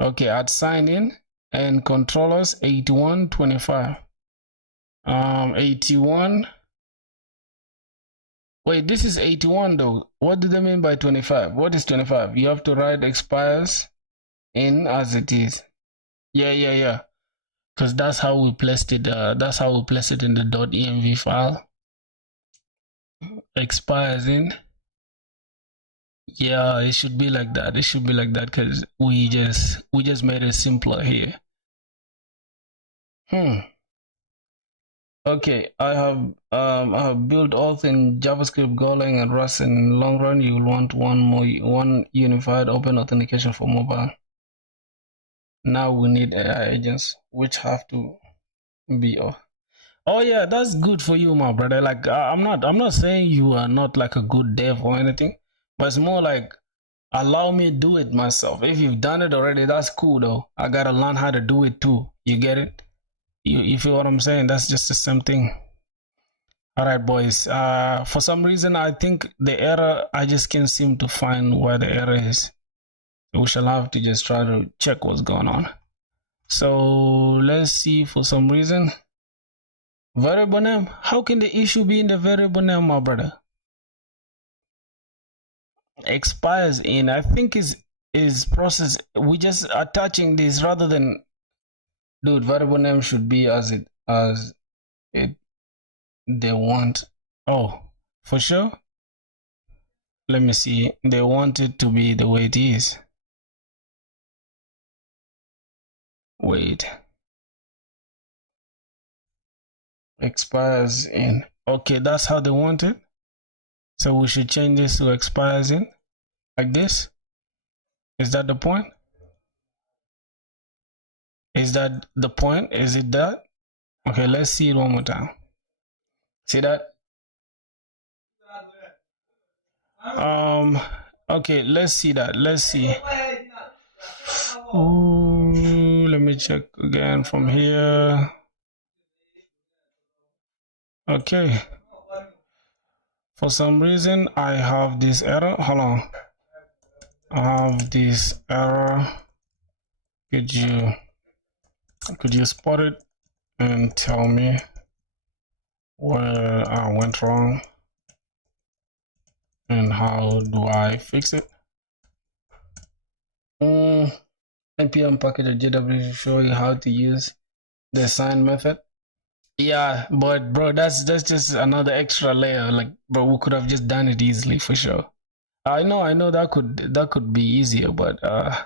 Okay, at sign in and controllers 8125. 81. Wait, this is 81 though. What do they mean by 25? What is 25? You have to write expires in as it is. Yeah. Because that's how we placed it. That's how we placed it in the .env file. Expires in. Yeah, it should be like that. It should be like that because we just made it simpler here. Okay, I have built auth in JavaScript, Golang, and Rust. In the long run, you will want one unified open authentication for mobile. Now we need AI agents, which have to be off. Oh yeah, that's good for you, my brother. Like I'm not saying you are not like a good dev or anything, but it's more like allow me to do it myself. If you've done it already, that's cool though. I gotta learn how to do it too. You get it? You feel what I'm saying? That's just the same thing. All right, boys. For some reason, I think the error, I just can't seem to find where the error is. We shall have to just try to check what's going on. So let's see. For some reason, variable name. How can the issue be in the variable name, my brother? Expires in. I think is process. We just attaching this rather than. Dude, variable name should be as it they want. Oh, for sure. Let me see. They want it to be the way it is. Wait. Expires in. Okay, that's how they want it. So we should change this to expires in, like this. Is that the point? Is that the point? Is it that? Okay, let's see it one more time. See that? Okay, let's see that. Let's see. Ooh, let me check again from here. Okay. For some reason, I have this error. Hold on. I have this error. Could you spot it and tell me where I went wrong and how do I fix it? npm package JW to show you how to use the assign method. Yeah, but bro, that's just another extra layer. Like, bro, we could have just done it easily for sure. I know that could be easier, but I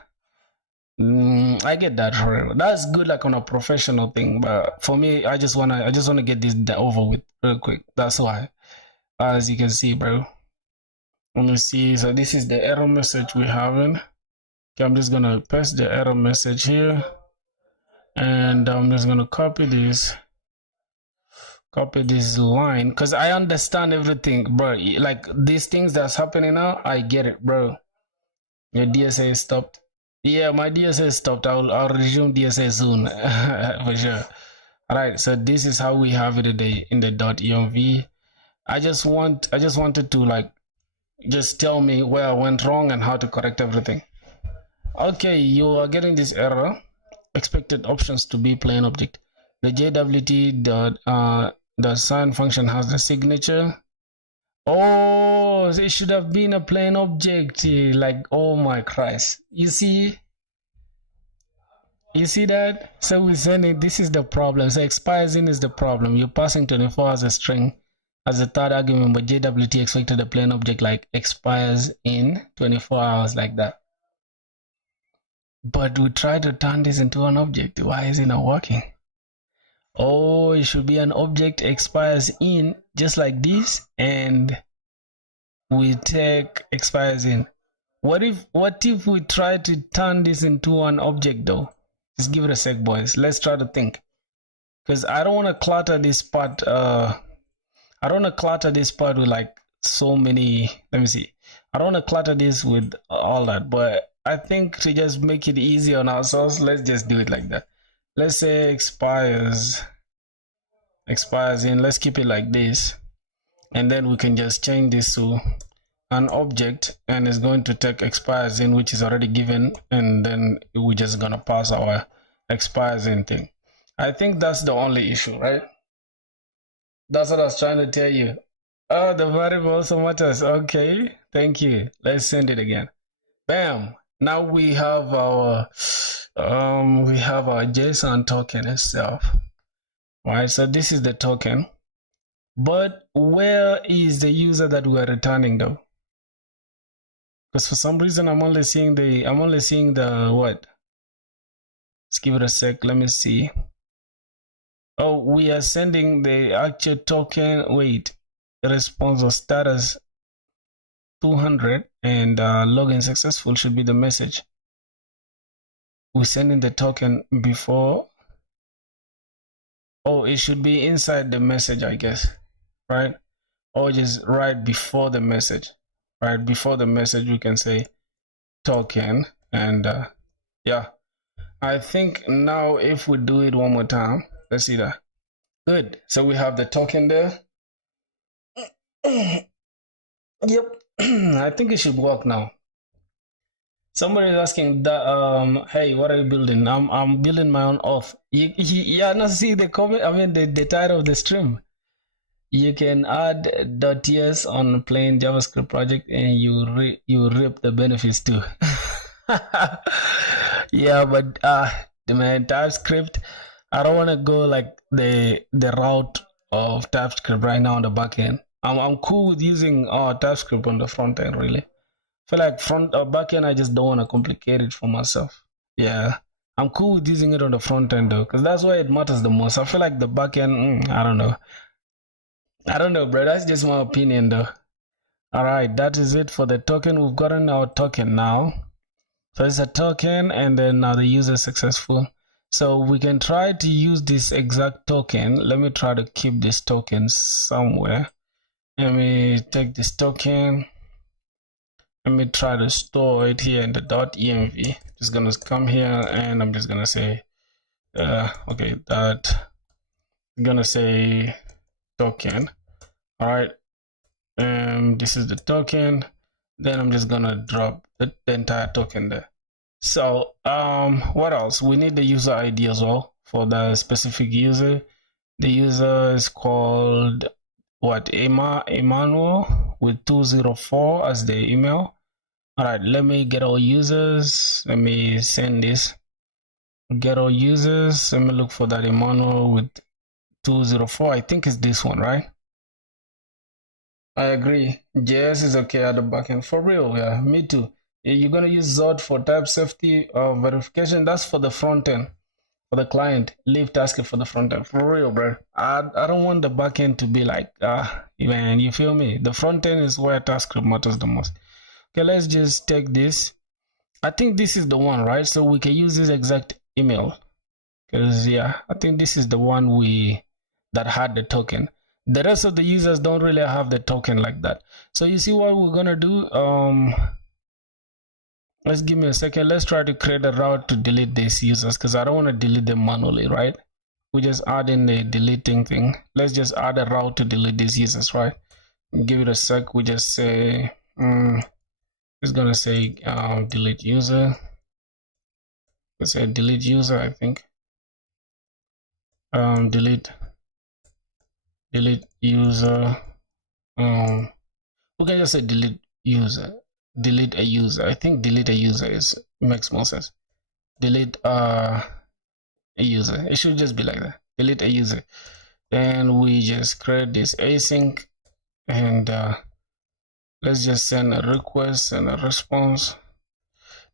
get that. That's good, like on a professional thing. But for me, I just wanna get this over with real quick. That's why, as you can see, bro. Let me see. So this is the error message we're having. Okay, I'm just gonna paste the error message here, and I'm just gonna copy this line, because I understand everything, bro. Like these things that's happening now, I get it, bro. Your DSA is stopped. Yeah, my DSA is stopped. I'll resume DSA soon for sure. All right, so this is how we have it in the .env. I just wanted to like just tell me where I went wrong and how to correct everything. Okay, you are getting this error. Expected options to be plain object. The the sign function has the signature. Oh, it should have been a plain object. Like, oh my Christ. You see that? So we send it. This is the problem. So expires in is the problem. You're passing 24 as a string as the third argument, but JWT expected a plain object like expires in 24 hours like that. But we try to turn this into an object. Why is it not working? Oh, it should be an object expires in just like this, and we take expires in. What if we try to turn this into an object though? Just give it a sec, boys. Let's try to think, because I don't want to clutter this part. I don't want to clutter this part with like so many. Let me see. I don't want to clutter this with all that, but I think to just make it easy on ourselves, let's just do it like that. Let's say expires in. Let's keep it like this, and then we can just change this to an object, and it's going to take expires in, which is already given, and then we're just gonna pass our expires in thing. I think that's the only issue, right? That's what I was trying to tell you. Oh, the variable also matters. Okay, thank you. Let's send it again. Bam. Now we have our JSON token itself. Right, so this is the token, but where is the user that we are returning though? Because for some reason I'm only seeing the what? Let's give it a sec. Let me see. Oh, we are sending the actual token. Wait, the response or status 200 and login successful should be the message. We're sending the token before. Oh, it should be inside the message, I guess, right? Or just right before the message. Right before the message, we can say token, and yeah. I think now if we do it one more time, let's see that. Good. So we have the token there. Yep. I think it should work now. Somebody is asking that hey, what are you building? I'm building my own auth. Yeah, no, see the comment, I mean the title of the stream. You can add .ts on plain JavaScript project and you reap the benefits too. Yeah, but man, TypeScript, I don't want to go like the route of TypeScript right now on the back end. I'm cool with using TypeScript on the front end, really. I feel like front or back end, I just don't want to complicate it for myself. Yeah, I'm cool with using it on the front end though, because that's where it matters the most. I feel like the back end, I don't know, bro. That's just my opinion though. All right, that is it for the token. We've gotten our token now. So it's a token, and then now the user is successful. So we can try to use this exact token. Let me try to keep this token somewhere. Let me take this token. Let me try to store it here in the .env. Just gonna come here and I'm just gonna say, okay, that I'm gonna say token. All right, this is the token. Then I'm just gonna drop the entire token there. So what else? We need the user ID as well for the specific user. The user is called what? Emmanuel with 204 as the email. All right, let me get all users. Let me send this. Get all users. Let me look for that Emmanuel with 204. I think it's this one, right? I agree. JS is okay at the backend. For real, yeah, me too. You're gonna use Zod for type safety verification. That's for the front end, for the client. Leave task for the front end. For real, bro. I don't want the backend to be like, man, you feel me? The front end is where TypeScript matters the most. Okay, let's just take this I think this is the one, right? So we can use this exact email because yeah, I think this is the one that had the token. The rest of the users don't really have the token like that. So you see what we're gonna do? Let's give me a second. Let's try to create a route to delete these users because I don't want to delete them manually, right? We just add in the deleting thing. Let's just add a route to delete these users, right? Give it a sec. We just say it's gonna say delete user. Let's say delete user, I think. Delete user. We can just say delete user. Delete a user. I think delete a user makes more sense. Delete a user. It should just be like that. Delete a user. Then we just create this async and let's just send a request and a response.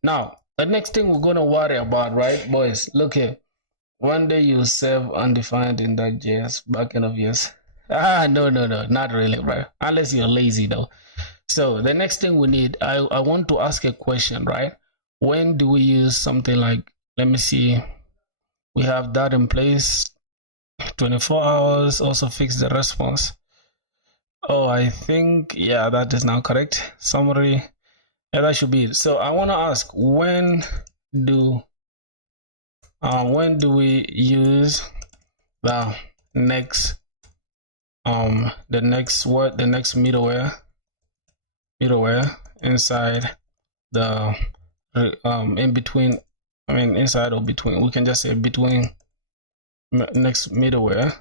Now the next thing we're gonna worry about, right, boys? Look here. One day you save undefined in that JS backend of yours. No, not really, right? Unless you're lazy though. So the next thing we need, I want to ask a question, right? When do we use something like, let me see, we have that in place, 24 hours, also fix the response. Oh, I think, yeah, that is now correct. Summary, yeah, that should be it. So I want to ask, when do we use the next middleware inside the in between, I mean inside or between, we can just say between next middleware,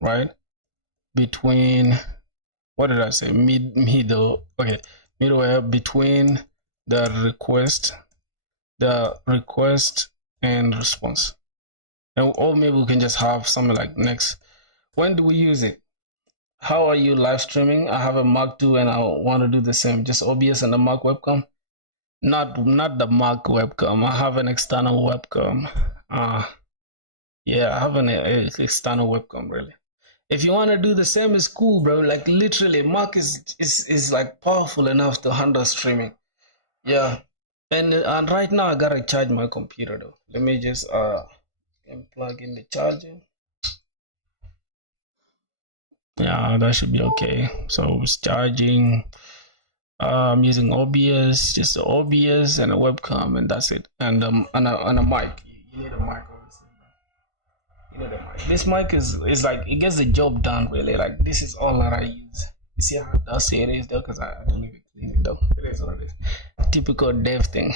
right? Between, what did I say? Middle, okay, middleware between the request and response. And or maybe we can just have something like next. When do we use it? How are you live streaming? I have a Mac 2 and I want to do the same. Just OBS and the Mac webcam. Not the Mac webcam. I have an external webcam. Yeah, I have an external webcam really. If you want to do the same, it's cool, bro. Like literally, Mac is like powerful enough to handle streaming. Yeah. And right now I gotta charge my computer though. Let me just plug in the charger. Yeah, that should be okay. So it's charging. I'm using OBS, just the OBS and a webcam, and that's it. And a mic. You need a mic, obviously. You need a mic. This mic is like, it gets the job done really. Like this is all that I use. You see how dusty it is though, because I don't even clean it though. It is what it is. Typical dev thing.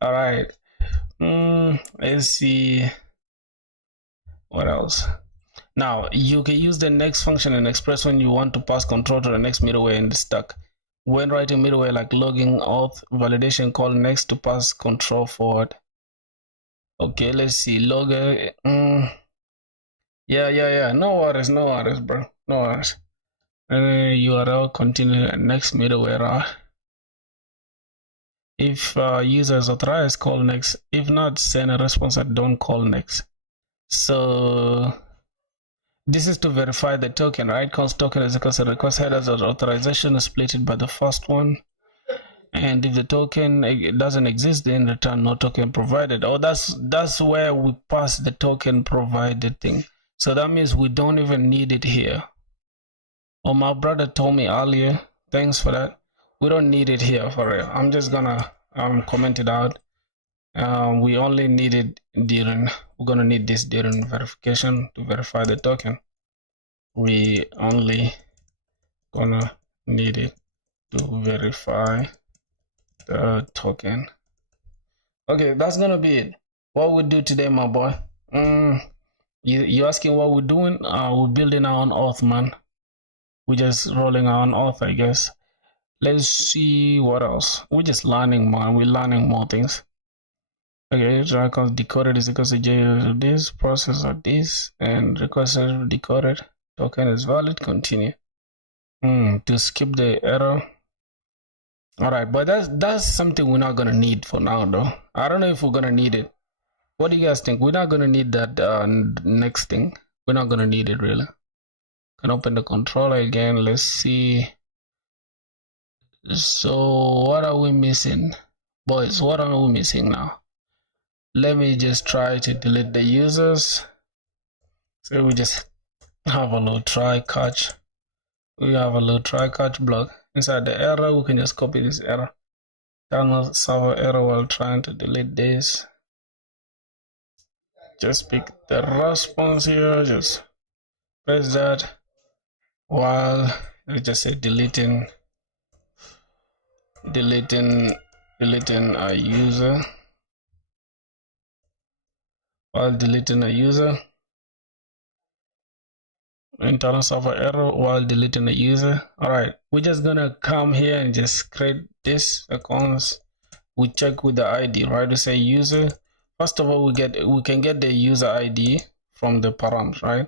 All right. Let's see. What else? Now you can use the next function and express when you want to pass control to the next middleware in the stack. When writing middleware like logging, auth, validation, call next to pass control forward. Okay, let's see. Logger. Yeah. No worries, bro. No worries. URL continue next middleware. If user is authorized, call next. If not, send a response and don't call next. So this is to verify the token, right? Const token is equals to request headers or authorization is splitted by the first one. And if the token doesn't exist, then return no token provided. Oh, that's where we pass the token provided thing. So that means we don't even need it here. Oh, my brother told me earlier. Thanks for that. We don't need it here for real. I'm just gonna comment it out. We only need it during, we're gonna need this during verification to verify the token. We only gonna need it to verify the token. Okay, that's gonna be it. What we do today, my boy? You asking what we're doing? We're building our own auth, man. We're just rolling our own auth, I guess. Let's see what else. We're just learning, man. We're learning more things. Okay, records decoded is equal to J of this, process of this, and requested decoded. Token is valid. Continue. To skip the error. Alright, but that's something we're not gonna need for now though. I don't know if we're gonna need it. What do you guys think? We're not gonna need that next thing. We're not gonna need it really. Can open the controller again. Let's see. So what are we missing? Boys, what are we missing now? Let me just try to delete the users. So we just have a little try catch. We have a little try catch block. Inside the error, we can just copy this error. Kernel server error while trying to delete this. Just pick the response here, just press that while we just say deleting a user. While deleting a user, internal server error while deleting a user. All right, we're just gonna come here and just create this accounts. We check with the ID, right? We say user. First of all, we can get the user ID from the params, right?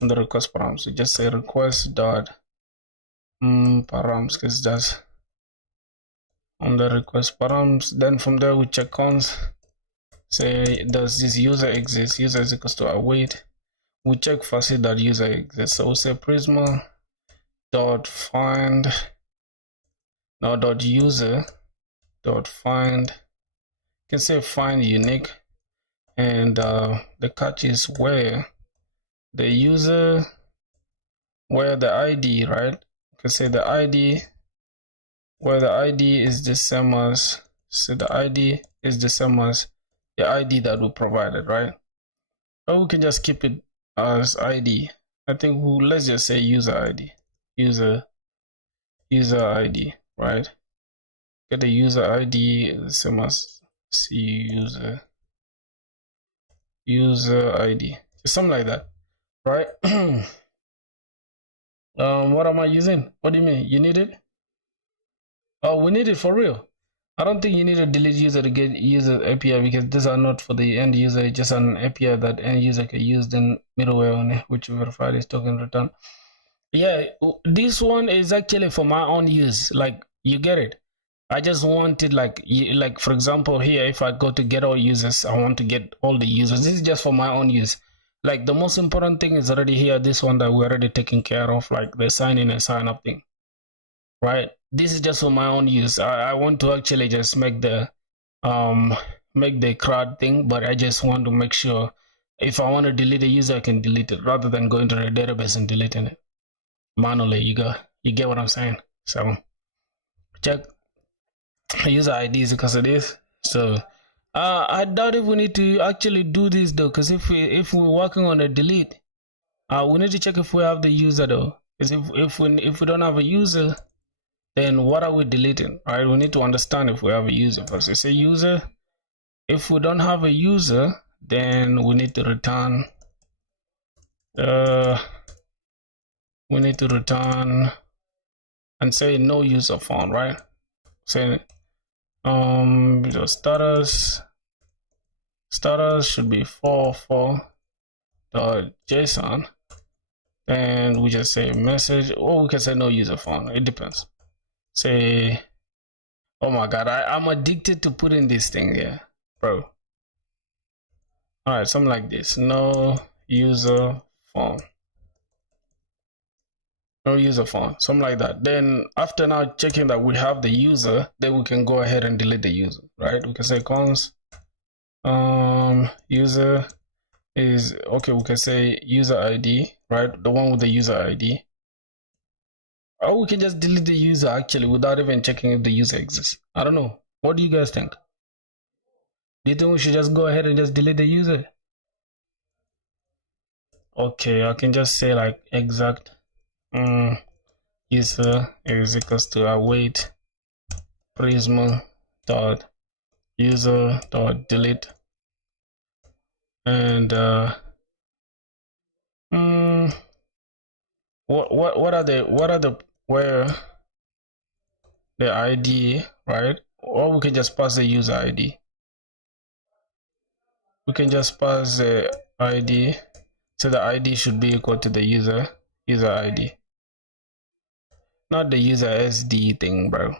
From the request params. We just say request dot params, because that's on the request params. Then from there we check cons. Say, does this user exist? User is equals to await. We check first that user exists. So we say prisma dot find now dot user dot find. You can say find unique, and the catch is where the user, where the ID, right? You can say the ID, where the ID is the same as, so the ID is the same as the ID that we provided, right? Or we can just keep it as ID. I think let's just say user ID, user ID, right? Get the user ID the same as user ID, something like that, right? What am I using? What do you mean? You need it? Oh, we need it for real. I don't think you need to delete user to get user API, because these are not for the end user, just an API that end user can use, then middleware on it, which verified is token return. Yeah, this one is actually for my own use. Like, you get it? I just wanted, like for example here, if I go to get all users, I want to get all the users. This is just for my own use. Like, the most important thing is already here, this one that we're already taking care of, like the sign in and sign up thing, right? This is just for my own use. I want to actually just make the CRUD thing, but I just want to make sure if I want to delete a user, I can delete it rather than going to the database and deleting it manually. You get what I'm saying? So check user IDs because of this. So I doubt if we need to actually do this though, because if we're working on a delete, we need to check if we have the user though. Because if we don't have a user, then what are we deleting, right? We need to understand if we have a user first. It's a user. If we don't have a user, then we need to return and say no user found, right? Say the status should be 44.json, and we just say message, or we can say no user found. It depends. Say, oh my god, I'm addicted to putting this thing here, bro. All right, something like this. No user found. No user found, something like that. Then after now checking that we have the user, then we can go ahead and delete the user, right? We can say cons user is okay. We can say user ID, right? The one with the user ID. Or we can just delete the user actually without even checking if the user exists. I don't know. What do you guys think? Do you think we should just go ahead and just delete the user? Okay, I can just say like exact user is equals to await prisma dot user dot delete, and what are the where the ID, right? Or we can just pass the user ID. We can just pass the ID, so the ID should be equal to the user ID, not the user SD thing, bro.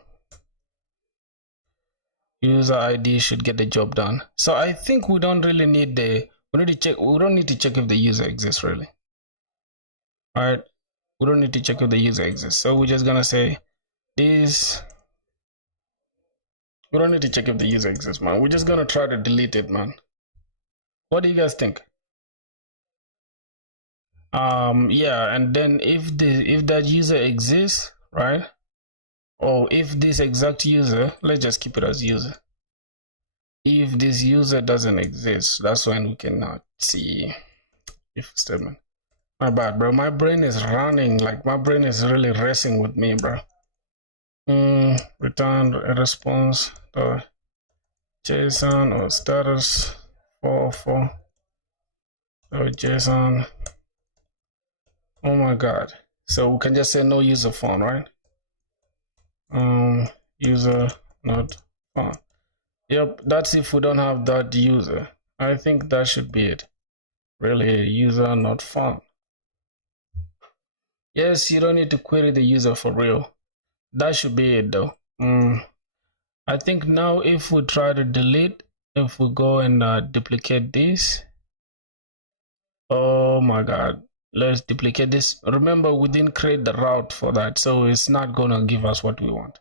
User ID should get the job done. So I think we don't really need we don't need to check if the user exists really. All right, we don't need to check if the user exists. So we're just gonna say this, We don't need to check if the user exists, man. We're just gonna try to delete it, man. What do you guys think? Yeah, and then if that user exists, right? Or if this exact user, let's just keep it as user. If this user doesn't exist, that's when we cannot see if statement. My bad, bro. My brain is running, like my brain is really racing with me, bro. Return a response to JSON or status 404 or JSON. Oh my god. So we can just say no user found, right? User not found. Yep, that's if we don't have that user. I think that should be it. Really, user not found. Yes, you don't need to query the user for real. That should be it though. I think now if we try to delete, if we go and duplicate this, oh my god, let's duplicate this. Remember, we didn't create the route for that, so it's not gonna give us what we want.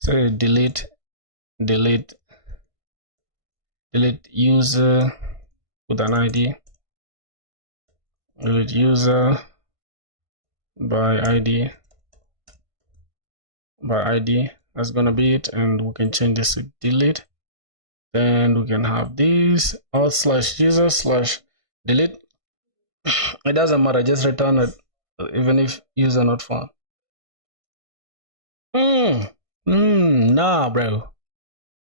So delete user with an ID, delete user by ID, that's gonna be it. And we can change this to delete. Then we can have this auth/user/delete. It doesn't matter, just return it even if user not found. Nah, bro.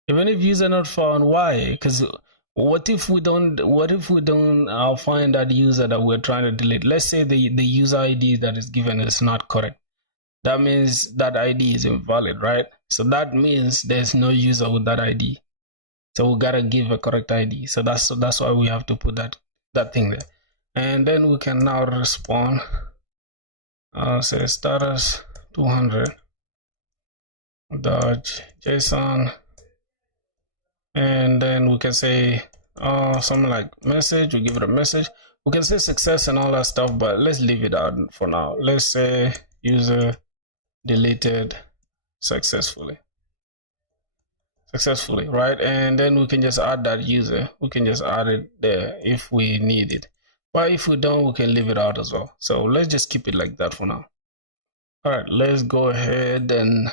Even if user not found, why? Because what if we don't find that user that we're trying to delete? Let's say the user ID that is given is not correct. That means that ID is invalid, right? So that means there's no user with that ID. So we gotta give a correct ID. So that's why we have to put that thing there. And then we can now respond. Say status 200 dodge JSON, and then we can say something like message. We give it a message. We can say success and all that stuff, but let's leave it out for now. Let's say user deleted successfully, right? And then we can just add that user. We can just add it there if we need it, but if we don't, we can leave it out as well. So let's just keep it like that for now. All right, let's go ahead and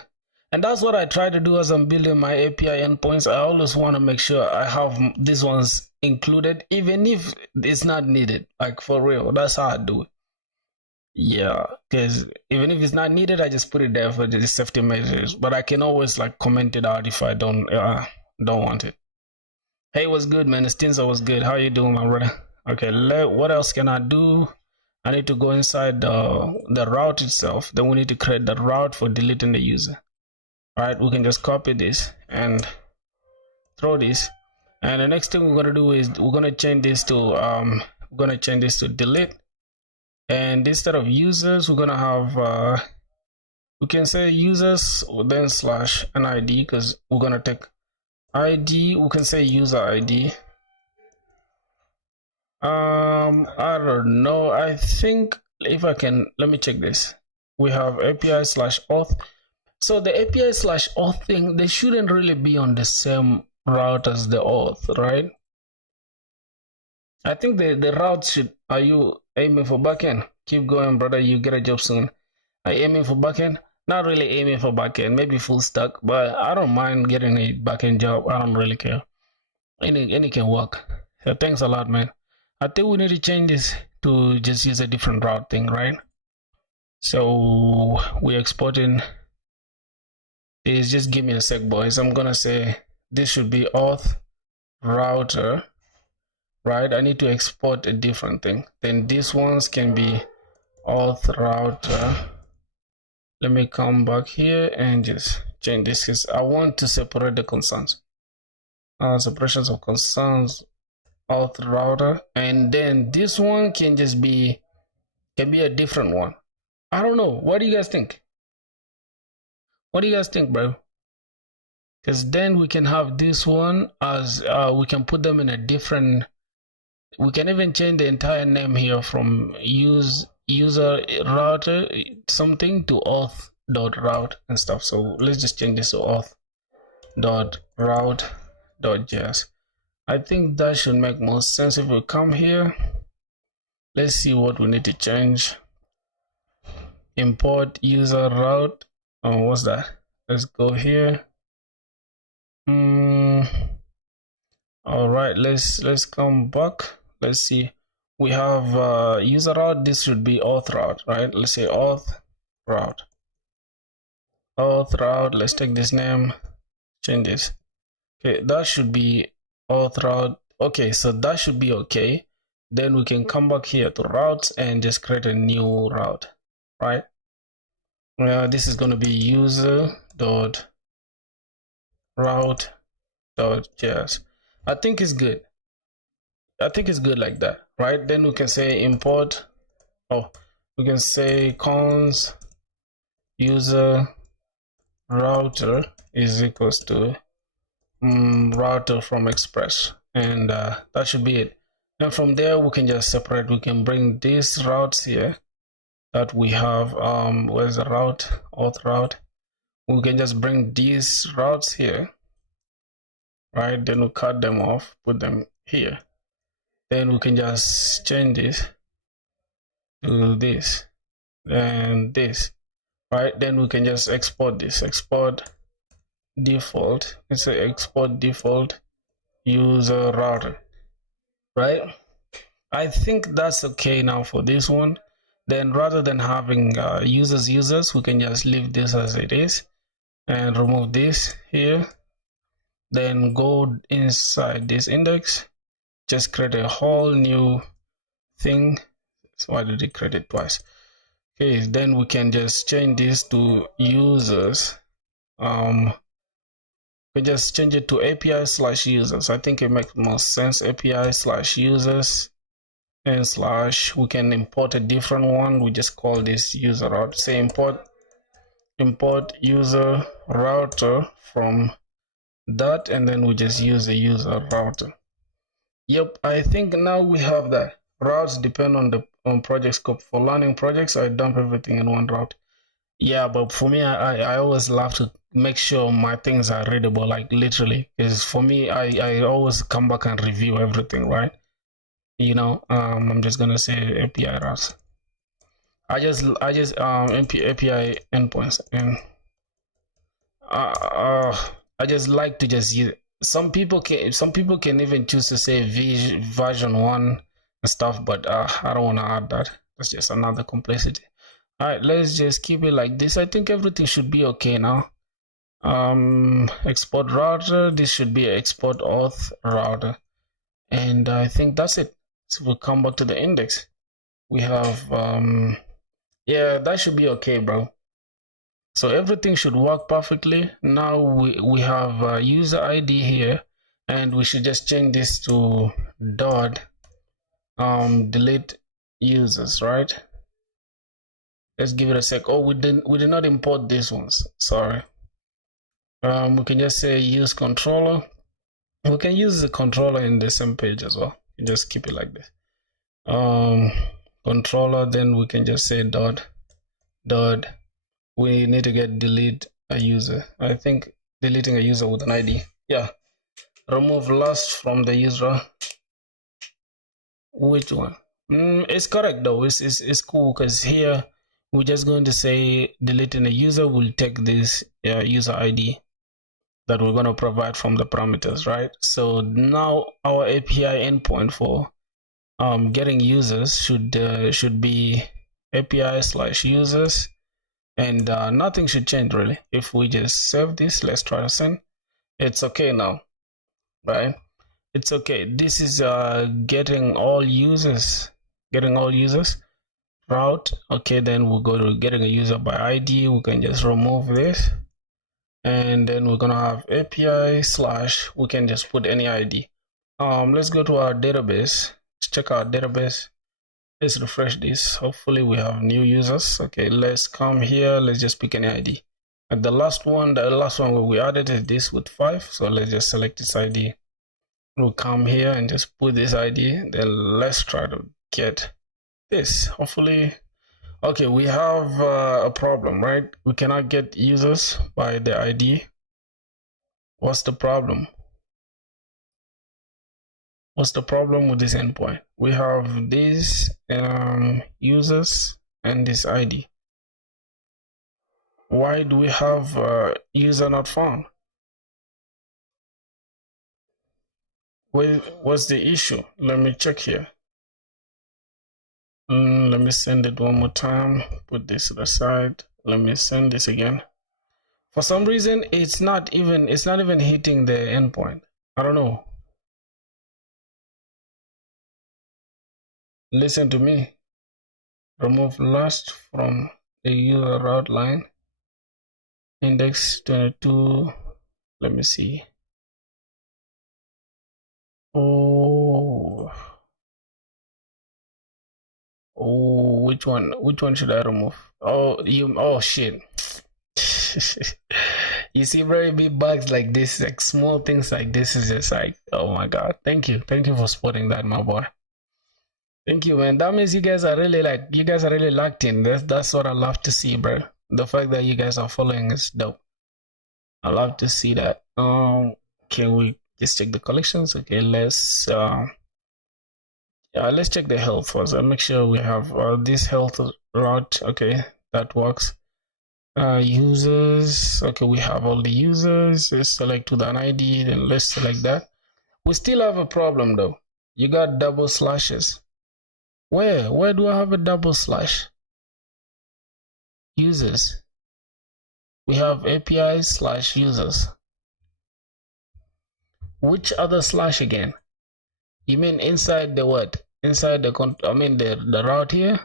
that's what I try to do as I'm building my API endpoints. I always want to make sure I have these ones included, even if it's not needed. Like for real, that's how I do it. Yeah, because even if it's not needed, I just put it there for the safety measures. But I can always like comment it out if I don't want it. Hey, what's good, man? Stinza was good. How you doing, my brother? Okay, what else can I do? I need to go inside the route itself. Then we need to create the route for deleting the user. All right, we can just copy this and throw this. And the next thing we're gonna do is we're gonna change this to delete. And instead of users, we're gonna have we can say users then slash an ID, because we're gonna take ID. We can say user ID. I don't know. I think if I can, let me check this. We have API/auth. So the API/auth thing, they shouldn't really be on the same route as the auth, right? I think the route should. Are you aiming for backend? Keep going, brother. You get a job soon. Are you aiming for backend? Not really aiming for backend. Maybe full stack, but I don't mind getting a backend job. I don't really care. Any can work. So thanks a lot, man. I think we need to change this to just use a different route thing, right? So we're exporting this. Just give me a sec, boys. I'm gonna say this should be auth router, right? I need to export a different thing. Then these ones can be auth router. Let me come back here and just change this, because I want to separate the concerns. Separations of concerns, auth router, and then this one can just be a different one. I don't know. What do you guys think? What do you guys think, bro? Because then we can have this one as we can put them in a different. We can even change the entire name here from user router something to auth.route and stuff. So let's just change this to auth route.js. I think that should make more sense. If we come here, let's see what we need to change. Import user route. Oh, what's that? Let's go here. All right, let's come back. Let's see. We have user route. This should be auth route, right? Let's say auth route. Auth route. Let's take this name, change this. Okay, that should be auth route. Okay, so that should be okay. Then we can come back here to routes and just create a new route, right? This is going to be user.route.js. I think it's good. I think it's good like that, right? Then we can say import. Oh, we can say cons user router is equals to router from express, and that should be it. And from there we can just separate. We can bring these routes here that we have. Where's the route? Auth route. We can just bring these routes here, right? Then we cut them off, put them here. Then we can just change this to this and this, right? Then we can just export this. Export default. Let's say export default user router, right? I think that's okay now for this one. Then rather than having users, we can just leave this as it is and remove this here. Then go inside this index, just create a whole new thing. So why did it create it twice? Okay, then we can just change this to users. We just change it to API/users. I think it makes more sense. API/users and slash. We can import a different one. We just call this user route. Say import user router from that, and then we just use the user router. Yep, I think now we have that. Routes depend on project scope. For learning projects, I dump everything in one route. Yeah, but for me, I always love to make sure my things are readable, like literally, because for me, I always come back and review everything, right? You know, I'm just gonna say API routes. I just API endpoints, and I just like to just use it. Some people can even choose to say version 1 and stuff, but I don't want to add that. That's just another complexity. All right, let's just keep it like this. I think everything should be okay now. Export router. This should be export auth router, and I think that's it. So we'll come back to the index. We have yeah, that should be okay, bro. So everything should work perfectly. Now we have user ID here, and we should just change this to dot delete users, right? Let's give it a sec. Oh, we did not import these ones. Sorry. We can just say use controller. We can use the controller in the same page as well. You just keep it like this. Controller. Then we can just say dot. We need to get delete a user. I think deleting a user with an ID. Yeah. Remove last from the user. Which one? It's correct though. It's cool because here we're just going to say deleting a user will take this user ID that we're going to provide from the parameters, right? So now our API endpoint for getting users should be API/users, and nothing should change really. If we just save this, let's try to send. It's okay now, right? It's okay. This is getting all users route. Okay, then we'll go to getting a user by ID. We can just remove this, and then we're gonna have API/ we can just put any ID. Let's go to our database. Let's check our database. Let's refresh this. Hopefully we have new users. Okay, let's come here. Let's just pick any ID. And the last one where we added is this with 5. So let's just select this ID. We'll come here and just put this ID. Then let's try to get this. Hopefully, okay, we have a problem, right? We cannot get users by the ID. What's the problem? What's the problem with this endpoint? We have these users and this ID. Why do we have user not found? What's the issue? Let me check here. Let me send it one more time. Put this to the side. Let me send this again. For some reason, it's not even hitting the endpoint. I don't know. Listen to me. Remove last from the user route line. Index 22. Let me see. Oh, which one should I remove? Oh shit. You see, very big bugs like this, like small things like this is just like, oh my god. Thank you for spotting that, my boy. Thank you, man. That means you guys are really locked in. That's what I love to see, bro. The fact that you guys are following is dope. I love to see that. Can we just check the collections? Okay, let's check the health first. I'll make sure we have this health route. Okay, that works. Users. Okay, we have all the users. Let's select to an ID, then let's select that. We still have a problem though. You got double slashes. Where do I have a double slash? Users. We have API / users. Which other slash again? You mean inside the what? Inside the the route here?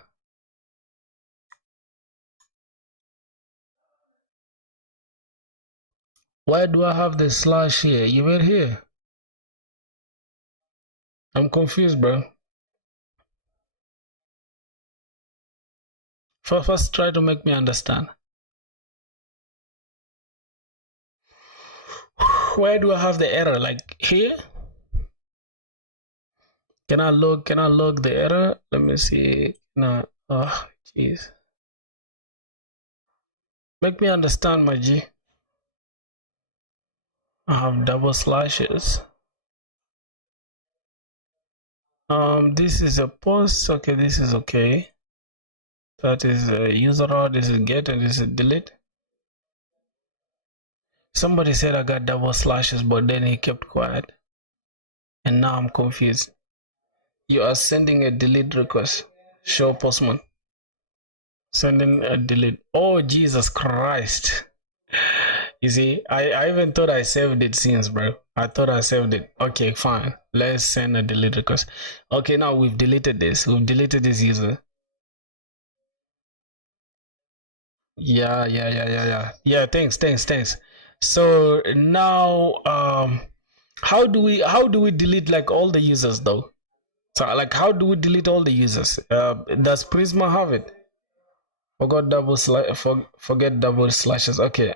Why do I have the slash here? You mean here? I'm confused, bro. First try to make me understand. Where do I have the error? Like here? Can I log the error? Let me see. No. Oh, jeez. Make me understand, my G. I have double slashes. This is a post. Okay, this is okay. That is a user route. This is get and this is delete. Somebody said I got double slashes, but then he kept quiet. And now I'm confused. You are sending a delete request. Show postman. Sending a delete. Oh, Jesus Christ. You see, I even thought I saved it since, bro. I thought I saved it. Okay, fine. Let's send a delete request. Okay, now we've deleted this. We've deleted this user. Yeah, thanks. So now how do we delete like all the users though? So like how do we delete all the users? Does Prisma have it? Forget double slashes. Okay.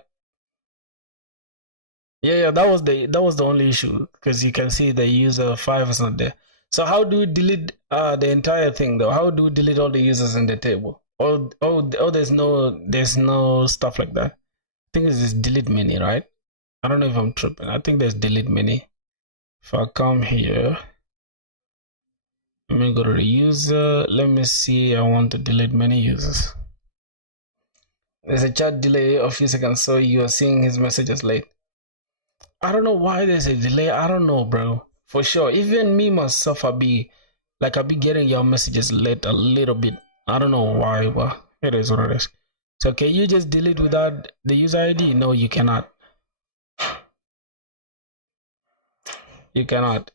Yeah, that was the only issue because you can see the user 5 is not there. So how do we delete the entire thing though? How do we delete all the users in the table? Oh, there's no stuff like that. I think it's this delete menu, right? I don't know if I'm tripping. I think there's delete menu. If I come here, let me go to the user. Let me see. I want to delete many users. There's a chat delay of a few seconds, so you are seeing his messages late. I don't know why there's a delay. I don't know, bro. For sure. Even me myself, I'll be getting your messages late a little bit. I don't know why, but it is what it is. So can you just delete without the user ID? No, you cannot. You cannot.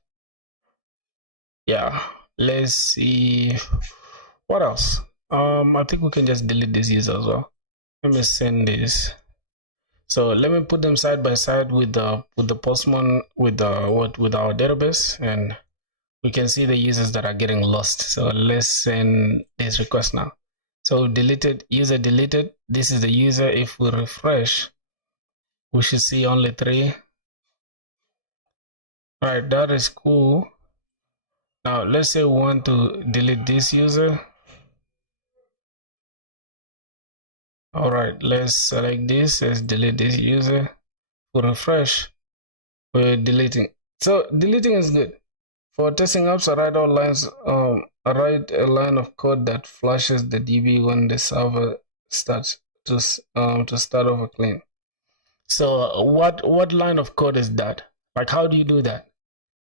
Yeah. Let's see. What else? I think we can just delete this user as well. Let me send this. So let me put them side by side with the postman with our database, and we can see the users that are getting lost. So let's send this request now. So deleted user deleted. This is the user. If we refresh, we should see only 3. All right, that is cool. Now let's say we want to delete this user. All right, let's select this. Let's delete this user. We refresh. we're deleting. So deleting is good. For testing apps, I write all lines. I write a line of code that flashes the DB when the server starts to start over clean. So what line of code is that? Like, how do you do that?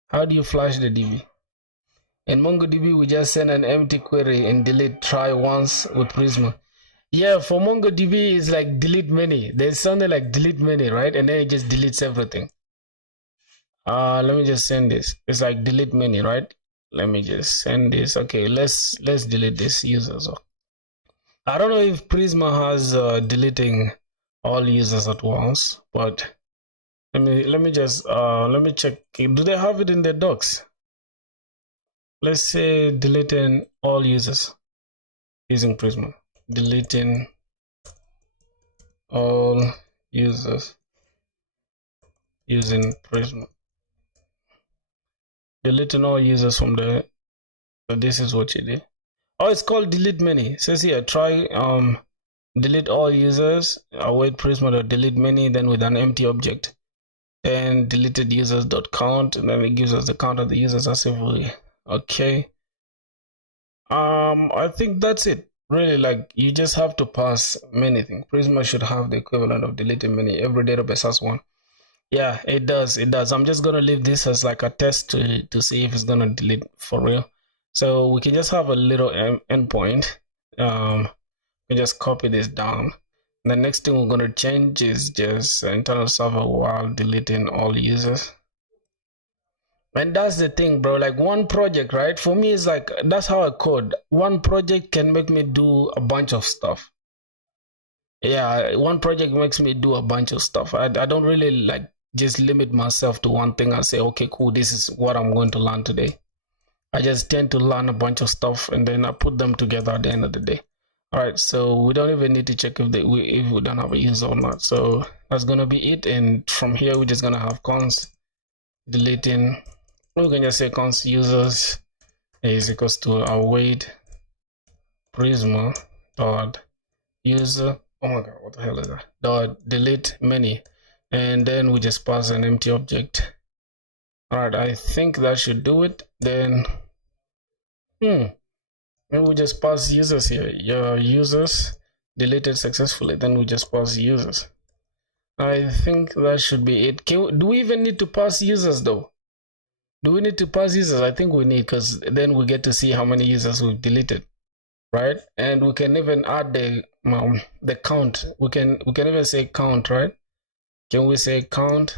How do you flash the DB? In MongoDB, we just send an empty query and delete try once with Prisma. Yeah, for MongoDB, it's like delete many. There's something like delete many, right? And then it just deletes everything. Let me just send this. It's like delete many, right? Let me just send this. Okay, let's delete this users. I don't know if Prisma has deleting all users at once, but let me just let me check. Do they have it in their docs? Let's say deleting all users using Prisma. Deleting all users using Prisma. Deleting all users from the. So this is what you did. Oh, it's called delete many. It says here try delete all users, await Prisma to delete many, then with an empty object, and deleted users.count, and then it gives us the count of the users as if we okay. I think that's it. Really, like you just have to pass many things. Prisma should have the equivalent of deleting many. Every database has one. Yeah, it does. It does. I'm just gonna leave this as like a test to see if it's gonna delete for real. So we can just have a little endpoint. We just copy this down. The next thing we're gonna change is just internal server while deleting all users. And that's the thing, bro. Like one project, right? For me, it's like that's how I code. One project can make me do a bunch of stuff. Yeah, one project makes me do a bunch of stuff. I don't really like just limit myself to one thing and say, okay, cool, this is what I'm going to learn today. I just tend to learn a bunch of stuff and then I put them together at the end of the day. All right, so we don't even need to check if we don't have a user or not. So that's gonna be it. And from here, we're just gonna have const deleting. We can just say const users is equals to await Prisma dot user. Oh my god, what the hell is that? Dot delete many, and then we just pass an empty object. All right, I think that should do it. Then maybe we just pass users here. Your users deleted successfully. Then we just pass users. I think that should be it. Do we even need to pass users though? Do we need to pass users? I think we need, because then we get to see how many users we've deleted, right? And we can even add the count. We can even say count, right? Can we say count?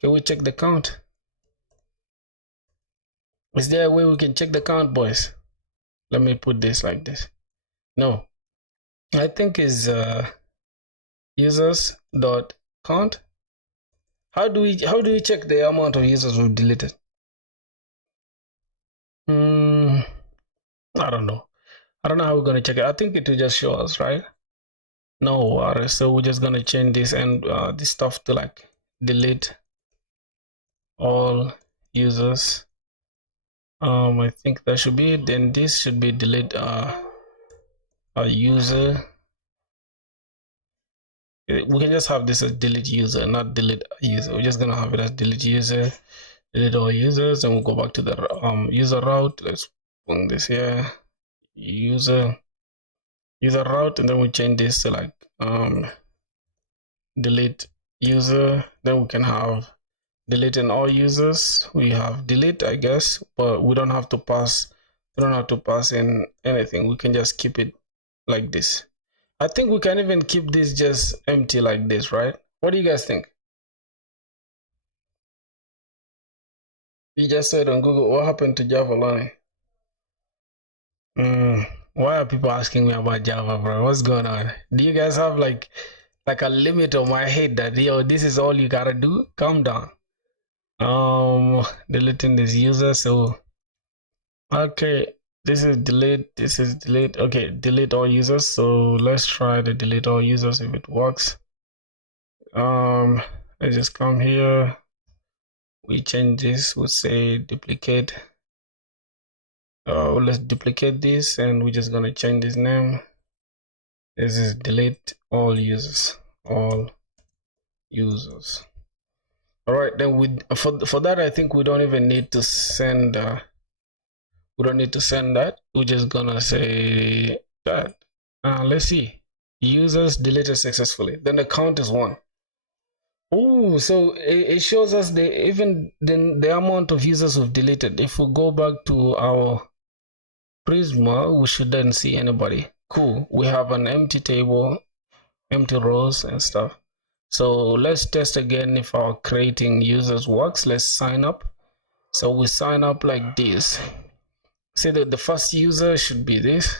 Can we check the count? Is there a way we can check the count, boys? Let me put this like this. No, I think is users dot count. How do we check the amount of users we've deleted? I don't know. I don't know how we're gonna check it. I think it will just show us, right? No worries. So we're just gonna change this and this stuff to like delete all users. I think that should be it. Then this should be delete a user. We can just have this as delete user, not delete a user. We're just gonna have it as delete user, delete all users, and we'll go back to the user route. Let's bring this here, user route, and then we change this to like delete user. Then we can have deleting all users. We have delete, I guess, but we don't have to pass. We don't have to pass in anything. We can just keep it like this. I think we can even keep this just empty like this, right? What do you guys think? You just said on Google, what happened to Java learning? Why are people asking me about Java, bro? What's going on? Do you guys have like a limit on my head that, yo, this is all you gotta do? Calm down. Deleting this user. So okay, this is delete, this is delete. Okay, delete all users. So let's try to delete all users if it works. I just come here, we change this, we'll say duplicate. Let's duplicate this and we're just gonna change this name. This is delete all users, all users. All right, then for that, I think we don't even need to send. We don't need to send that. We're just gonna say that. Let's see. Users deleted successfully. Then the count is 1. Oh, so it shows us the amount of users we've deleted. If we go back to our Prisma, we should then see anybody. Cool. We have an empty table, empty rows and stuff. So let's test again if our creating users works. Let's sign up. So we sign up like this. See that the first user should be this.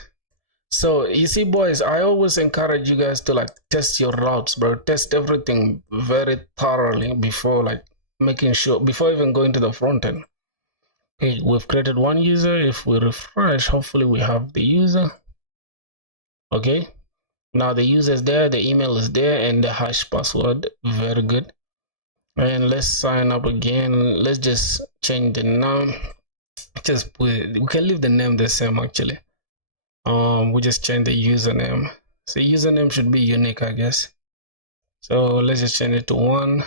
So you see, boys, I always encourage you guys to like test your routes, bro. Test everything very thoroughly before like making sure, before even going to the front end. Okay, we've created one user. If we refresh, hopefully we have the user. Okay, now the user is there, the email is there, and the hash password. Very good. And let's sign up again. Let's just change the name. We can leave the name the same actually. We just change the username. So username should be unique, I guess. So let's just change it to 1.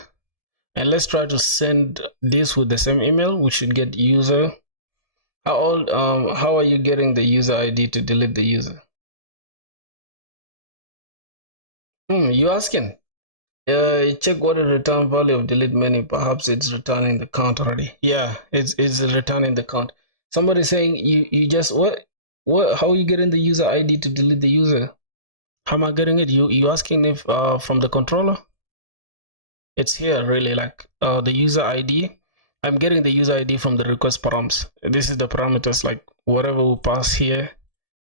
And let's try to send this with the same email. We should get user. How are you getting the user ID to delete the user? You asking? Check what is return value of delete menu. Perhaps it's returning the count already. Yeah, it's returning the count. Somebody saying you just what? How are you getting the user ID to delete the user? How am I getting it? You asking if from the controller? It's here really, like the user ID. I'm getting the user ID from the request params. This is the parameters, like whatever we pass here.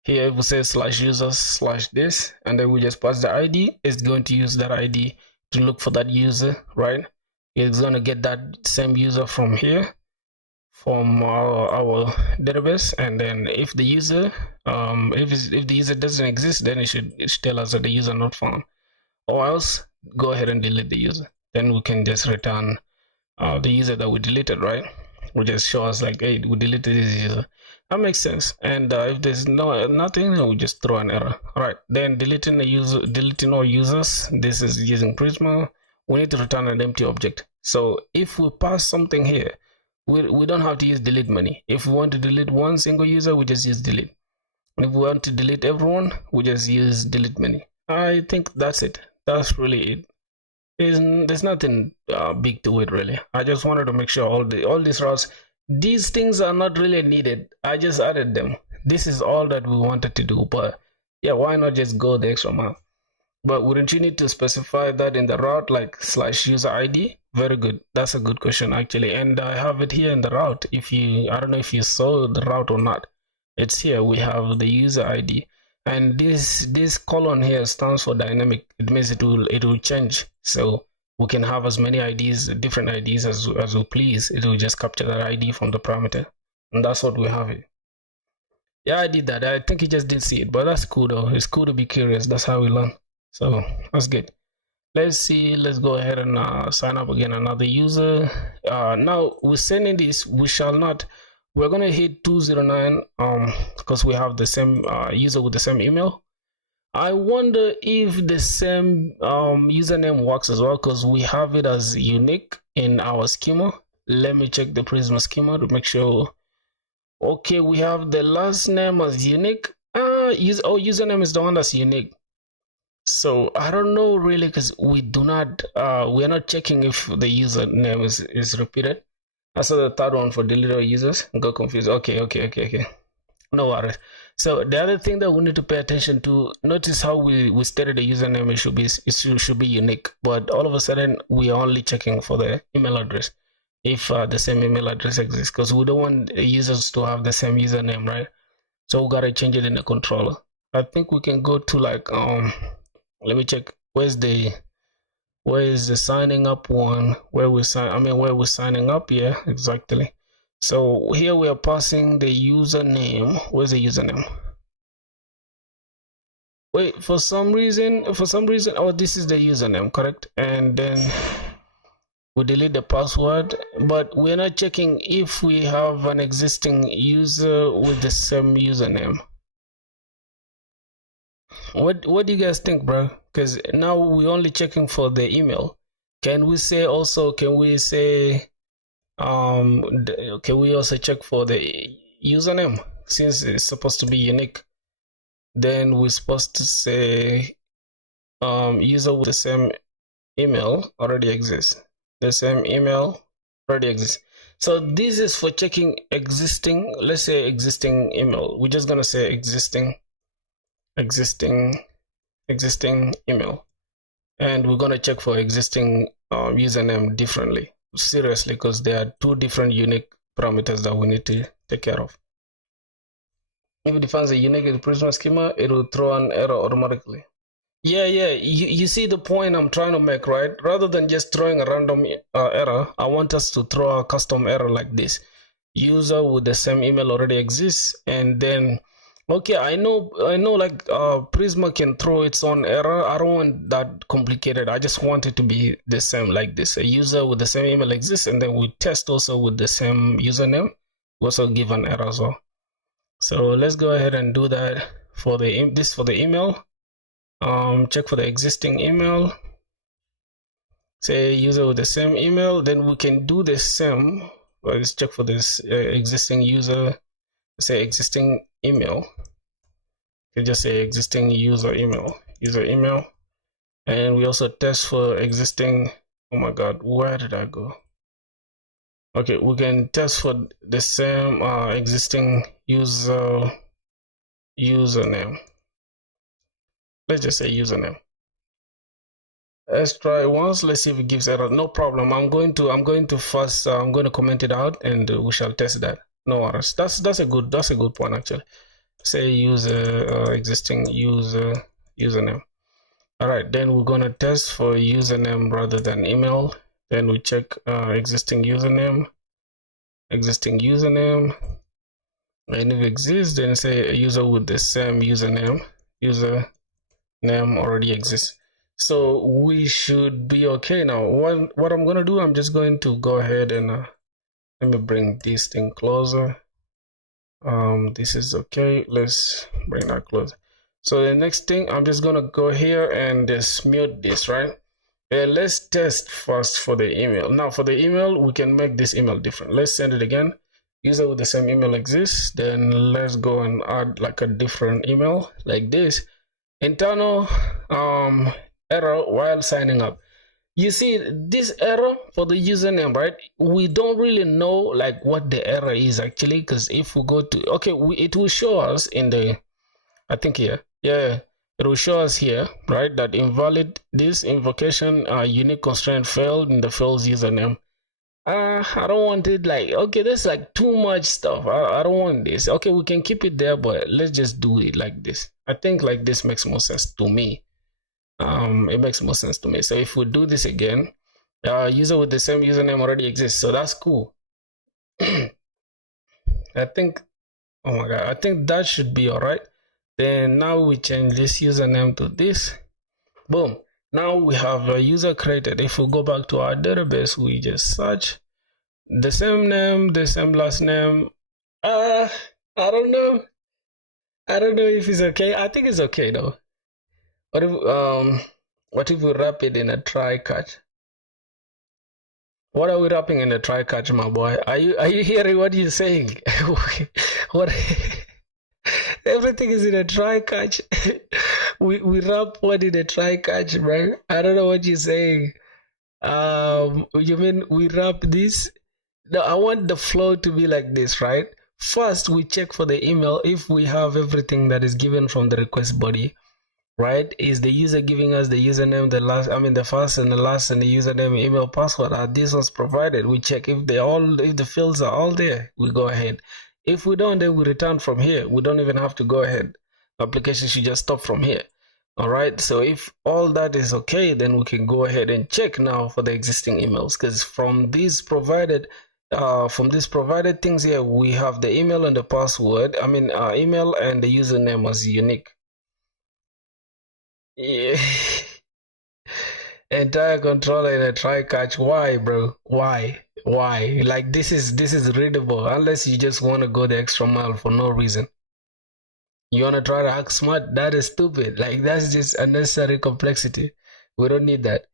Here we say /users/ this, and then we just pass the ID. It's going to use that ID to look for that user, right? It's going to get that same user from here, from our database, and then if the user if the user doesn't exist, then it should tell us that the user not found, or else go ahead and delete the user. Then we can just return the user that we deleted, right? We just show us like, hey, we deleted this user. That makes sense. And if there's nothing, we just throw an error. All right, then deleting all users. This is using Prisma. We need to return an empty object. So if we pass something here, we don't have to use delete many. If we want to delete one single user, we just use delete. If we want to delete everyone, we just use delete many. I think that's it. That's really it. There's nothing big to it really. I just wanted to make sure all these routes, these things are not really needed. I just added them. This is all that we wanted to do, but yeah, why not just go the extra mile? But wouldn't you need to specify that in the route, like /user ID? Very good. That's a good question actually, and I have it here in the route. I don't know if you saw the route or not. It's here. We have the user ID, and this column here stands for dynamic. It means it will change, so we can have as many IDs, different IDs as we please. It will just capture that ID from the parameter, and that's what we have it. Yeah, I did that. I think you just didn't see it, but that's cool though. It's cool to be curious. That's how we learn. So that's good. Let's see. Let's go ahead and sign up again. Another user. Now we're sending this. We're gonna hit 209 because we have the same user with the same email. I wonder if the same username works as well, because we have it as unique in our schema. Let me check the Prisma schema to make sure. Okay, we have the last name as unique. Username is the one that's unique. So I don't know really, because we are not checking if the username is repeated. I saw the third one for deleted users. Got confused. Okay. No worries. So the other thing that we need to pay attention to, notice how we stated the username. It should be unique, but all of a sudden we are only checking for the email address, if the same email address exists, because we don't want users to have the same username, right? So we gotta change it in the controller. I think we can go to like let me check. Where is the signing up one? Where we're signing up? Yeah, exactly. So here we are passing the username. Where's the username? Wait, for some reason, oh, this is the username, correct? And then we delete the password, but we're not checking if we have an existing user with the same username. What do you guys think, bro? Because now we're only checking for the email. Can we say also, can we also check for the username, since it's supposed to be unique? Then we're supposed to say user with the same email already exists. The same email already exists. So this is for checking existing, let's say existing email. We're just gonna say existing email, and we're gonna check for existing username differently. Seriously, because there are two different unique parameters that we need to take care of. If it defines a unique Prisma schema, it will throw an error automatically. Yeah, you see the point I'm trying to make, right? Rather than just throwing a random error, I want us to throw a custom error like this. User with the same email already exists, and then okay, I know like Prisma can throw its own error. I don't want that complicated. I just want it to be the same like this. A user with the same email exists, and then we test also with the same username. We also give an error as well. So let's go ahead and do that for the email. Check for the existing email. Say user with the same email. Then we can do the same. Let's check for this existing user. Say existing email. You just say existing user email, and we also test for existing. Oh my god, where did I go? Okay, we can test for the same existing username. Let's just say username. Let's try once. Let's see if it gives error. No problem. I'm going to first I'm going to comment it out, and we shall test that. No errors. That's a good point actually. Say user existing username. All right, then we're gonna test for username rather than email. Then we check existing username, and if it exists, then say a user with the same username already exists. So we should be okay now. What I'm gonna do, I'm just going to go ahead and let me bring this thing closer. This is okay. Let's bring that closer. So the next thing, I'm just gonna go here and just mute this, right? And let's test first for the email. Now for the email, we can make this email different. Let's send it again. User with the same email exists. Then let's go and add like a different email like this. Internal error while signing up. You see this error for the username, right? We don't really know like what the error is actually, because if we go to, okay, it will show us in the, I think here, yeah, it will show us here, right, that invalid this invocation unique constraint failed in the fails username. I don't want it like, okay, that's like too much stuff. I don't want this. Okay, we can keep it there, but let's just do it like this. I think like this makes more sense to me. It makes more sense to me. So if we do this again, user with the same username already exists, so that's cool. I think, oh my god, I think that should be all right. Then now we change this username to this. Boom. Now we have a user created. If we go back to our database, we just search the same name, the same last name. I don't know if it's okay. I think it's okay though. What if we wrap it in a try catch? What are we wrapping in a try catch, my boy? Are you hearing what you're saying? What? Everything is in a try catch. we wrap what in a try catch, bro? I don't know what you're saying. You mean we wrap this? No, I want the flow to be like this, right? First, we check for the email if we have everything that is given from the request body. Right? Is the user giving us the username, the first and the last, and the username, email, password? Are these ones provided? We check if if the fields are all there. We go ahead. If we don't, then we return from here. We don't even have to go ahead. Application should just stop from here. All right. So if all that is okay, then we can go ahead and check now for the existing emails, because from these provided things here, we have the email and the password. Email and the username as unique. Yeah. Entire controller in a try catch. Why, bro? Why? Like this is readable, unless you just want to go the extra mile for no reason. You want to try to act smart? That is stupid. Like that's just unnecessary complexity. We don't need that.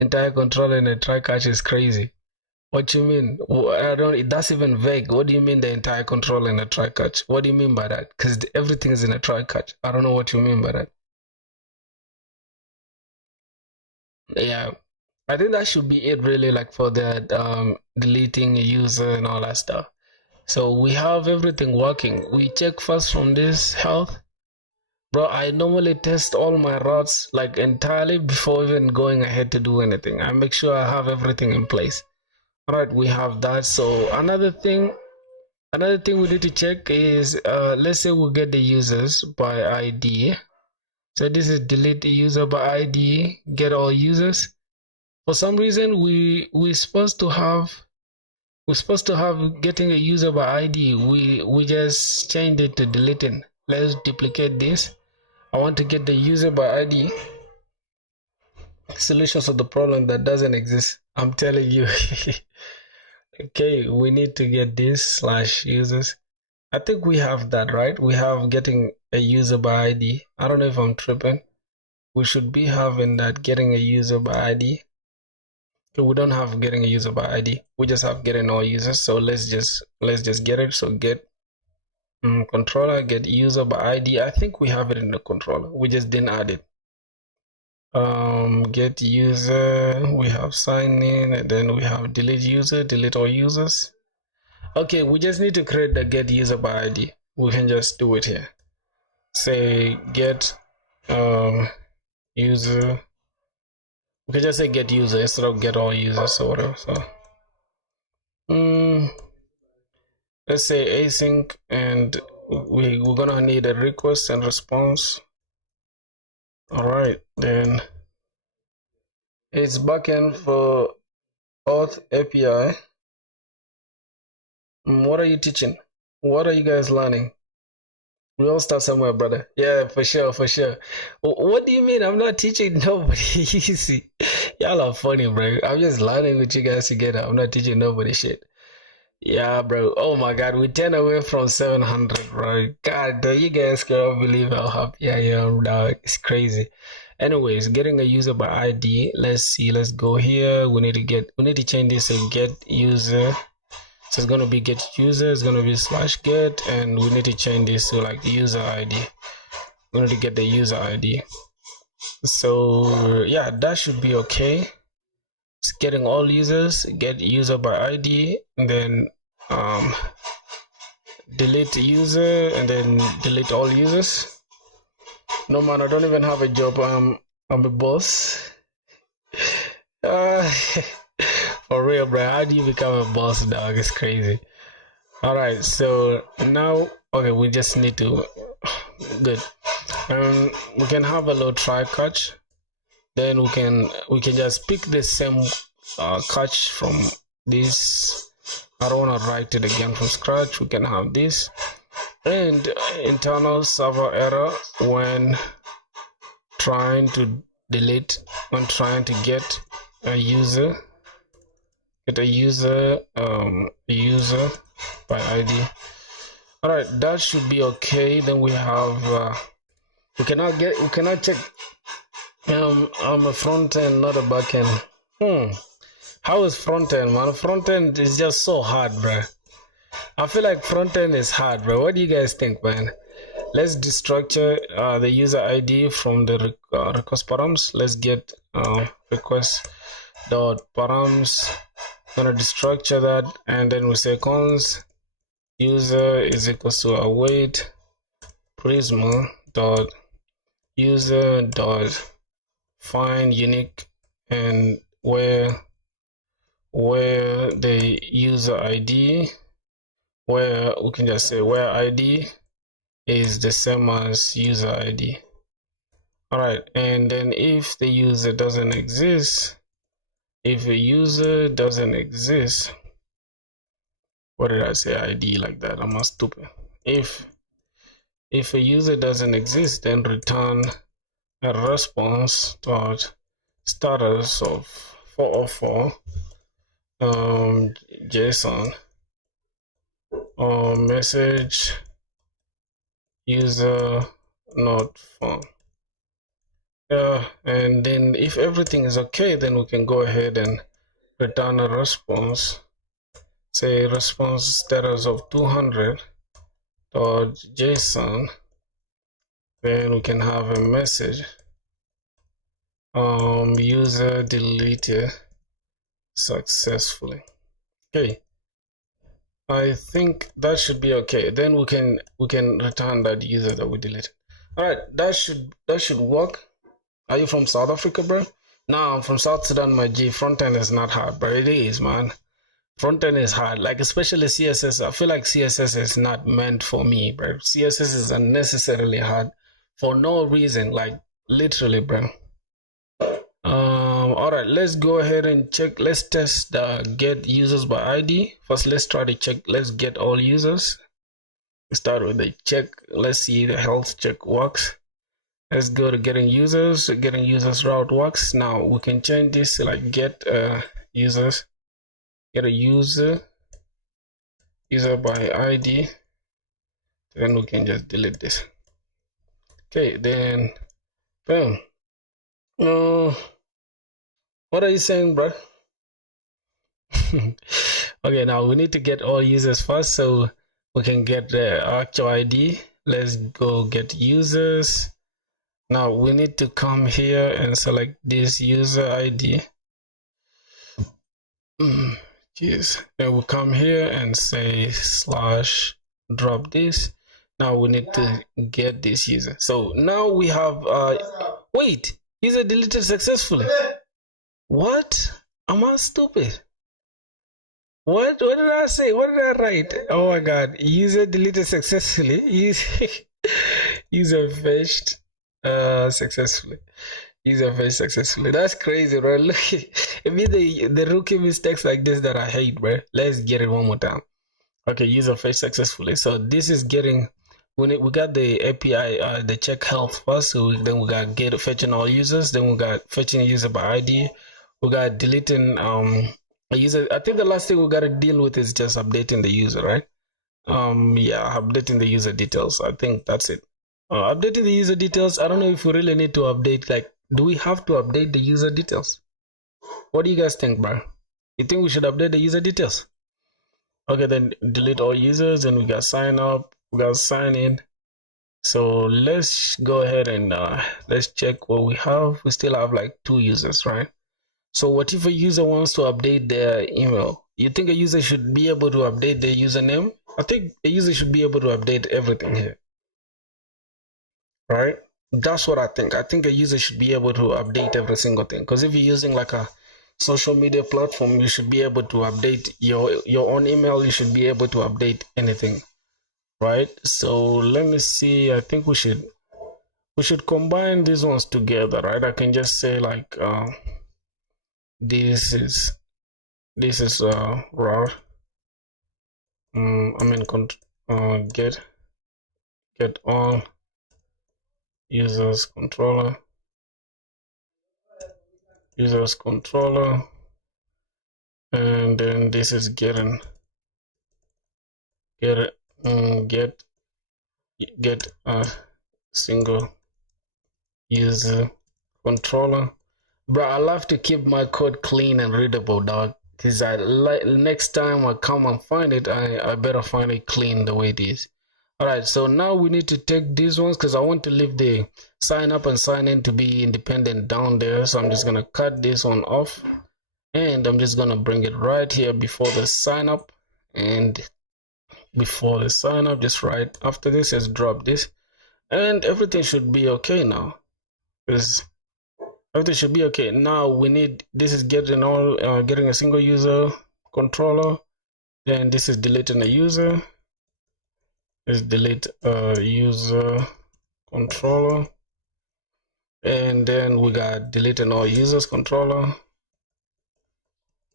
Entire controller in a try catch is crazy. What you mean? I don't. That's even vague. What do you mean the entire controller in a try catch? What do you mean by that? Because everything is in a try catch. I don't know what you mean by that. Yeah, I think that should be it really, like for the deleting a user and all that stuff. So we have everything working. We check first from this health. Bro, I normally test all my routes like entirely before even going ahead to do anything. I make sure I have everything in place. All right, we have that. So another thing we need to check is let's say we get the users by ID. So this is delete the user by ID, get all users. For some reason we're supposed to have getting a user by ID. We just changed it to deleting. Let's duplicate this. I want to get the user by ID. Solutions of the problem that doesn't exist. I'm telling you. Okay, we need to get this / users. I think we have that, right? We have getting a user by ID. I don't know if I'm tripping. We should be having that getting a user by ID. Okay, we don't have getting a user by ID. We just have getting all users. So let's just get it. So get controller, get user by ID. I think we have it in the controller. We just didn't add it. Get user, we have sign in, and then we have delete user, delete all users. Okay, we just need to create the get user by ID. We can just do it here. Say get user. We can just say get user instead of get all users or whatever. So let's say async, and we're gonna need a request and response. All right, then it's backend for auth API. What are you teaching? What are you guys learning? We all start somewhere, brother. Yeah, for sure, for sure. What do you mean? I'm not teaching nobody. You see, y'all are funny, bro. I'm just learning with you guys together. I'm not teaching nobody shit. Yeah, bro. Oh my God, we 10 away from 700, bro. God, you guys can't believe how happy I am, dog. It's crazy. Anyways, getting a user by ID. Let's see. Let's go here. We need to change this to get user. So it's gonna be get user, it's gonna be / get, and we need to change this to like user ID. We need to get the user ID. So yeah, that should be okay. It's getting all users, get user by ID, and then delete user, and then delete all users. No man, I don't even have a job. I'm a boss. For real, bro. How do you become a boss, dog? It's crazy. All right, so now, okay, we just need to good. We can have a little try catch. Then we can just pick the same catch from this. I don't want to write it again from scratch. We can have this and internal server error when trying to delete, when trying to get a user. Get a user by ID. All right, that should be okay. Then we have we cannot check. I'm a front end, not a back end. How is front end, man? Front end is just so hard, bro. I feel like front end is hard, bro. What do you guys think, man? Let's destructure the user ID from the request params. Let's get request dot params. Gonna destructure that, and then we say cons user is equals to await prisma dot user dot find unique, and where the user ID, where we can just say where ID is the same as user ID. All right, and then if the user doesn't exist, if a user doesn't exist, what did I say? ID like that? I'm not stupid. If a user doesn't exist, then return a response dot status of 404 JSON or message user not found. And then if everything is okay, then we can go ahead and return a response. Say response status of 200.json. Then we can have a message. User deleted successfully. Okay, I think that should be okay. Then we can return that user that we deleted. All right, that should work. Are you from South Africa, bro? No, I'm from South Sudan, my G. Frontend is not hard, but it is, man. Frontend is hard, like especially CSS. I feel like CSS is not meant for me, bro. CSS is unnecessarily hard for no reason, like literally, bro. All right, let's go ahead and check. Let's test the get users by ID. First, let's try to check. Let's get all users. Start with the check. Let's see the health check works. Let's go to getting users. Getting users route works. Now we can change this to like get users. Get a user by ID. Then we can just delete this. Okay, then boom. What are you saying, bro? Okay, now we need to get all users first so we can get the actual ID. Let's go get users. Now we need to come here and select this user ID. Jeez. Then we come here and say slash drop this. Now we need to get this user. So now we have wait, user deleted successfully. What? Am I stupid? What did I say? What did I write? Oh my god. User deleted successfully. User fetched successfully. User fetched successfully. That's crazy, bro. Look, it means the rookie mistakes like this that I hate, bro. Let's get it one more time. Okay, user fetched successfully. So this is getting we got the API, the check health first. So then we got get fetching all users. Then we got fetching a user by ID. We got deleting a user. I think the last thing we got to deal with is just updating the user, right? Yeah, updating the user details. I think that's it. Updating the user details. I don't know if we really need to update. Like, do we have to update the user details? What do you guys think, bro? You think we should update the user details? Okay, then delete all users, and we got sign up. We got sign in. So let's go ahead and let's check what we have. We still have like 2 users, right? So what if a user wants to update their email? You think a user should be able to update their username? I think a user should be able to update everything here, right? That's what I think. I think a user should be able to update every single thing. Because if you're using like a social media platform, you should be able to update your own email. You should be able to update anything, right? So let me see. I think we should combine these ones together, right? I can just say like this is route. I mean get all users controller, and then this is get a single user controller. Bro, I love to keep my code clean and readable, dog. Cause next time I come and find it, I better find it clean the way it is. All right, so now we need to take these ones because I want to leave the sign up and sign in to be independent down there. So I'm just gonna cut this one off, and I'm just gonna bring it right here before the sign up, and before the sign up, just right after this, let's drop this, and everything should be okay now. Because everything should be okay. Now we need, this is getting all getting a single user controller, then this is deleting a user. Let's delete a user controller, and then we got deleting all users controller,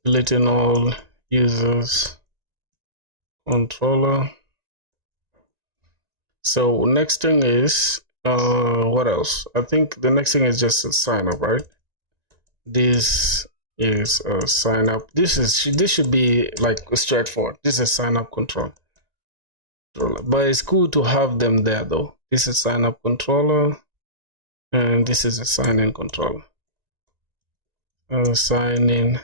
deleting all users controller. So next thing is what else? I think the next thing is just a sign up, right? This is a sign up. This should be like straightforward. This is a sign up controller, but it's cool to have them there though. This is sign up controller, and this is a sign-in control. Sign-in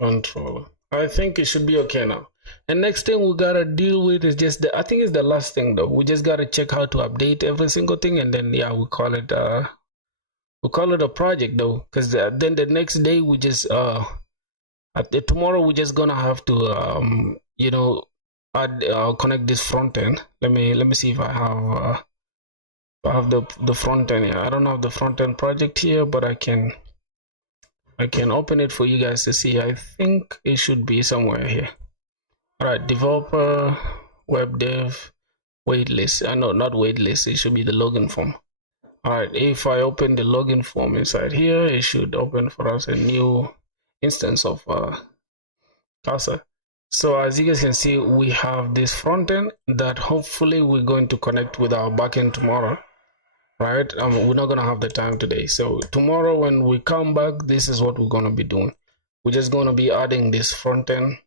control. I think it should be okay now. And next thing we gotta deal with is just I think it's the last thing though. We just gotta check how to update every single thing, and then yeah, we call it a project though, because then the next day we just tomorrow we're just gonna have to you know, add connect this front end. Let me see if I have the front end here. I don't have the front end project here, but I can open it for you guys to see. I think it should be somewhere here. All right, developer, web dev, waitlist. No, not waitlist. It should be the login form. All right, if I open the login form inside here, it should open for us a new instance of Casa. So as you guys can see, we have this front end that hopefully we're going to connect with our backend tomorrow, right? We're not gonna have the time today. So tomorrow when we come back, this is what we're gonna be doing. We're just gonna be adding this front end.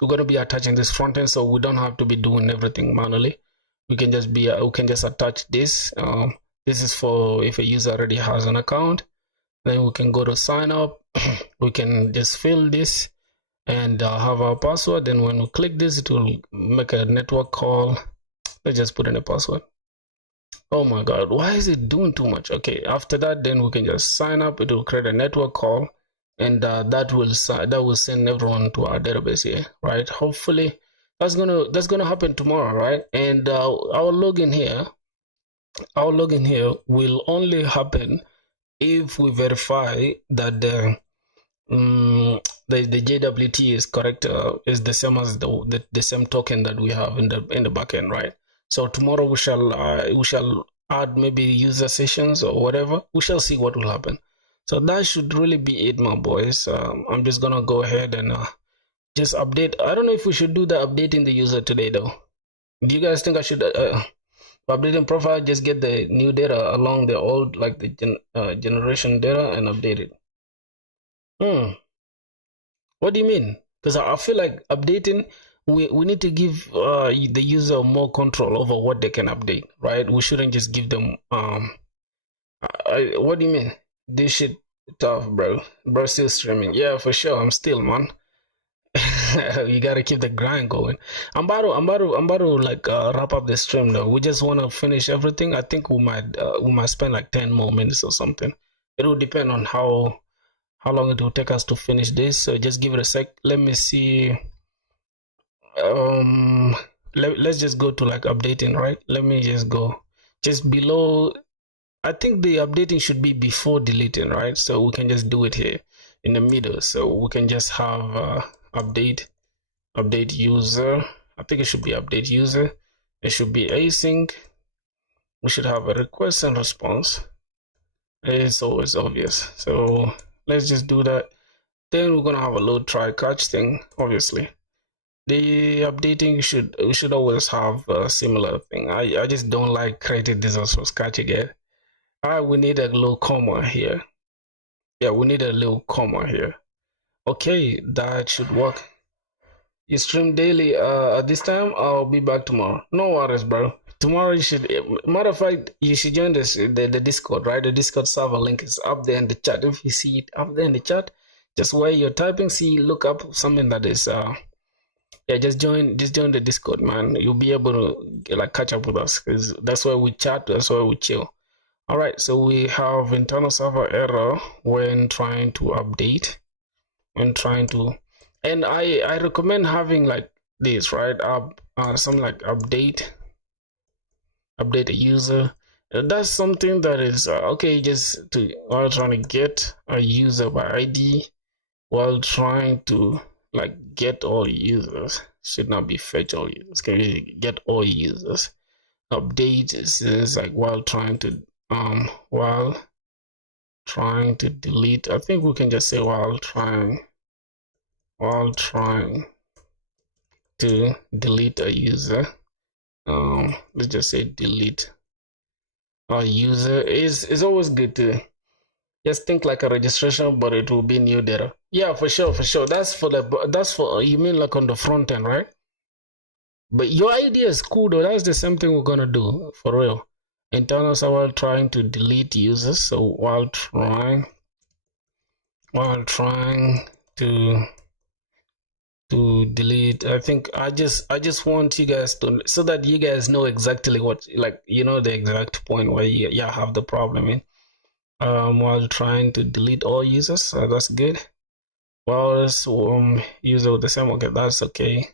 We're going to be attaching this front end, so we don't have to be doing everything manually. We can just attach this. This is for if a user already has an account. Then we can go to sign up. We can just fill this and have our password. Then when we click this, it will make a network call. Let's just put in a password. Oh my god, why is it doing too much? Okay, after that, then we can just sign up. It will create a network call, and that will send everyone to our database here, right? Hopefully that's gonna happen tomorrow, right? And our login here will only happen if we verify that the JWT is correct, is the same as the same token that we have in the backend, right? So tomorrow we shall add maybe user sessions or whatever. We shall see what will happen. So that should really be it, my boys. I'm just gonna go ahead and just update. I don't know if we should do the updating the user today though. Do you guys think I should updating profile, just get the new data along the old, like the generation data, and update it? What do you mean? Because I feel like updating, we need to give the user more control over what they can update, right? We shouldn't just give them what do you mean? This shit tough, bro. Bro, still streaming. Yeah, for sure. I'm still, man. You gotta keep the grind going. I'm about to like wrap up the stream though. We just want to finish everything. I think we might spend like 10 more minutes or something. It will depend on how long it will take us to finish this. So just give it a sec. Let me see. Let's just go to like updating, right? Let me just go just below. I think the updating should be before deleting, right? So we can just do it here in the middle. So we can just have update user. I think it should be update user. It should be async. We should have a request and response. It's always obvious. So let's just do that. Then we're gonna have a load try catch thing. Obviously, the updating we should always have a similar thing. I just don't like creating this as from scratch again. Alright, we need a little comma here. Yeah, we need a little comma here. Okay, that should work. You stream daily at this time. I'll be back tomorrow. No worries, bro. Tomorrow you should, matter of fact, you should join this the Discord, right? The Discord server link is up there in the chat. If you see it up there in the chat, just while you're typing, look up something that is yeah, just join the Discord, man. You'll be able to like catch up with us, because that's why we chat, that's why we chill. All right, so we have internal server error when trying to update, and I recommend having like this, right? Something like update a user. That's something that is okay, just while trying to get a user by ID, while trying to like get all users. Should not be fetch all users. Okay, get all users. Update is like while trying to delete. I think we can just say while trying to delete a user. Let's just say delete a user. Is always good to just think like a registration, but it will be new data. Yeah, for sure. That's for you mean like on the front end, right? But your idea is cool though. That's the same thing we're gonna do for real. internals are while trying to delete users. So while trying to delete, I think I just want you guys to, so that you guys know exactly what, like, you know, the exact point where you have the problem in. While trying to delete all users, so that's good. While user with the same, okay, that's okay.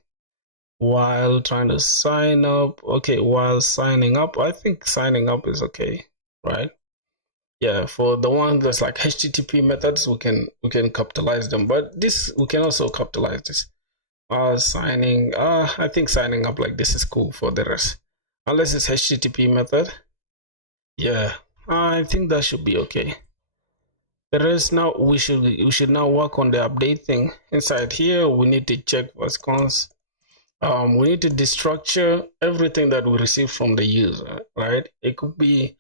While trying to sign up, okay, while signing up, I think signing up is okay, right? Yeah, for the one that's like HTTP methods, we can capitalize them, but this we can also capitalize this. Signing, I think signing up like this is cool for the rest, unless it's HTTP method. Yeah, I think that should be okay. The rest, now we should now work on the update thing. Inside here, we need to check what's cons. We need to destructure everything that we receive from the user, right? It could be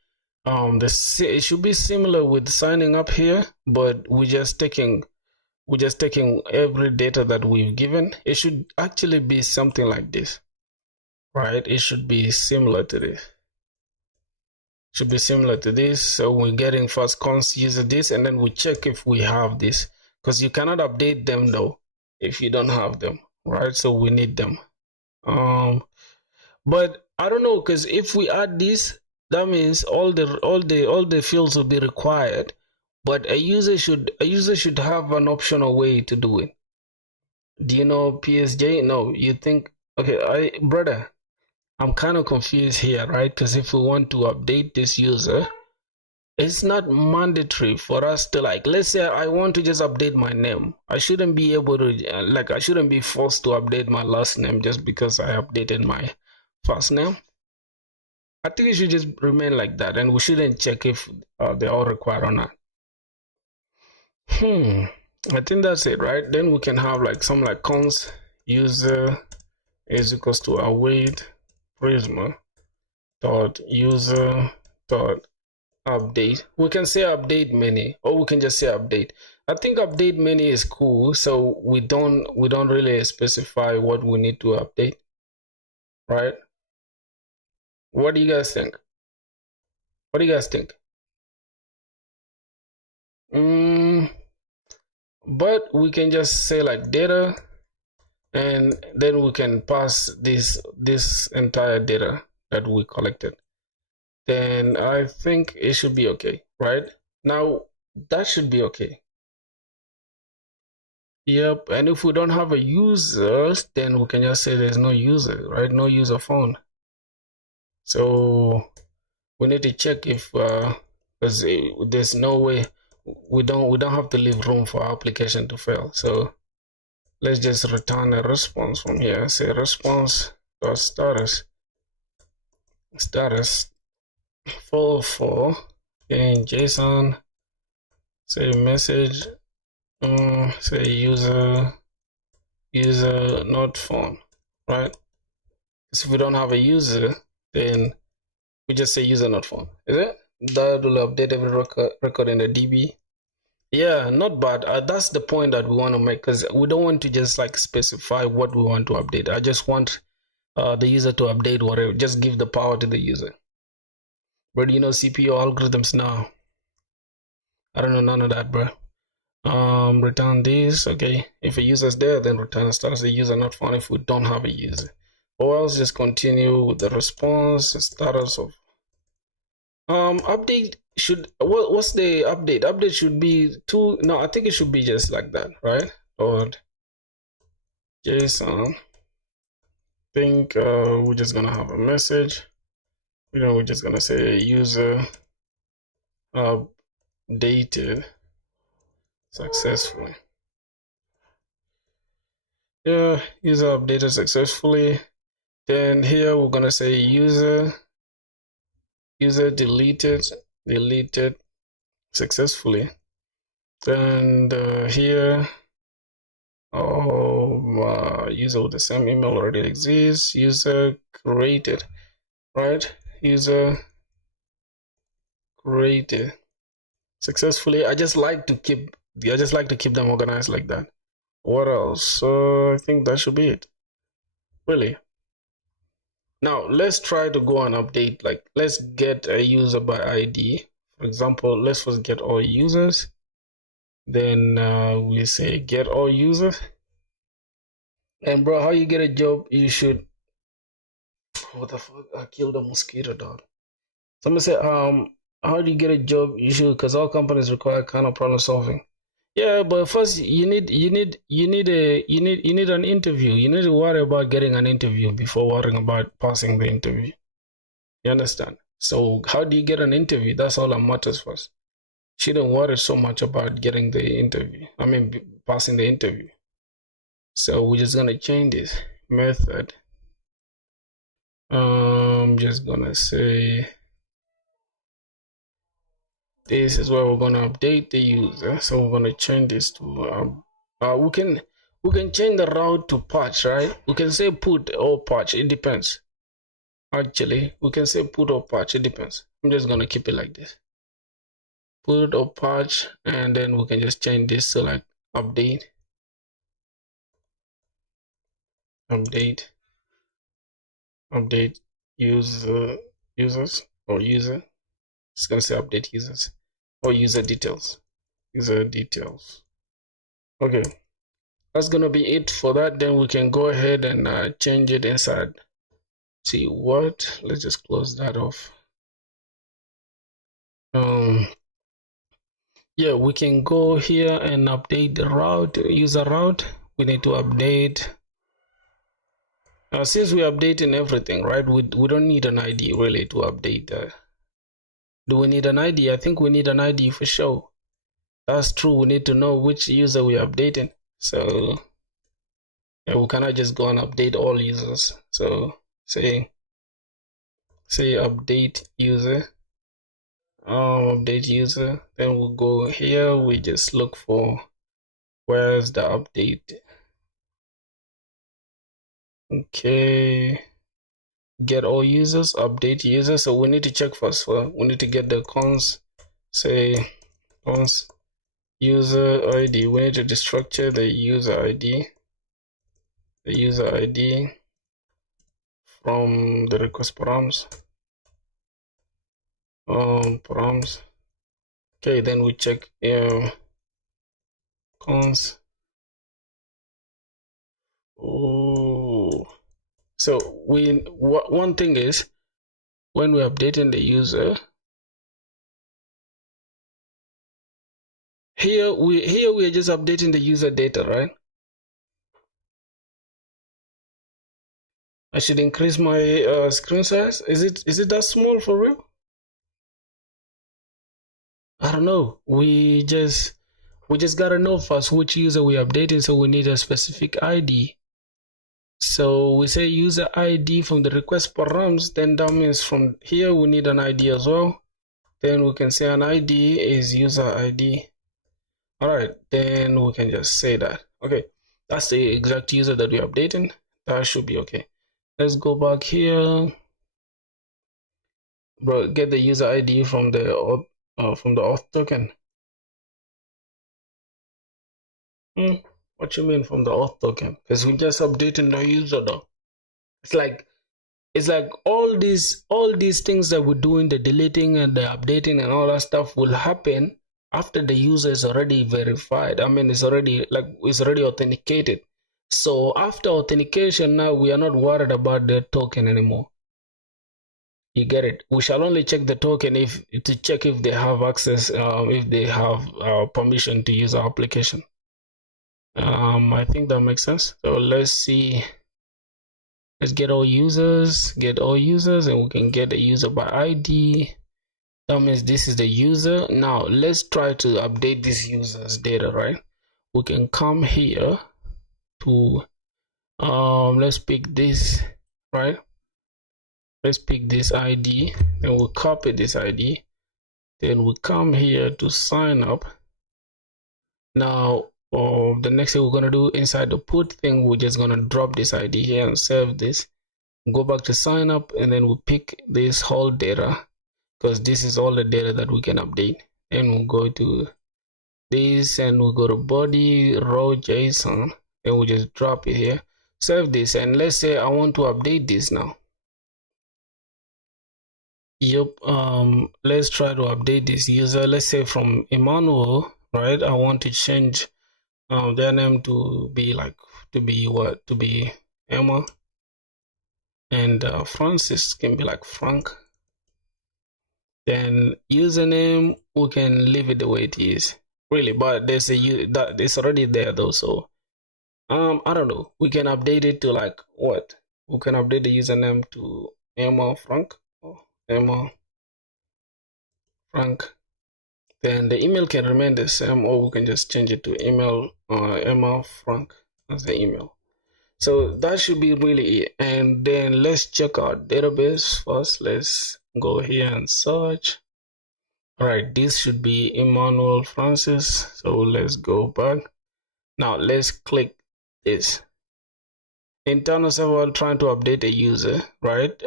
it should be similar with signing up here, but we're just taking every data that we've given. It should actually be something like this, right? It should be similar to this. So we're getting first cons user this, and then we check if we have this, because you cannot update them though if you don't have them, right? So we need them. But I don't know, because if we add this, that means all the fields will be required, but a user should have an optional way to do it. Do you know PSJ? No, you think, okay, brother, I'm kind of confused here, right? Because if we want to update this user, it's not mandatory for us to, like, let's say I want to just update my name. I shouldn't be able to, like, I shouldn't be forced to update my last name just because I updated my first name. I think it should just remain like that, and we shouldn't check if they're all required or not. I think that's it, right? Then we can have like some like cons user is equals to await prisma dot user dot update. We can say update many, or we can just say update. I think update many is cool, so we don't really specify what we need to update, right? What do you guys think? But we can just say like data, and then we can pass this entire data that we collected. Then I think it should be okay, right? Now that should be okay. Yep, and if we don't have a user, then we can just say there's no user, right? No user phone. So we need to check if because there's no way, we don't have to leave room for our application to fail. So let's just return a response from here. Say response dot status full in JSON. Say message. Say user not phone, right? Because if we don't have a user, then we just say user not phone. Is it? That will update every record in the DB. Yeah, not bad. That's the point that we want to make, because we don't want to just like specify what we want to update. I just want the user to update whatever. Just give the power to the user. But you know, CPU algorithms now, I don't know none of that, bro. Return this. Okay, if a user is there, then return status a user not found if we don't have a user, or else just continue with the response status of update. Should what's the update? Update should be two. No, I think it should be just like that, right? Or JSON. Think we're just gonna have a message. You know, we're just gonna say user updated successfully. Yeah, user updated successfully. Then here we're gonna say user deleted successfully. And here, user with the same email already exists. User created, right? User created successfully. I just like to keep them organized like that. What else? I think that should be it. Really. Now let's try to go and update, like let's get a user by ID. For example, let's first get all users. Then we say get all users. And bro, how you get a job, you should, what the fuck, I killed a mosquito, dog. Somebody said, how do you get a job? You should, because all companies require kind of problem solving. Yeah, but first you need an interview. You need to worry about getting an interview before worrying about passing the interview. You understand? So how do you get an interview? That's all that matters first. She don't worry so much about getting the interview. I mean, passing the interview. So we're just gonna change this method. I'm just gonna say this is where we're gonna update the user. So we're gonna change this to we can change the route to patch, right? We can say put or patch, it depends. Actually, we can say put or patch, it depends. I'm just gonna keep it like this. Put or patch, and then we can just change this to like update users or user. It's gonna say update users or user details. Okay, that's gonna be it for that. Then we can go ahead and change it inside. See what? Let's just close that off. Yeah, we can go here and update the route, user route. We need to update. Since we're updating everything, right? We don't need an ID really to update. Do we need an ID? I think we need an ID for sure. That's true. We need to know which user we're updating. So yeah, we cannot just go and update all users. So say update user. Update user. Then we'll go here. We just look for where's the update. Okay, get all users, update users. So we need to check first. We need to get the cons. Say cons user ID. We need to destructure the user ID. The user ID from the request params. Params. Okay, then we check cons. Oh, so one thing is when we're updating the user, here we're just updating the user data, right? I should increase my screen size. Is it that small for real? I don't know. We just gotta know first which user we're updating, so we need a specific ID. So we say user ID from the request params, then that means from here we need an ID as well. Then we can say an ID is user ID. All right, then we can just say that. Okay, that's the exact user that we're updating. That should be okay. Let's go back here. Bro, get the user ID from the auth token. What you mean from the auth token? Because we just updating the user though. It's like all these things that we're doing, the deleting and the updating and all that stuff will happen after the user is already verified. I mean, it's already authenticated. So after authentication, now we are not worried about the token anymore. You get it? We shall only check the token to check if they have access, if they have permission to use our application. I think that makes sense. So let's see. Let's get all users, and we can get the user by ID. That means this is the user. Now let's try to update this user's data, right? We can come here to let's pick this, right? Let's pick this ID, and we'll copy this ID. Then we come here to sign up. Now the next thing we're gonna do inside the put thing, we're just gonna drop this ID here and save this. Go back to sign up, and then we'll pick this whole data because this is all the data that we can update. And we'll go to this and we'll go to body row JSON, and we'll just drop it here. Save this, and let's say I want to update this now. Yep. Let's try to update this user. Let's say from Emmanuel, right? I want to change their name to be like to be Emma, and Francis can be like Frank. Then username, we can leave it the way it is, really. But there's a that it's already there though, so I don't know. We can update it to like what? We can update the username to Emma Frank or Emma Frank. Then the email can remain the same, or we can just change it to email Emma Frank as the email. So that should be really it. And then let's check our database first. Let's go here and search. All right, this should be Emmanuel Francis. So let's go back. Now let's click this. Internal server trying to update a user, right?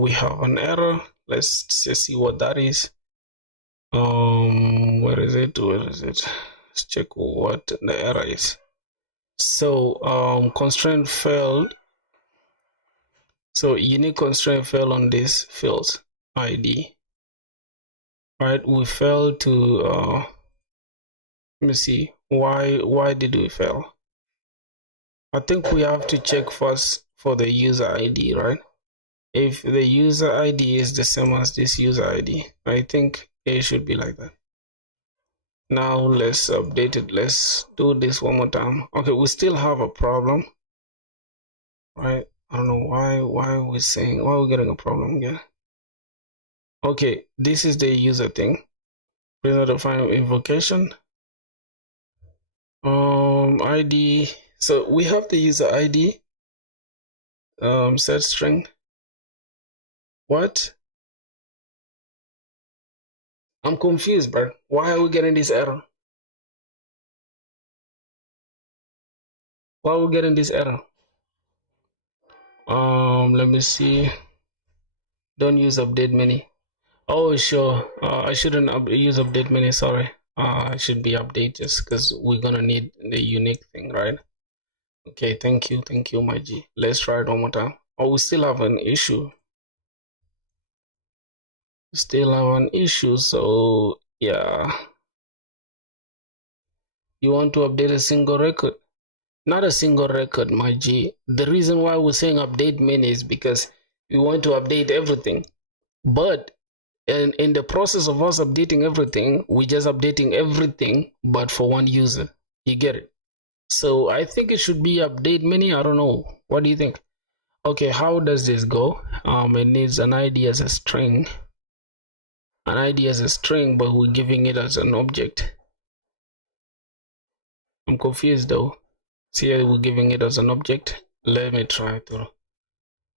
We have an error. Let's just see what that is. Where is it? Let's check what the error is. So constraint failed. So unique constraint failed on this fields ID. Right, we failed to let me see why did we fail. I think we have to check first for the user ID, right? If the user ID is the same as this user ID, I think it should be like that. Now let's update it. Let's do this one more time. Okay, we still have a problem, right? I don't know why are we getting a problem again. Okay, this is the user thing. Prisoner defined invocation. ID. So we have the user ID. Set string. What? I'm confused, bro. Why are we getting this error? Why are we getting this error? Let me see. Don't use update menu. Oh, sure. I shouldn't use update menu. Sorry. I should be update just because we're gonna need the unique thing, right? Okay. Thank you, my G. Let's try it one more time. Oh, we still have an issue. So yeah. You want to update a single record? Not a single record, my G. The reason why we're saying update menu is because we want to update everything. But in the process of us updating everything, we're just updating everything but for one user. You get it? So I think it should be update menu. I don't know. What do you think? Okay, how does this go? It needs an ID as a string. An ID as a string, but we're giving it as an object. I'm confused though. See, here we're giving it as an object. Let me try to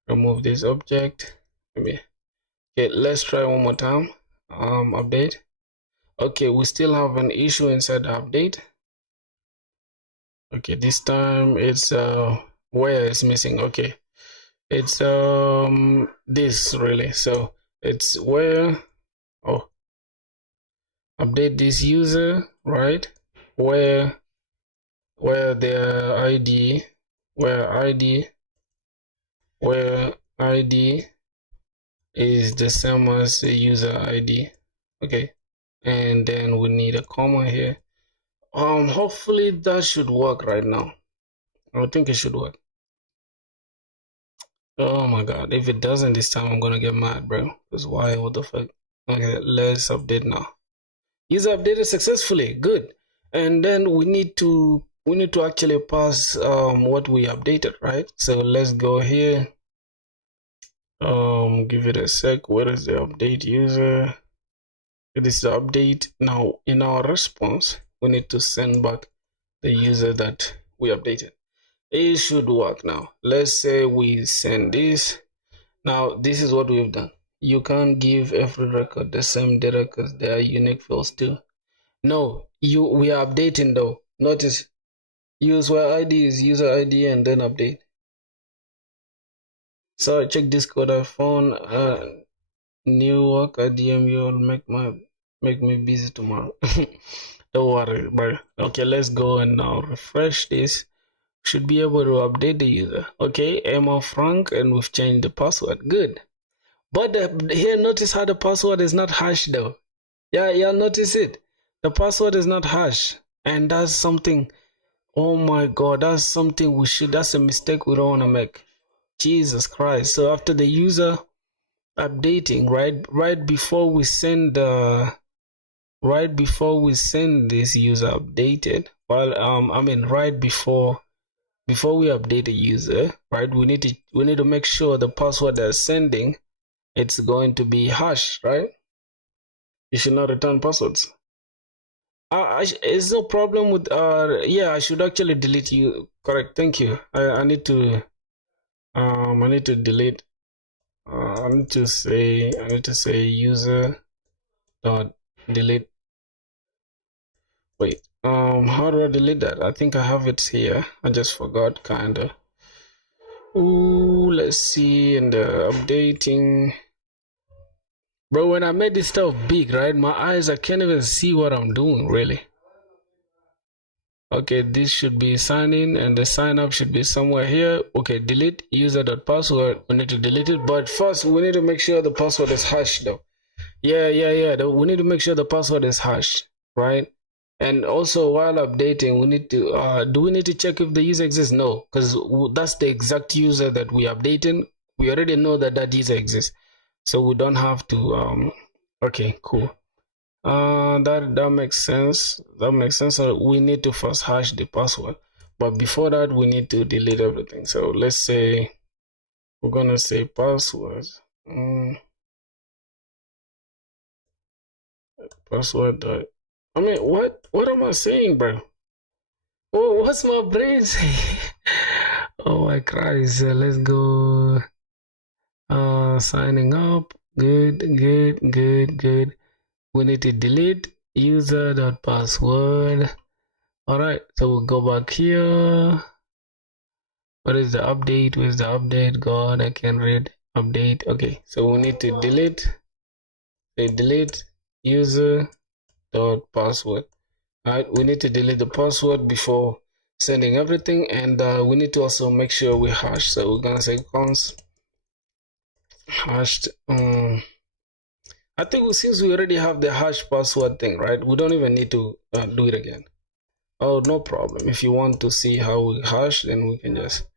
remove this object. Okay, let's try one more time. Update. Okay, we still have an issue inside the update. Okay, this time it's where it's missing. Okay, it's this really. So it's where, oh, update this user, right? Where the ID, where ID is the same as the user ID. Okay, and then we need a comma here. Hopefully that should work right now. I think it should work. Oh my god, if it doesn't this time, I'm gonna get mad, bro. Because why? What the fuck? Okay, let's update now. User updated successfully. Good. And then we need to actually pass what we updated, right? So let's go here. Give it a sec. Where is the update user? It is the update. Now in our response, we need to send back the user that we updated. It should work now. Let's say we send this. Now this is what we've done. You can't give every record the same data because there are unique fields too. No, we are updating though. Notice use where ID is user ID and then update. So I check Discord. I found new work. I DM you. Will make me busy tomorrow. Don't worry, bro. Okay, let's go and now refresh this. Should be able to update the user. Okay, Emma Frank, and we've changed the password. Good. But here, notice how the password is not hash though. Yeah, notice it. The password is not hash, and that's something. Oh my God, that's something we should. That's a mistake we don't want to make. Jesus Christ! So after the user updating, right before we send the, right before we send this user updated, well, I mean right before we update the user, right? We need to make sure the password they're sending, it's going to be hash, right? You should not return passwords. It's no problem with yeah, I should actually delete you. Correct. Thank you. I need to delete. I need to say user dot delete. Wait. How do I delete that? I think I have it here. I just forgot, kinda. Ooh, let's see. In the updating. Bro, when I made this stuff big, right? My eyes, I can't even see what I'm doing, really. Okay, this should be sign in, and the sign up should be somewhere here. Okay, delete user.password. We need to delete it, but first we need to make sure the password is hashed though. Yeah. We need to make sure the password is hashed, right? And also while updating, we need to do we need to check if the user exists? No, because that's the exact user that we updating. We already know that that user exists, so we don't have to okay, cool. That makes sense. That makes sense. So we need to first hash the password, but before that we need to delete everything. So let's say we're gonna say password. Password. I mean, what am I saying, bro? Oh, what's my brain saying? Oh my Christ! Let's go. Signing up. Good. We need to delete user.password. All right, so we'll go back here. What is the update? Where's the update? God, I can read update. Okay, so we need to delete. Say delete user.password. All right, we need to delete the password before sending everything, and we need to also make sure we hash. So we're gonna say const hashed. I think since we already have the hash password thing, right? We don't even need to do it again. Oh, no problem. If you want to see how we hash, then we can just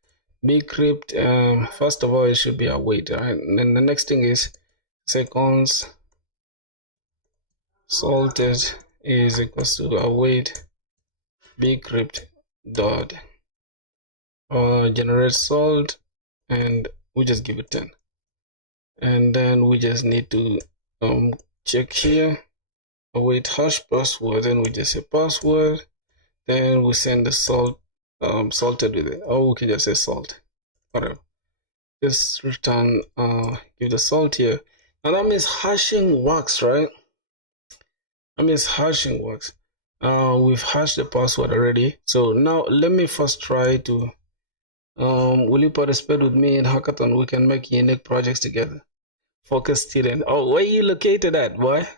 bcrypt. First of all, it should be await, right? And then the next thing is seconds salted is equals to await bcrypt dot generate salt, and we just give it 10. And then we just need to check here await hash password, and we just say password. Then we send the salt salted with it. Oh, we can just say salt. Whatever. Just return give the salt here. And that means hashing works, right? That means hashing works. We've hashed the password already. So now let me first try to will you participate with me in hackathon? We can make unique projects together. Focus student. Oh, where you located at, boy?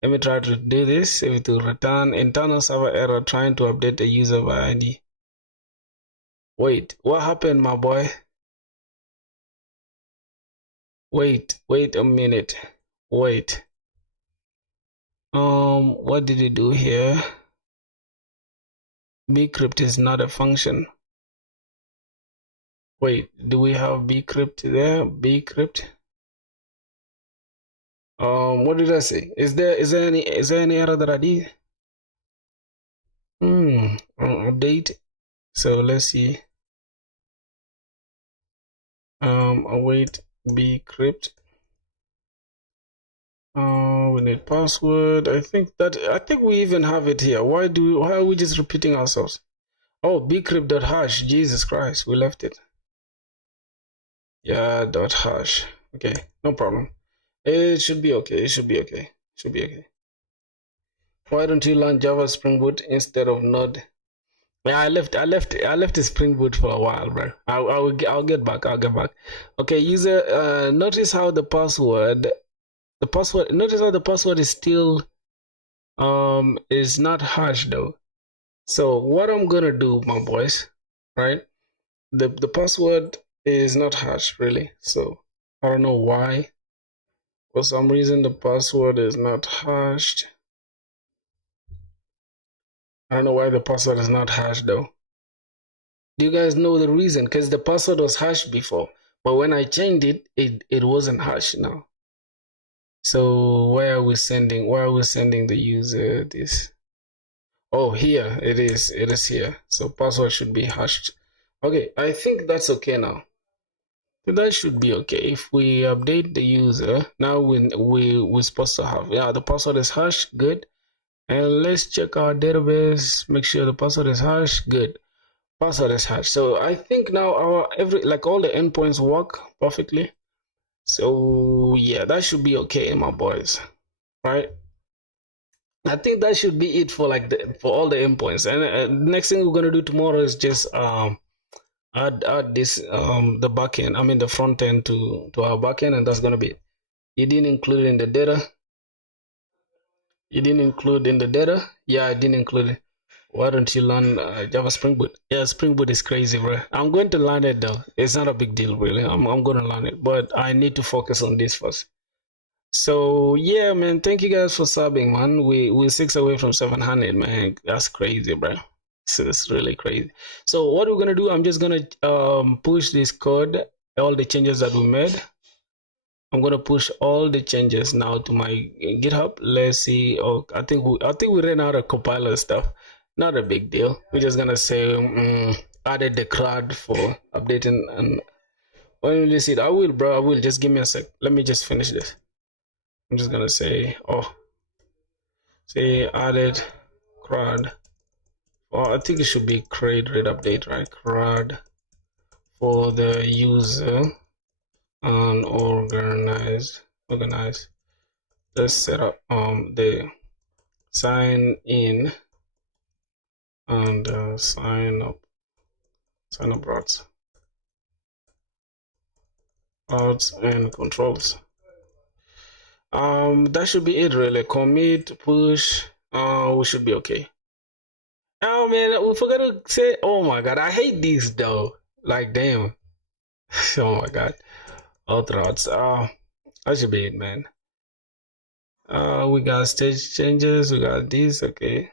Let me try to do this. If it will return internal server error trying to update the user by ID. Wait, what happened, my boy? Wait a minute. Wait. What did you do here? bcrypt is not a function. Wait, do we have bcrypt there? Bcrypt. What did I say? Is there any error that I did? Update. So let's see. Await bcrypt. We need password. I think we even have it here. Why are we just repeating ourselves? Oh, bcrypt.hash. Jesus Christ, we left it. Yeah, .hash. Okay, no problem. It should be okay. Why don't you learn Java Spring Boot instead of Node? Yeah, I left the Spring Boot for a while, bro. I'll get back. Okay, user. Notice how the password. Notice how the password is still is not hash though. So what I'm gonna do, my boys, right? The password is not hash really. So I don't know why. For some reason, the password is not hashed. I don't know why the password is not hashed though. Do you guys know the reason? Because the password was hashed before, but when I changed it, it wasn't hashed now. So where are we sending? Where are we sending the user this? Oh, here it is. It is here. So password should be hashed. Okay, I think that's okay now. So that should be okay. If we update the user, now we're supposed to have, yeah, the password is hashed, good. And let's check our database, make sure the password is hashed, good. Password is hashed. So I think now our all the endpoints work perfectly. So yeah, that should be okay, my boys, right? I think that should be it for for all the endpoints. And next thing we're gonna do tomorrow is just add this the backend, I mean the front end to our backend, and that's gonna be it. You didn't include it in the data. You didn't include in the data. Yeah, I didn't include it. Why don't you learn Java Spring Boot? Yeah, Spring Boot is crazy, bro. I'm going to learn it though. It's not a big deal, really. I'm going to learn it, but I need to focus on this first. So yeah, man. Thank you guys for subbing, man. We're 6 away from 700, man. That's crazy, bro. So it's really crazy. So what we're gonna do? I'm just gonna push this code, all the changes that we made. I'm gonna push all the changes now to my GitHub. Let's see. Oh, I think we ran out of compiler stuff. Not a big deal. We're just gonna say added the CRUD for updating, and when will you see it? I will, bro. I will. Just give me a sec. Let me just finish this. I'm just gonna say say added CRUD. Oh, I think it should be create read update, right? CRUD for the user and organize. Let's set up the sign in and sign up routes and controls. That should be it, really. Commit, push, we should be okay. Oh man, we forgot to say, oh my god, I hate these though. Like damn. Oh my god. Auth routes. That should be it, man. We got stage changes, we got these, okay.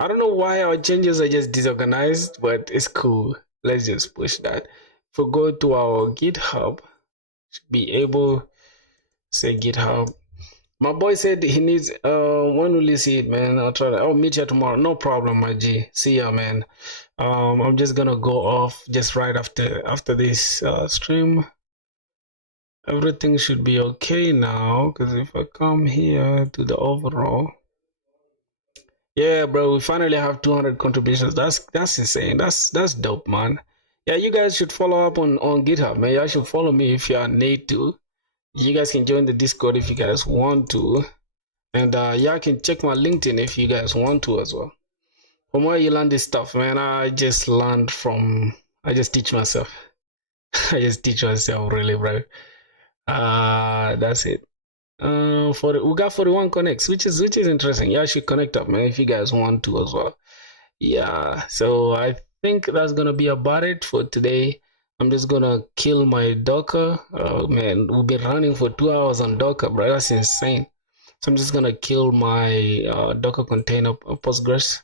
I don't know why our changes are just disorganized, but it's cool. Let's just push that. If we go to our GitHub, should be able say GitHub. My boy said he needs when will you see it, man? I'll try to I'll meet you tomorrow. No problem, my G. See ya, man. I'm just gonna go off just right after this stream. Everything should be okay now, because if I come here to the overall, yeah, bro, we finally have 200 contributions. That's insane. That's dope, man. Yeah, you guys should follow up on GitHub, man. You should follow me if you are need to. You guys can join the Discord if you guys want to, and y'all can check my LinkedIn if you guys want to as well. From where you learn this stuff, man, I just learned from. I just teach myself. I just teach myself, really, bro. That's it. We got 41 connects, which is interesting. You should connect up, man, if you guys want to as well. Yeah, so I think that's gonna be about it for today. I'm just gonna kill my Docker. Man, we've been running for 2 hours on Docker, bro. That's insane. So I'm just gonna kill my Docker container Postgres.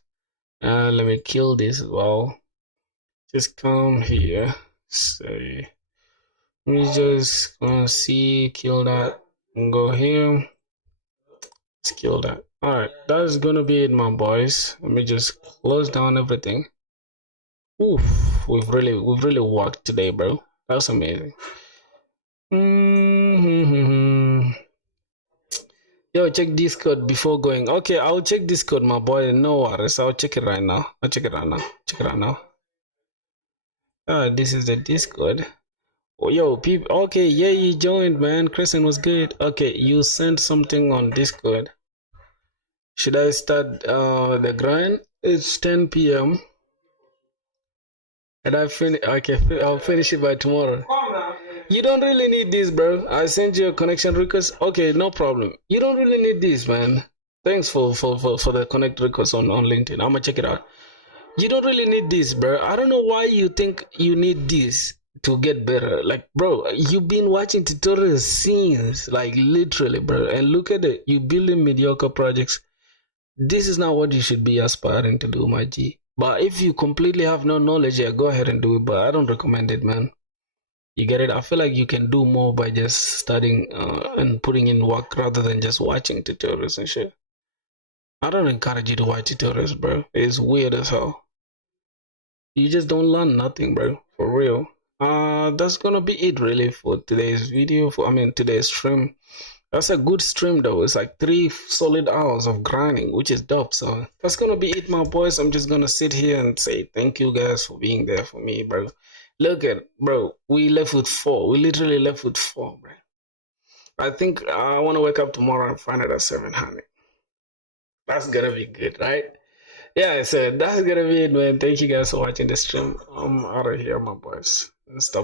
Let me kill this as well. Just come here. Say, let me just see, kill that, and go here. Let's kill that. Alright, that's gonna be it, my boys. Let me just close down everything. Oof, we've really worked today, bro. That's amazing. Yo, check Discord before going. Okay, I'll check Discord, my boy. No worries. I'll check it right now. Check it right now. This is the Discord. Oh, yo, people. Okay, yeah, you joined, man. Crescent was good. Okay, you sent something on Discord. Should I start the grind? It's 10 p.m. and I finish. Okay, I'll finish it by tomorrow. You don't really need this, bro. I sent you a connection request. Okay, no problem. You don't really need this, man. Thanks for the connect request on LinkedIn. I'm gonna check it out. You don't really need this, bro. I don't know why you think you need this to get better. Like, bro, you've been watching tutorials since, like, literally, bro, and look at it. You building mediocre projects. This is not what you should be aspiring to do, my G. But if you completely have no knowledge, yeah, go ahead and do it. But I don't recommend it, man. You get it? I feel like you can do more by just studying and putting in work rather than just watching tutorials and shit. I don't encourage you to watch tutorials, bro. It's weird as hell. You just don't learn nothing, bro. For real. That's gonna be it really for today's video. Today's stream. That's a good stream though. It's like 3 solid hours of grinding, which is dope. So that's gonna be it, my boys. I'm just gonna sit here and say thank you guys for being there for me, bro. Look at, bro, we left with 4. We literally left with 4, bro. I think I want to wake up tomorrow and find it at 700. That's gonna be good, right? Yeah, so that's gonna be it, man. Thank you guys for watching the stream. I'm out of here, my boys. Stop.